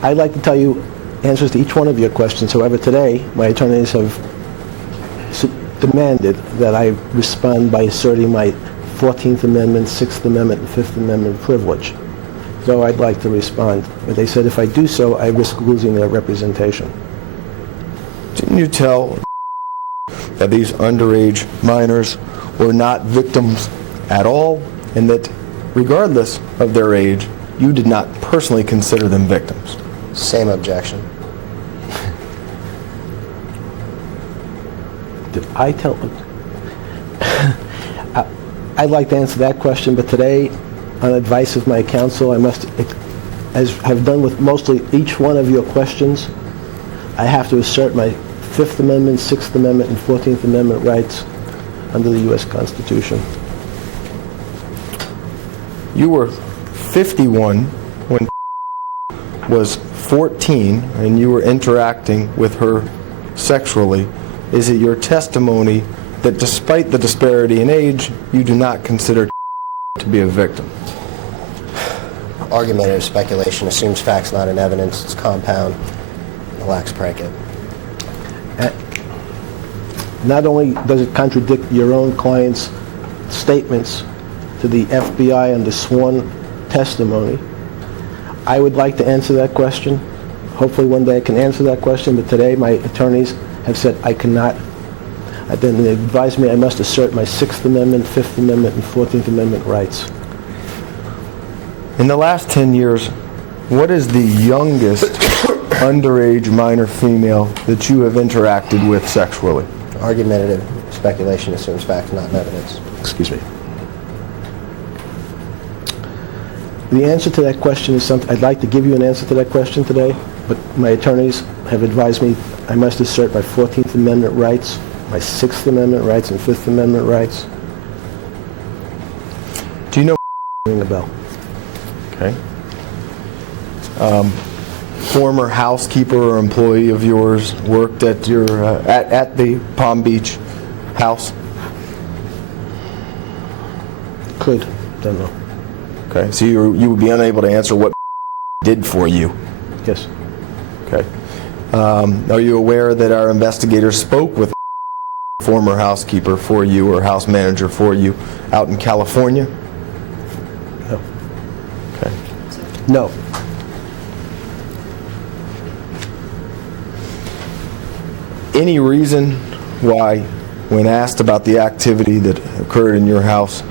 I'd like to tell you answers to each one of your questions. However, today, my attorneys have demanded that I respond by asserting my 14th Amendment, 6th Amendment, and 5th Amendment privilege. Though I'd like to respond. But they said if I do so, I risk losing their representation. Didn't you tell that these underage minors were not victims at all, and that regardless of their age, you did not personally consider them victims? Same objection. Did I tell... I'd like to answer that question, but today, on advice of my counsel, I must, as I've done with mostly each one of your questions, I have to assert my 5th Amendment, 6th Amendment, and 14th Amendment rights under the U.S. Constitution. You were 51 when was 14 and you were interacting with her sexually. Is it your testimony that despite the disparity in age, you do not consider to be a victim? argumentative speculation, assumes facts not in evidence, it's compound, it lacks predicate. Not only does it contradict your own client's statements to the FBI under sworn testimony, I would like to answer that question. Hopefully one day I can answer that question, but today my attorneys have said I cannot. Then they advised me I must assert my Sixth Amendment, Fifth Amendment, and 14th Amendment rights. In the last 10 years, what is the youngest underage minor female that you have interacted with sexually? Argumentative speculation assumes facts not in evidence. Excuse me. The answer to that question is something, I'd like to give you an answer to that question today, but my attorneys have advised me I must assert my 14th Amendment rights, my Sixth Amendment rights, and Fifth Amendment rights. Do you know? Ring a bell. Okay. Former housekeeper or employee of yours worked at your at the Palm Beach house? Could. Don't know. Okay, so you would be unable to answer what did for you. Yes. Okay. Are you aware that our investigators spoke with former housekeeper for you or house manager for you out in California? No. Okay. No. Any reason why, when asked about the activity that occurred in your house,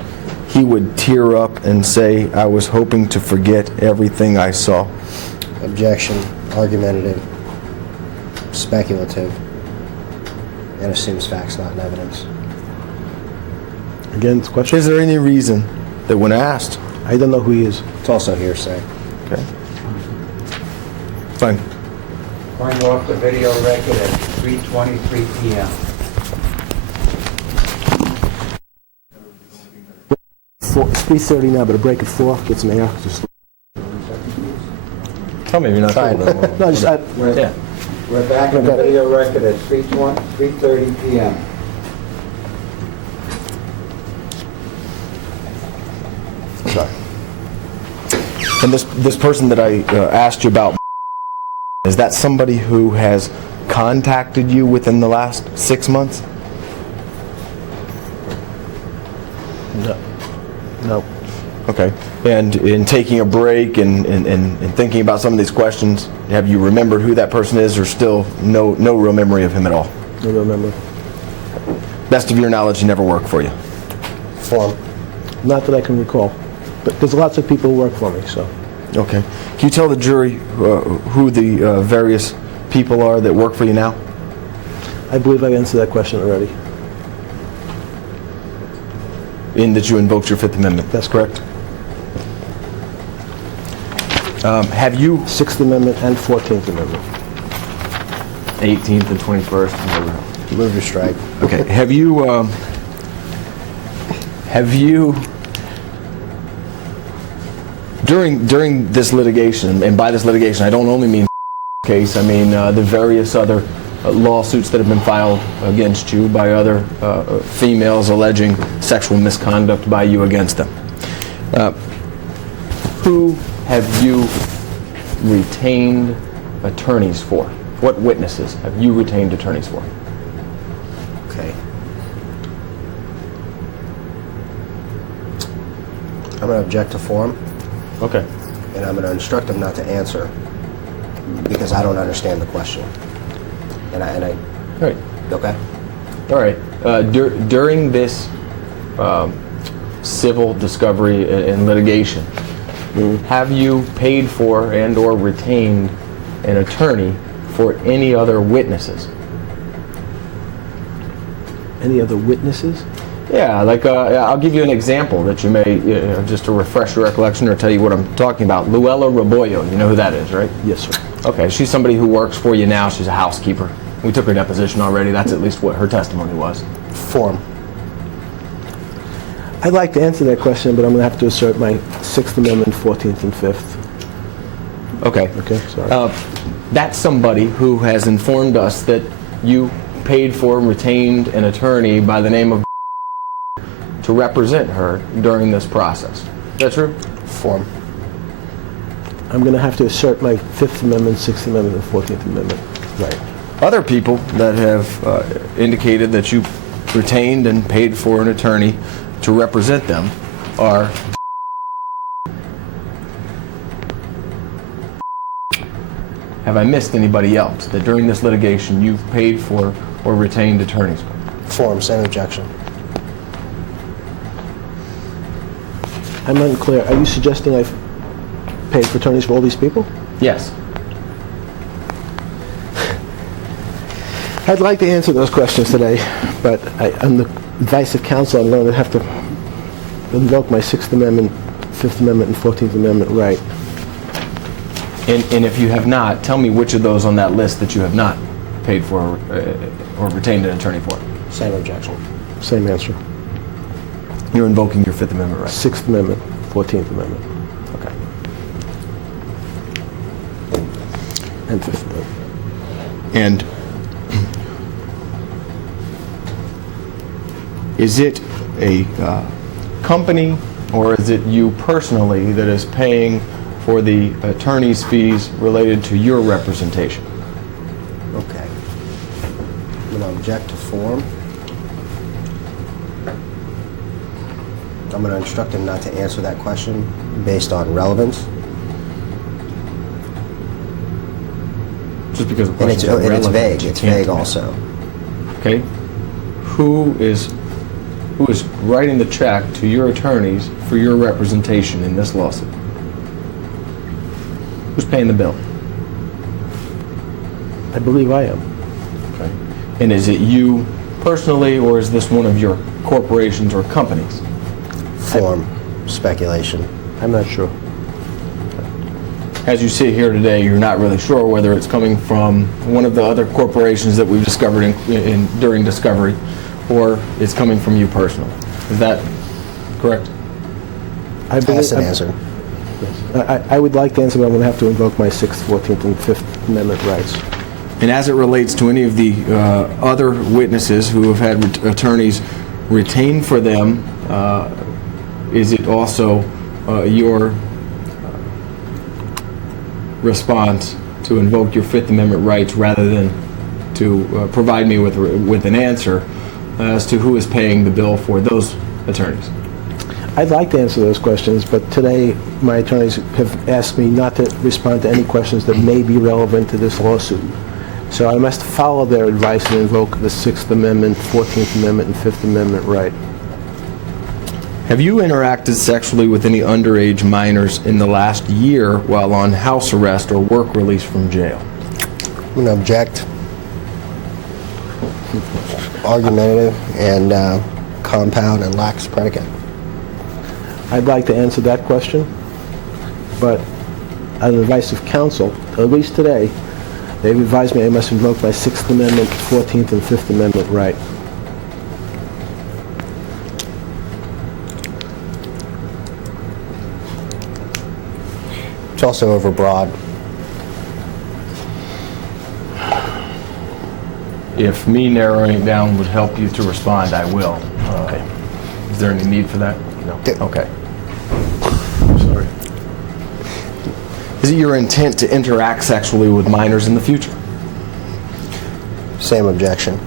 he would tear up and say, "I was hoping to forget everything I saw"? Objection, argumentative, speculative, and assumes facts not in evidence. Again, it's a question. Is there any reason that when asked? I don't know who he is. It's also hearsay. Okay. Fine. Going off the video record at 3:23 p.m. It's 3:30 now, but a break at 4. Get some air. Just, Tell me if you're not Fine. no, just, We're back on the video record at 3:30 p.m. Sorry. And this person that I asked you about, is that somebody who has contacted you within the last 6 months? no. Okay. And in taking a break and thinking about some of these questions, have you remembered who that person is, or still no real memory of him at all? I don't remember. Best of your knowledge, he never worked for you. Form. Not that I can recall. But there's lots of people who work for me, so. Okay. Can you tell the jury who the various people are that work for you now? I believe I answered that question already. In that you invoked your Fifth Amendment. That's correct. Have you... Sixth Amendment and 14th Amendment. 18th and 21st. Move your strike. Okay. Have you during this litigation, and by this litigation I don't only mean case, I mean the various other lawsuits that have been filed against you by other females alleging sexual misconduct by you against them. Who have you retained attorneys for? What witnesses have you retained attorneys for? Okay. I'm going to object to form, Okay. and I'm going to instruct him not to answer because I don't understand the question. And I All right. okay. All right. During this civil discovery and litigation, have you paid for and or retained an attorney for any other witnesses? Any other witnesses? Yeah, like I'll give you an example that you may, just to refresh your recollection or tell you what I'm talking about. Luella Rebollo, you know who that is, right? Yes, sir. Okay, she's somebody who works for you now. She's a housekeeper. We took her deposition already. That's at least what her testimony was. Form. I'd like to answer that question, but I'm going to have to assert my Sixth Amendment, 14th, and 5th. Okay. Okay, sorry. That's somebody who has informed us that you paid for and retained an attorney by the name of to represent her during this process. Is that true? Form. I'm going to have to assert my Fifth Amendment, Sixth Amendment, and 14th Amendment right. Other people that have indicated that you retained and paid for an attorney to represent them are have I missed anybody else that during this litigation you've paid for or retained attorneys? Form, same objection. I'm unclear. Are you suggesting I've paid for attorneys for all these people? Yes. I'd like to answer those questions today, but on the advice of counsel, I'm going to have to invoke my Sixth Amendment, Fifth Amendment, and 14th Amendment right. And if you have not, tell me which of those on that list that you have not paid for or retained an attorney for. Same objection. Same answer. You're invoking your Fifth Amendment right. Sixth Amendment, 14th Amendment, Okay. and Fifth Amendment. And is it a company or is it you personally that is paying for the attorney's fees related to your representation? Okay. I'm going to object to form. I'm going to instruct him not to answer that question based on relevance. Just because the And it's questions are relevant, vague. you It's can't vague do that. also. Okay. Who is writing the check to your attorneys for your representation in this lawsuit? Who's paying the bill? I believe I am. Okay. And is it you personally, or is this one of your corporations or companies? Form, speculation. I'm not sure. As you sit here today, you're not really sure whether it's coming from one of the other corporations that we've discovered during discovery, or it's coming from you personally. Is that correct? I Asked and answered. I would like to answer, but I'm going to have to invoke my Sixth, 14th, and Fifth Amendment rights. And as it relates to any of the other witnesses who have had attorneys retained for them, is it also your response to invoke your Fifth Amendment rights rather than to provide me with an answer as to who is paying the bill for those attorneys? I'd like to answer those questions, but today my attorneys have asked me not to respond to any questions that may be relevant to this lawsuit. So I must follow their advice and invoke the Sixth Amendment, 14th Amendment, and Fifth Amendment right. Have you interacted sexually with any underage minors in the last year while on house arrest or work release from jail? I'm going to object. Argumentative and compound and lacks predicate. I'd like to answer that question, but on the advice of counsel, at least today, they've advised me I must invoke my Sixth Amendment, 14th, and Fifth Amendment right. It's also overbroad. If me narrowing it down would help you to respond, I will. Okay. Is there any need for that? No. Okay. Sorry. Is it your intent to interact sexually with minors in the future? Same objection.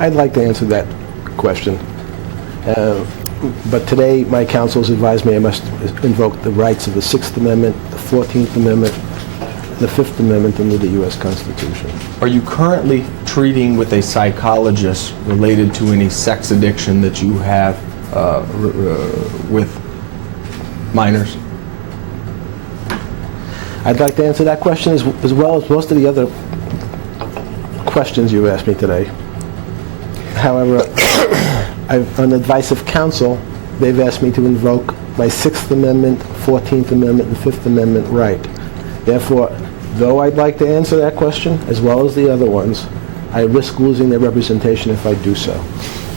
I'd like to answer that question. But today, my counsels advised me I must invoke the rights of the Sixth Amendment, the 14th Amendment, the Fifth Amendment under the U.S. Constitution. Are you currently treating with a psychologist related to any sex addiction that you have with minors? I'd like to answer that question as well as most of the other questions you asked me today. However, on advice of counsel, they've asked me to invoke my Sixth Amendment, 14th Amendment, and Fifth Amendment right. Therefore, though I'd like to answer that question, as well as the other ones, I risk losing their representation if I do so.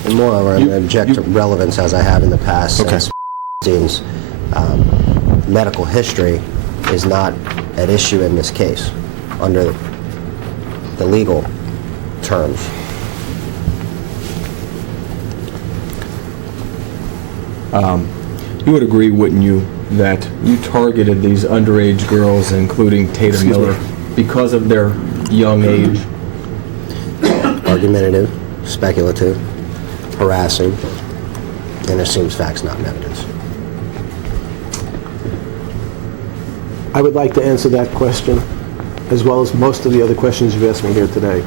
And moreover, I'm going to object to relevance as I have in the past. Okay. Since Stevens' medical history is not at issue in this case under the legal terms. You would agree, wouldn't you, that you targeted these underage girls, including Tatum Excuse me. Miller, because of their young age? Argumentative, speculative, harassing, and assumes facts, not evidence. I would like to answer that question, as well as most of the other questions you've asked me here today.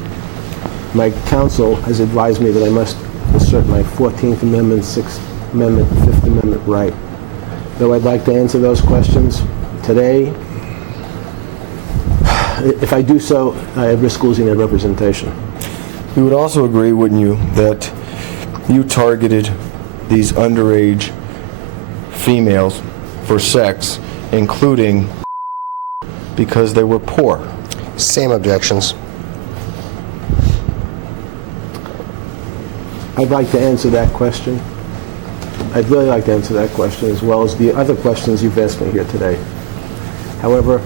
My counsel has advised me that I must assert my 14th Amendment, 6th Amendment, and 5th Amendment right. Though I'd like to answer those questions today, if I do so, I risk losing that representation. You would also agree, wouldn't you, that you targeted these underage females for sex, including because they were poor? Same objections. I'd like to answer that question. I'd really like to answer that question, as well as the other questions you've asked me here today. However,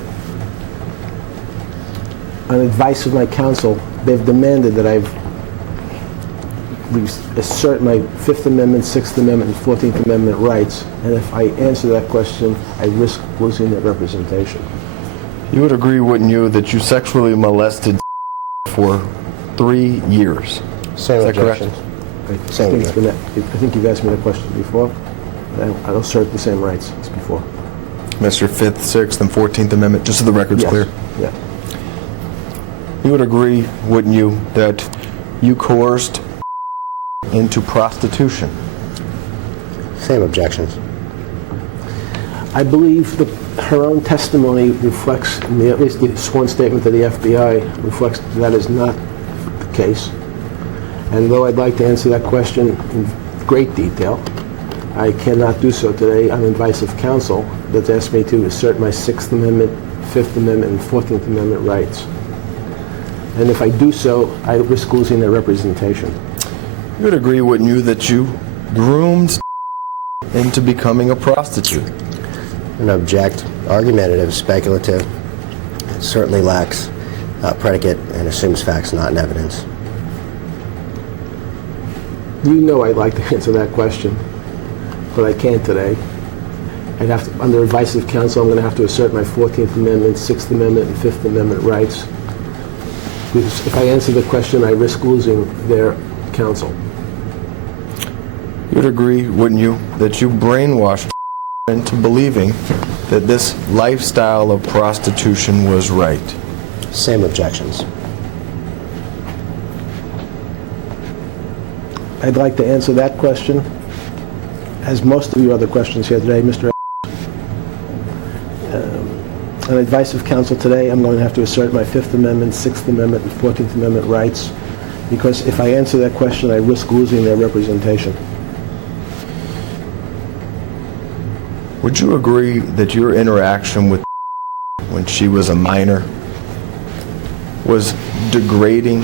on advice of my counsel, they've demanded that I assert my 5th Amendment, 6th Amendment, and 14th Amendment rights, and if I answer that question, I risk losing that representation. You would agree, wouldn't you, that you sexually molested for 3 years? Same Is that correct? objections. I think you've asked me that question before. I'll assert the same rights as before. Mr. 5th, 6th, and 14th Amendment, just so the record's Yes. clear? Yeah. You would agree, wouldn't you, that you coerced into prostitution? Same objections. I believe that her own testimony reflects, at least the sworn statement to the FBI reflects that is not the case. And though I'd like to answer that question in great detail, I cannot do so today on advice of counsel that's asked me to assert my 6th Amendment, 5th Amendment, and 14th Amendment rights. And if I do so, I risk losing their representation. You would agree, wouldn't you, that you groomed into becoming a prostitute? An object, argumentative, speculative. It certainly lacks predicate and assumes facts, not in evidence. You know I'd like to answer that question, but I can't today. I'd have to, under advice of counsel, I'm going to have to assert my 14th Amendment, 6th Amendment, and 5th Amendment rights. Because if I answer the question, I risk losing their counsel. You would agree, wouldn't you, that you brainwashed into believing that this lifestyle of prostitution was right? Same objections. I'd like to answer that question, as most of your other questions here today, Mr. On advice of counsel today, I'm going to have to assert my 5th Amendment, 6th Amendment, and 14th Amendment rights, because if I answer that question, I risk losing their representation. Would you agree that your interaction with when she was a minor was degrading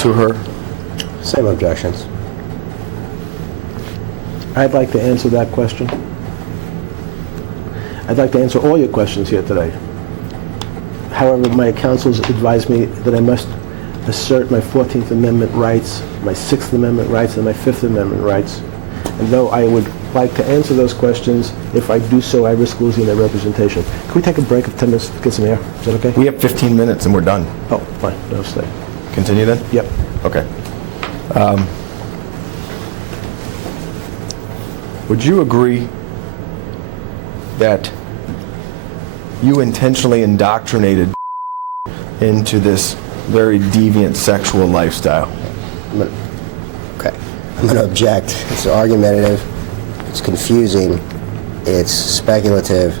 to her? Same objections. I'd like to answer that question. I'd like to answer all your questions here today. However, my counsels advised me that I must assert my 14th Amendment rights, my 6th Amendment rights, and my 5th Amendment rights. And though I would like to answer those questions, if I do so, I risk losing their representation. Can we take a break of 10 minutes to get some air? Is that okay? We have 15 minutes and we're done. Oh, fine. No, stay. Continue then? Yep. Okay. Would you agree that you intentionally indoctrinated into this very deviant sexual lifestyle? Okay. I'm going to object. It's argumentative. It's confusing. It's speculative.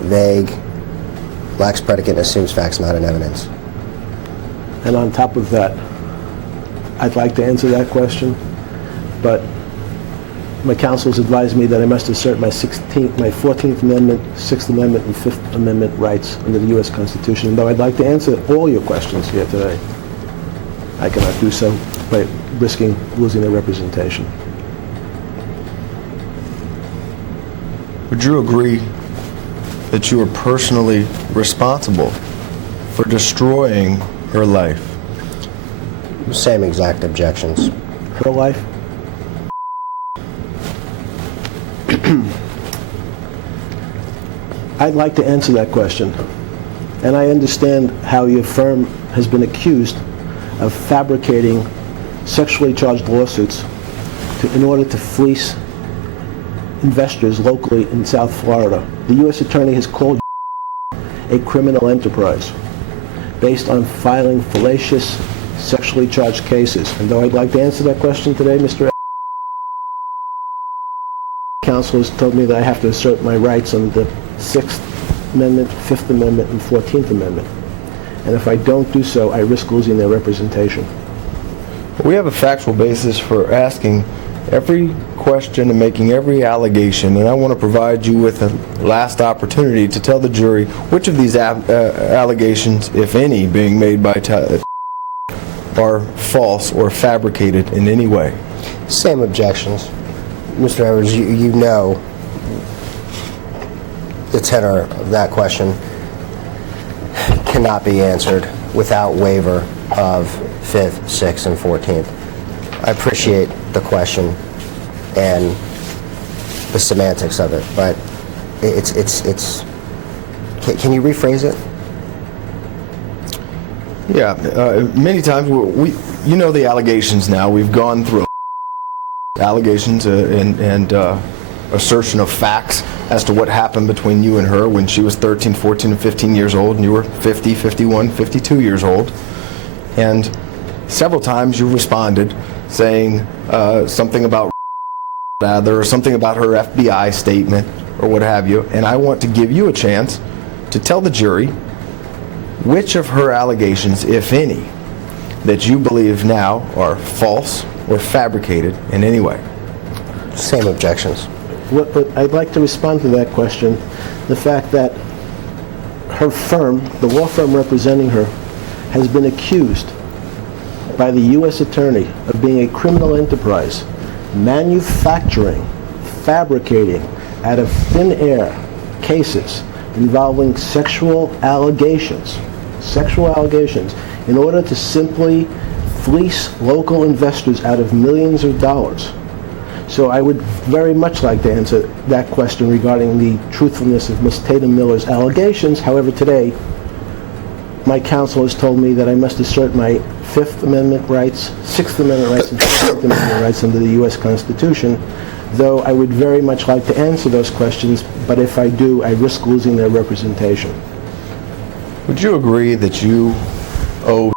Vague. Lacks predicate and assumes facts, not in evidence. And on top of that, I'd like to answer that question, but my counsels advised me that I must assert my 14th Amendment, 6th Amendment, and 5th Amendment rights under the U.S. Constitution. And though I'd like to answer all your questions here today, I cannot do so by risking losing their representation. Would you agree that you were personally responsible for destroying her life? Same exact objections. Her life? I'd like to answer that question. And I understand how your firm has been accused of fabricating sexually charged lawsuits in order to fleece investors locally in South Florida. The U.S. Attorney has called a criminal enterprise based on filing fallacious sexually charged cases. And though I'd like to answer that question today, Mr. Counsel has told me that I have to assert my rights under the 6th Amendment, 5th Amendment, and 14th Amendment. And if I don't do so, I risk losing their representation. We have a factual basis for asking every question and making every allegation, and I want to provide you with a last opportunity to tell the jury which of these allegations, if any, being made by are false or fabricated in any way. Same objections. Mr. Edwards, you know the tenor of that question cannot be answered without waiver of 5th, 6th, and 14th. I appreciate the question and the semantics of it, but it's can you rephrase it? Yeah, many times you know the allegations now. We've gone through allegations and assertion of facts as to what happened between you and her when she was 13, 14, and 15 years old, and you were 50, 51, 52 years old. And several times you responded saying something about or something about her FBI statement or what have you. And I want to give you a chance to tell the jury which of her allegations, if any, that you believe now are false or fabricated in any way. Same objections. But I'd like to respond to that question. The fact that her firm, the law firm representing her, has been accused by the U.S. Attorney of being a criminal enterprise, manufacturing, fabricating out of thin air cases involving sexual allegations in order to simply fleece local investors out of millions of dollars. So I would very much like to answer that question regarding the truthfulness of Ms. Tatum Miller's allegations. However, today, my counsel has told me that I must assert my 5th Amendment rights, 6th Amendment rights, and 14th Amendment rights under the U.S. Constitution, though I would very much like to answer those questions, but if I do, I risk losing their representation. Would you agree that you owe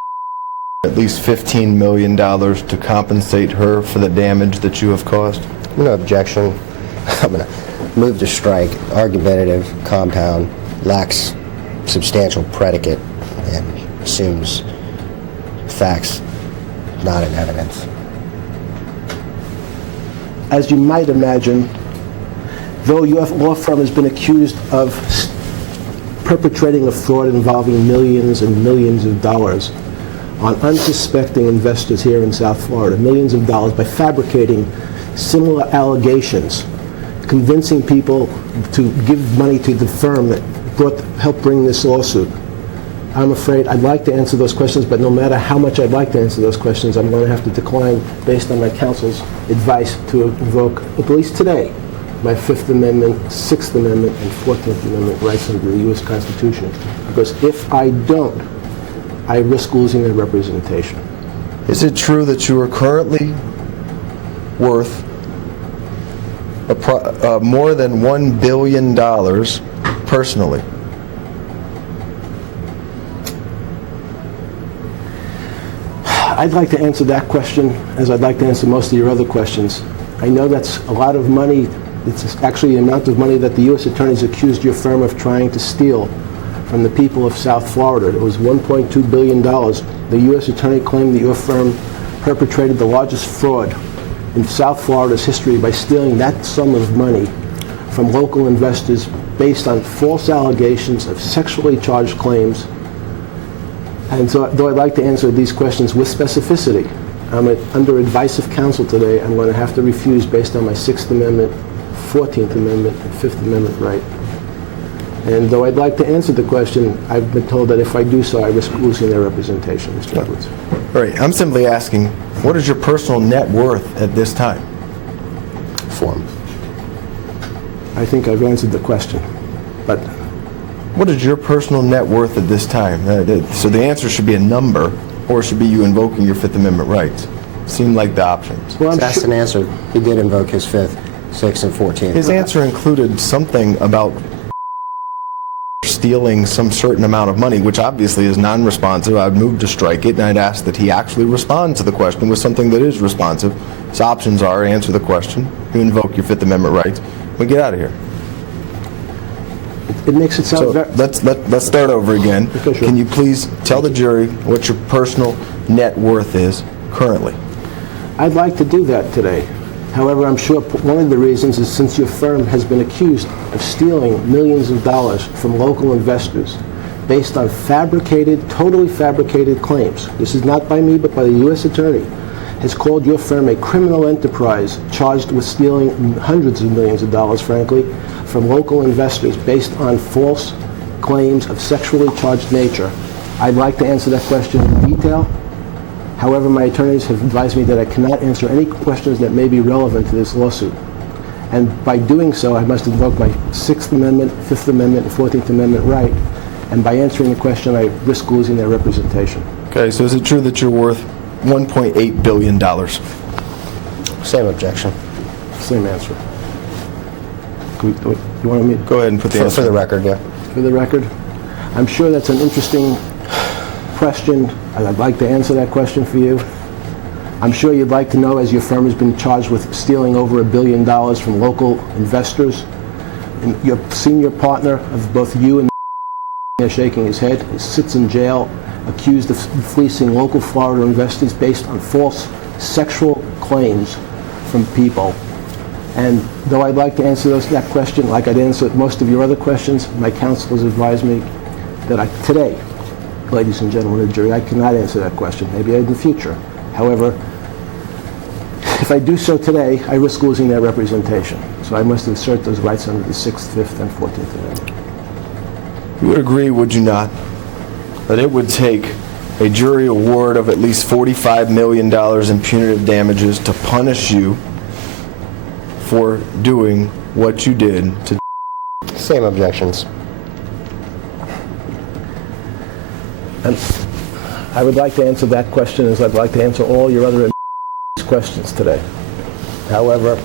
at least $15 million to compensate her for the damage that you have caused? No objection. I'm going to move to strike. Argumentative, compound, lacks substantial predicate, and assumes facts not in evidence. As you might imagine, though your law firm has been accused of perpetrating a fraud involving millions and millions of dollars on unsuspecting investors here in South Florida, millions of dollars, by fabricating similar allegations, convincing people to give money to the firm that helped bring this lawsuit. I'm afraid I'd like to answer those questions, but no matter how much I'd like to answer those questions, I'm going to have to decline, based on my counsel's advice, to invoke, at least today, my 5th Amendment, 6th Amendment, and 14th Amendment rights under the U.S. Constitution. Because if I don't, I risk losing their representation. Is it true that you are currently worth more than $1 billion personally? I'd like to answer that question as I'd like to answer most of your other questions. I know that's a lot of money. It's actually the amount of money that the U.S. Attorney's accused your firm of trying to steal from the people of South Florida. It was $1.2 billion. The U.S. Attorney claimed that your firm perpetrated the largest fraud in South Florida's history by stealing that sum of money from local investors based on false allegations of sexually charged claims. And so, though I'd like to answer these questions with specificity, under advice of counsel today, I'm going to have to refuse based on my 6th Amendment, 14th Amendment, and 5th Amendment right. And though I'd like to answer the question, I've been told that if I do so, I risk losing their representation, Mr. Edwards. All right, I'm simply asking, what is your personal net worth at this time? Form. I think I've answered the question, but What is your personal net worth at this time? So the answer should be a number, or it should be you invoking your Fifth Amendment rights. Seem like the options. Well, I'm That's sure- an answer. He did invoke his 5th, 6th, and 14th. His answer included something about stealing some certain amount of money, which obviously is non-responsive. I'd move to strike it, and I'd ask that he actually respond to the question with something that is responsive. His options are answer the question, you invoke your Fifth Amendment rights, we get out of here. It makes it sound So very... let's start over again. Okay, sure. Can you please tell the jury what your personal net worth is currently? I'd like to do that today. However, I'm sure one of the reasons is since your firm has been accused of stealing millions of dollars from local investors based on fabricated, totally fabricated claims. This is not by me, but by the U.S. Attorney, has called your firm a criminal enterprise charged with stealing hundreds of millions of dollars, frankly, from local investors based on false claims of sexually charged nature. I'd like to answer that question in detail. However, my attorneys have advised me that I cannot answer any questions that may be relevant to this lawsuit. And by doing so, I must invoke my Sixth Amendment, Fifth Amendment, and 14th Amendment right. And by answering the question, I risk losing their representation. Okay, so is it true that you're worth $1.8 billion? Same objection. Same answer. You want me Go ahead and put the For answer. the record, yeah. for the record? I'm sure that's an interesting question. I'd like to answer that question for you. I'm sure you'd like to know, as your firm has been charged with stealing over $1 billion from local investors. And your senior partner of both you and shaking his head, sits in jail, accused of fleecing local Florida investors based on false sexual claims from people. And though I'd like to answer that question like I'd answer most of your other questions, my counsel has advised me that today, ladies and gentlemen of the jury, I cannot answer that question. Maybe in the future. However, if I do so today, I risk losing their representation. So I must assert those rights under the 6th, 5th, and 14th Amendment. You would agree, would you not, that it would take a jury award of at least $45 million in punitive damages to punish you for doing what you did to... Same objections. And I would like to answer that question as I'd like to answer all your other questions today. However,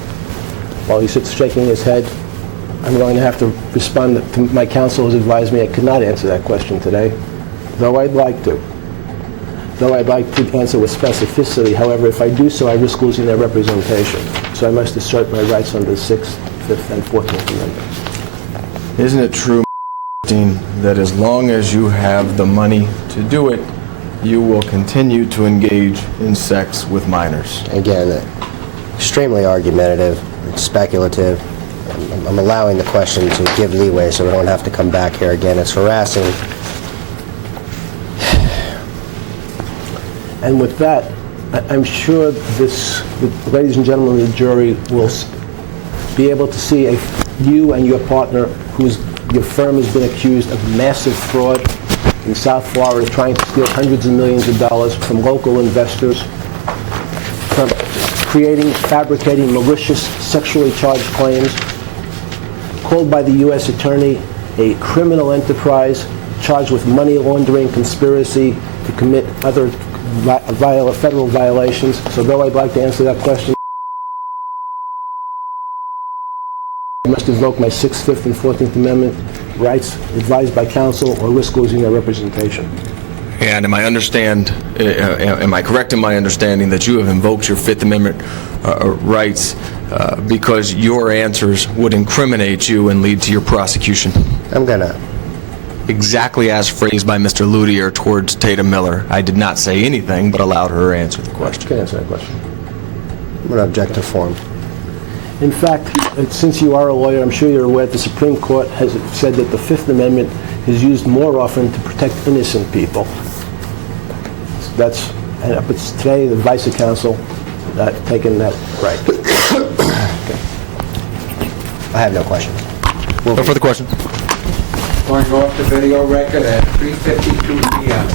while he sits shaking his head, I'm going to have to respond to my counsel has advised me I could not answer that question today, though I'd like to. Though I'd like to answer with specificity. However, if I do so, I risk losing their representation. So I must assert my rights under the 6th, 5th, and 14th Amendment. Isn't it true, that as long as you have the money to do it, you will continue to engage in sex with minors? Again, extremely argumentative, it's speculative. I'm allowing the question to give leeway so we don't have to come back here again. It's harassing. And with that, I'm sure the ladies and gentlemen of the jury will be able to see you and your partner, your firm has been accused of massive fraud in South Florida, trying to steal hundreds of millions of dollars from local investors, from fabricating malicious, sexually charged claims, called by the U.S. Attorney a criminal enterprise, charged with money laundering, conspiracy to commit other federal violations. So though I'd like to answer that question, I must invoke my 6th, 5th, and 14th Amendment rights advised by counsel or risk losing their representation. And am I correct in my understanding that you have invoked your Fifth Amendment rights because your answers would incriminate you and lead to your prosecution? I'm gonna. Exactly as phrased by Mr. Ludier towards Tatum Miller. I did not say anything, but allowed her to answer the I question. can answer that question. I'm gonna object to form. In fact, since you are a lawyer, I'm sure you're aware the Supreme Court has said that the Fifth Amendment is used more often to protect innocent people. That's, but today the Vice Counsel taken that right. I have no questions. No further questions. Going off the video record at 3:52 p.m.